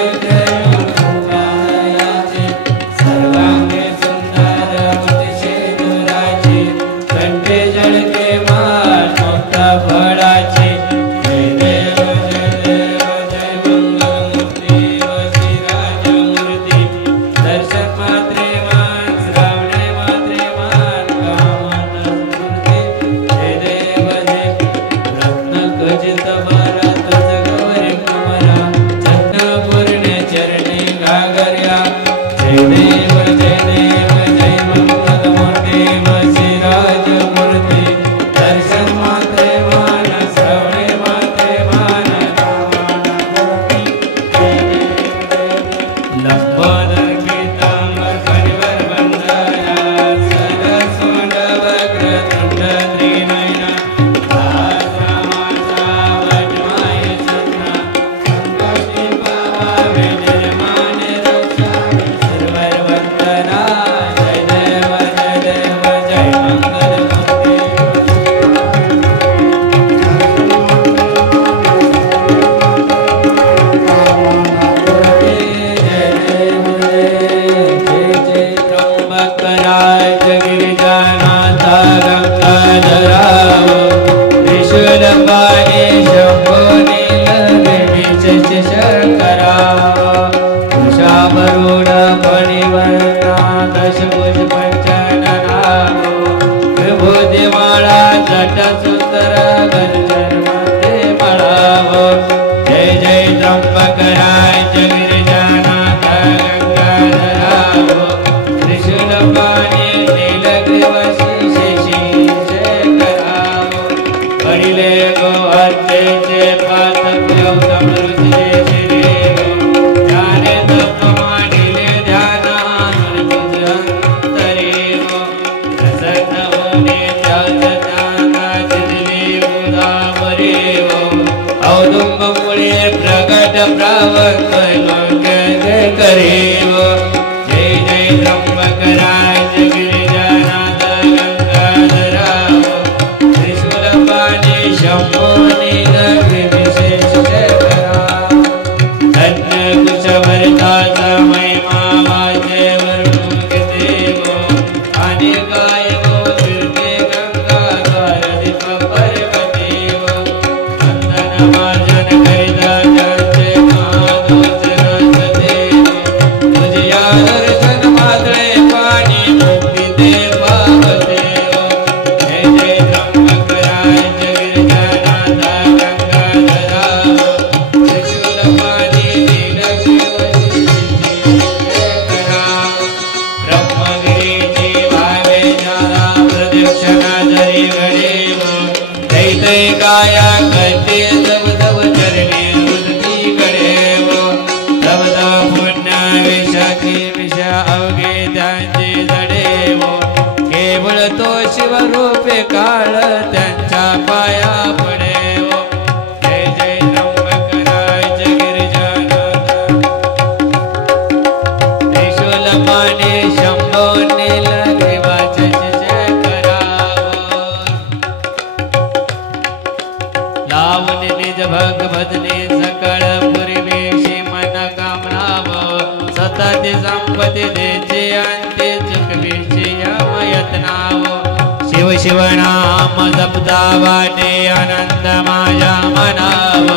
शिव नाम जपता वाटे आनंद माया मनाव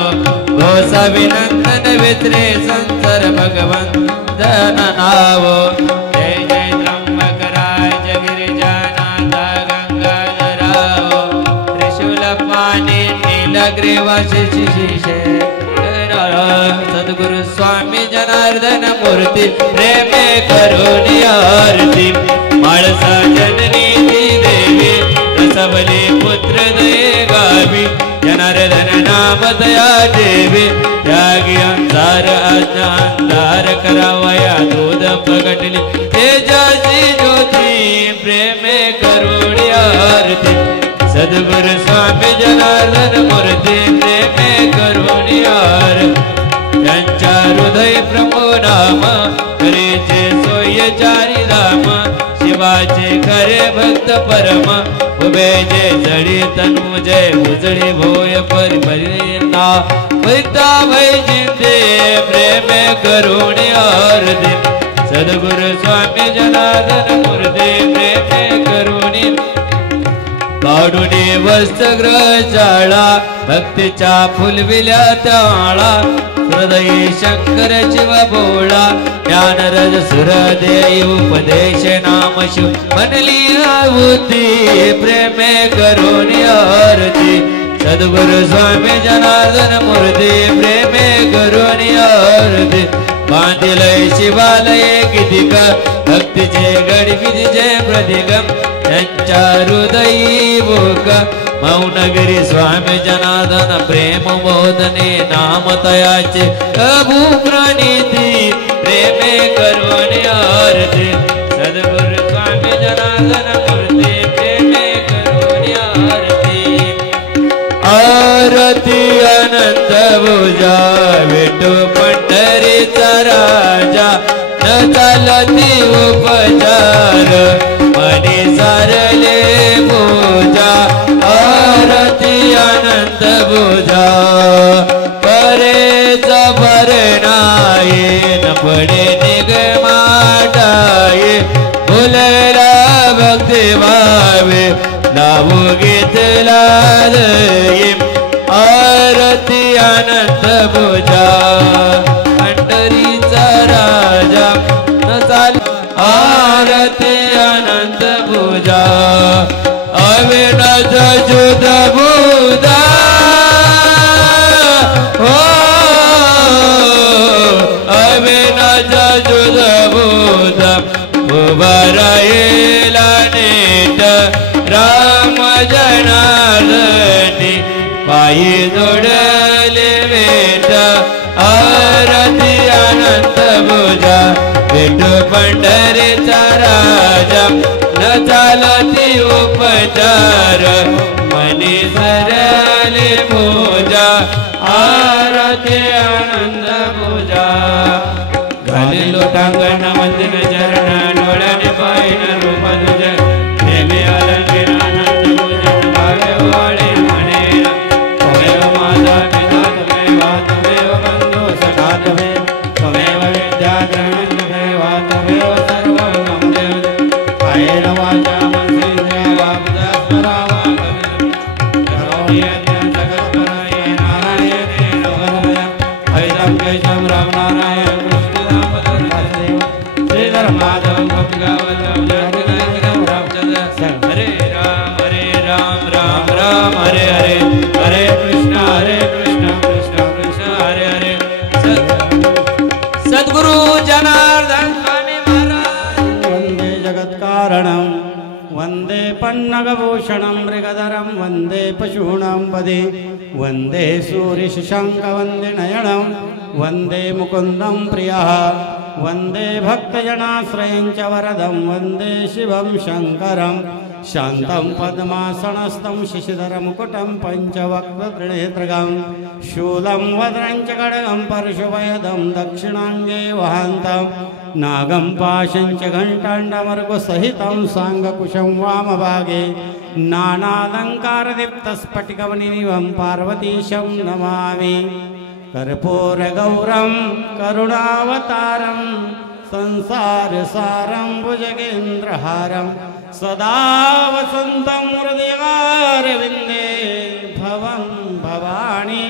गोसाविनंदन वित्रे संसर भगवंत नाव जय जय त्र्यंबक राज गिरिजानाथ गंगाधराव त्रिशूल पाणी नीलग्रीव सद्गुरु स्वामी जनार्दन मूर्ति प्रेमे करुणी आरती माळसा जननी देवी सबले पुत्र दये गावी जनार्दन नाम दया देवी त्यागी अंधार अंधार करावया दूध प्रगटली तेजाची ज्योती प्रेमे करुणी आरती सद्गुरु स्वामी जनार्दन मूर्ती प्रेमे करुणी आरती त्यांच्या हृदय प्रभु नाम करीचे सोय चारी धाम शिवाचे खरे भक्त परम उभे जे जडी तनु जय उजळी भोय परिपरिना वैता वैजिते प्रेम करुणे आरती सद्गुरु स्वामी जनार्दन मूर्ती प्रेम करुणे काढुनी वस्त्रग्रह जाळा भक्तीच्या फुलविल्या ताळा हृदयी शंकर शिव भोळा ज्ञानरज सुरदेय उपदेश नाम शिव म्हणली आहुती प्रेमे करुणी आरती सद्गुरु स्वामी जनार्दन मूर्ती प्रेमे करुणी आरती बांधिलय शिवालय गीतिक भक्तीचे गडविधीचे प्रतीक त्यांच्या हृदयी भोक मौनगिरी स्वामी जनार्दन प्रेम मोदने नाम तयाचे अभूप्रणिती प्रेमे करुणे आरती सद्गुरु स्वामी जनार्दन मूर्ती प्रेमे करुणे आरती आरती अनंत भुजा विठू पंढरीचा राजा न चालती उपचार मनी सारले पूजा आरती अनंत भुजा परेच भरणाये न पडे निगमाटाये फुलला भक्ती भावे लावू घेतला दये आरती अनंत भुजा पंढरीचा राजा न चाल आरती अनंत भुजा अविनाश जुद बुधा हो अविनाश जुद बुधा उभारायला नेट राम जनार्दनी पायी जोडले वेट आरती अनंत भुजा विठू पंढरीचा राजा न चालती उपचार मनी सरले पूजा आरती आनंद पूजा घाली लोटांगण वंदन चरण डोळ्याने पाहिन रूप तुझ प्रेमी अलंकीन आनंद पूजन भावे वाळे म्हणे त्वमेव माता पिता त्वमेव त्वमेव बंधू सखा त्वमेव विद्या द्रविण त्वमेव त्वमेव सर्वं मम देव कायेन वाचा मनसेन्द्रिया वाक्पदा स्मरावा करोमि यज्ञं जगत्पराय नारायणे नमः ऐदं केशवं रामनारायण कृष्णदामोदर वासुदेव श्रीधर माधवं गोपिकावल्लभं जगन्नाथं रामचन्द्र हरे राम राम राम हरे हरे हरे कृष्ण कृष्ण कृष्ण हरे हरे सद्गुरु जनार्दन स्वामी महाराज वंदे जगत्कारणं वंदे पन्नगभूषणं मृगधरं वंदे पशूनां वदे वंदे सूर्यशशाङ्कवन्दे नयनं वंदे मुकुन्दं प्रियः वंदे भक्तजनाश्रयं च वरदं वंदे शिवं शङ्करं शान्तं पद्मासनस्थं शशिधरमुकुटं पञ्चवक्त्रत्रिनेत्रगं शूलं वज्रं च खड्गं परशुभयदं दक्षिणाङ्गे वहान्तं नागं पाशं च घण्टाण्डमर्गसहितं साङ्गकुशं वामभागे नानालङ्कारदीप्तस्फटिकमणिनिभं पार्वतीशं नमामि कर्पूरगौरं करुणावतारं संसारसारं भुजगेन्द्रहारं सदा वसन्तं हृदयारविन्दे भवं भवानी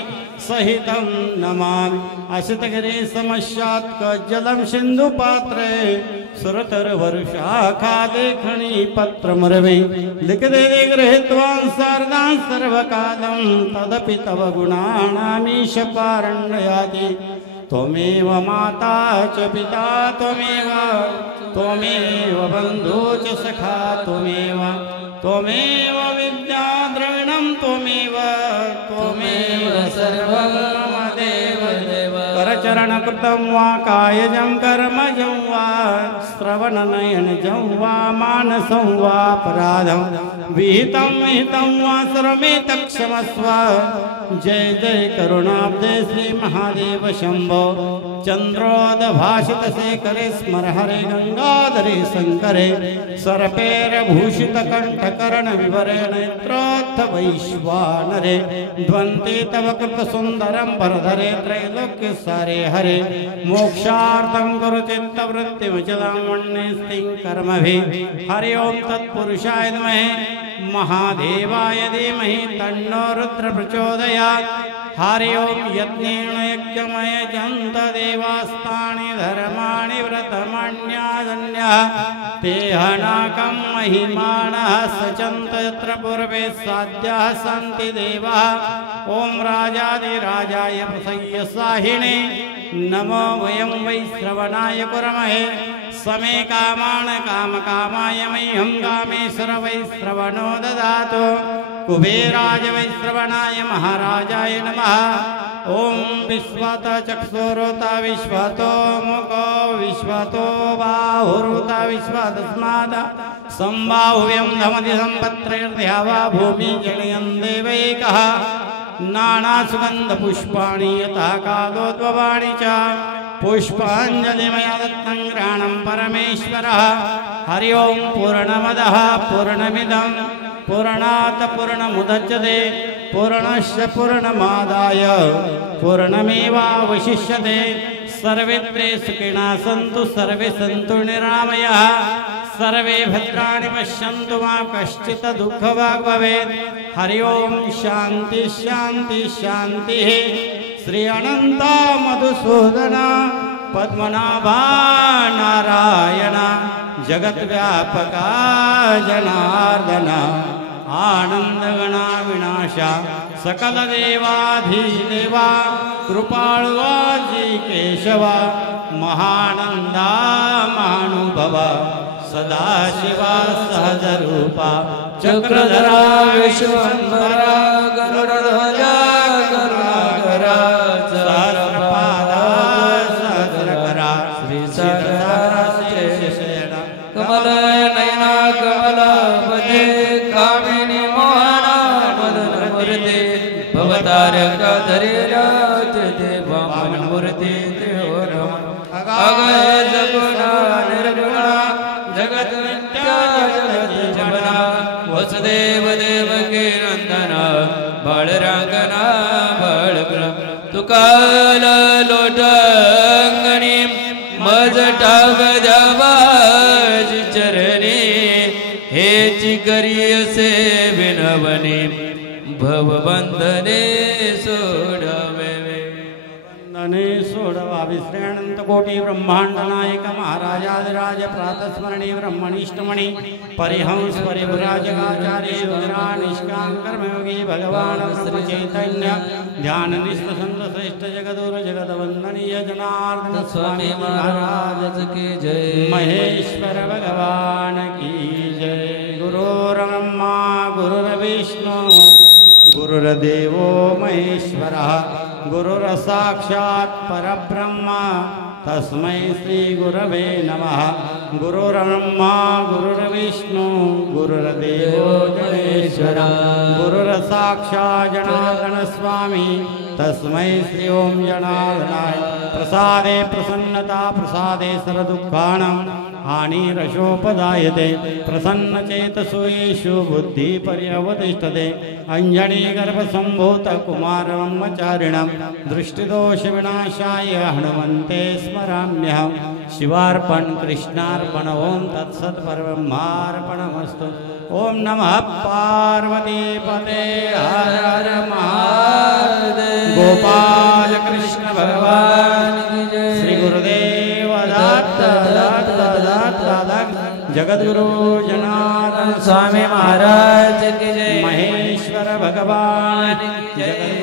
सहितं नमामि असितगिरे समस्यात्कज्जलं सिन्धुपात्रे सुरतरवर्षाखालेखनी पत्रमरवे लिखदे गृहीत्वा शारदा सर्वकालं तदपि तव गुणानामीश पारण्ययाति त्वमेव माता च पिता त्वमेव बन्धु च सखा त्वमेव विद्या द्रविणं त्वमेव सर्वं मम देव करचरणकृतं वा कायजं कर्मजं वा श्रवण नयन वा मानसं वापराधं विहितं विहितं वा सर्वमेतत् क्षमस्व। जय जय करुणाब्दे श्री महादेव शंभो। चंद्रोदभाषित शेखरे स्मर हरे गंगाधरे शंकरे सर्पेर भूषित कंठकर्ण विवरे नेत्रोत्थ वैश्वानरे ध्वन्ते तव कृत सुंदरं भरधरे त्रैलोक्य सारे हरे मोक्षार्थं कुरु चित्तवृत्तिमचलां वन्यस्तिं कर्मभिः। हरि ओं तत्पुरुषाय नमः महादेवाय धीमहि तन्नो रुद्र प्रचोदयात्। हरि ओं यज्ञेन यज्ञमयजन्त देवास्तानि धर्माणि व्रतमन्यादन्यः ते हनाकं महिमानः सचन्त यत्र पूर्वे साध्याः सन्ति देवाः। ॐ राजाधिराजाय प्रसय्यसाहिने नमो वयं वै श्रवणाय कुर्महे समे कामान् कामकामाय मह्यं कामेश्वर वै श्रवणो ददातु। कुबेराज वै श्रवणाय महाराजाय नमः। ओम विश्वत चक्षुरुता विश्वतो मुखो विश्वतो बाहुरुता विश्वतस्मात् संबाहुव्यं धमति सम्पत्तिर्द्यावा भूमि जनयन् देवैकः। नानासुगन्धपुष्पाणि यथा कालोद्भवानि च पुष्पाञ्जलिमया दत्तं घ्राणं परमेश्वरः। हरि ओं पूर्णमदः पूर्णमिदं पूर्णात् पूर्णमुदच्यते पूर्णस्य पूर्णमादाय पूर्णमेवावशिष्यते। सर्वेत्रे सुखिनः सन्तु सर्वे सन्तु निरामयाः सर्वे भद्राणि पश्यन्तु मा कश्चित् दुःखभाग् भवेत्। हरि ओं शान्ति शान्ति शान्तिः। श्री अनंत मधुसूदन पद्मनाभा नारायण जगद्व्यापका जनार्दन आनंदगणा विनाशा सकल देवाधीदेवा कृपाळुवाजी केशवा महानंदा महानुभवा सदाशिवा सहजरूपा चक्रधरा विश्वंभरा गरुडध्वजा करुणाकरा सहस्रपादा सहस्रकरा श्री सरस्वती कमल नयना कमलापते कामिनी मोहना मदन मूर्ते भवतारक धैर्यते वामन मूर्ते अगय सगुणा निर्गुणा जगत नित्या जगत जमना वसुदेव देवकी नंदना बाळरांगना बाळकृ तुकाल लोटांगणी मज टाक द्यावाज चरणी हेची करी असे विनवणे भवबंधने सोडवे वंदने सोडवा विश्रेणंत कोटी ब्रह्मांड नायक महाराजाधिराज प्रातस्मरणी ब्रह्मनिष्ठमणि परिहंस परिभ्राजकाचार्य रुद्रा निष्काम कर्मयोगी भगवान श्री चैतन्य ध्यान निष्ठ संत श्रेष्ठ जगदुर जगत वंदनीय जनार्दन स्वामी महाराज की जय। महेश्वर भगवान की जय। गुरुर्ब्रह्मा गुरुर्विष्णु गुरुर्देवो महेश्वरः गुरुर्साक्षात् परब्रह्म तस्मै श्री गुरवे नमः। गुरुर्ब्रह्मा गुरुर्विष्णु गुरुर्देवो महेश्वरः गुरुर्साक्षात् जनार्दन स्वामी तस्मै श्री ओम जनार्दनाय। प्रसादे प्रसन्नता प्रसादे सर्वदुःखानां हानिरशोपदायते प्रसन्नचेतसो येषु बुद्धिपर्यवतिष्ठते। अंजनी गर्भसम्भूत कुमारब्रह्मचारिणं दृष्टिदोषविनाशाय हनुमन्ते स्मराम्यहम्। शिवार्पण कृष्णार्पण ओम तत्सत् परब्रह्मार्पणमस्तु। ओम नमः पार्वतीपते हर हर महादेव। गोपाल कृष्ण भगवान की जय। श्री गुरुदेव दत्त दत्त दत्त दत्त जगद्गुरु जनार्दन स्वामी महाराज की जय। महेश्वर भगवान की जय।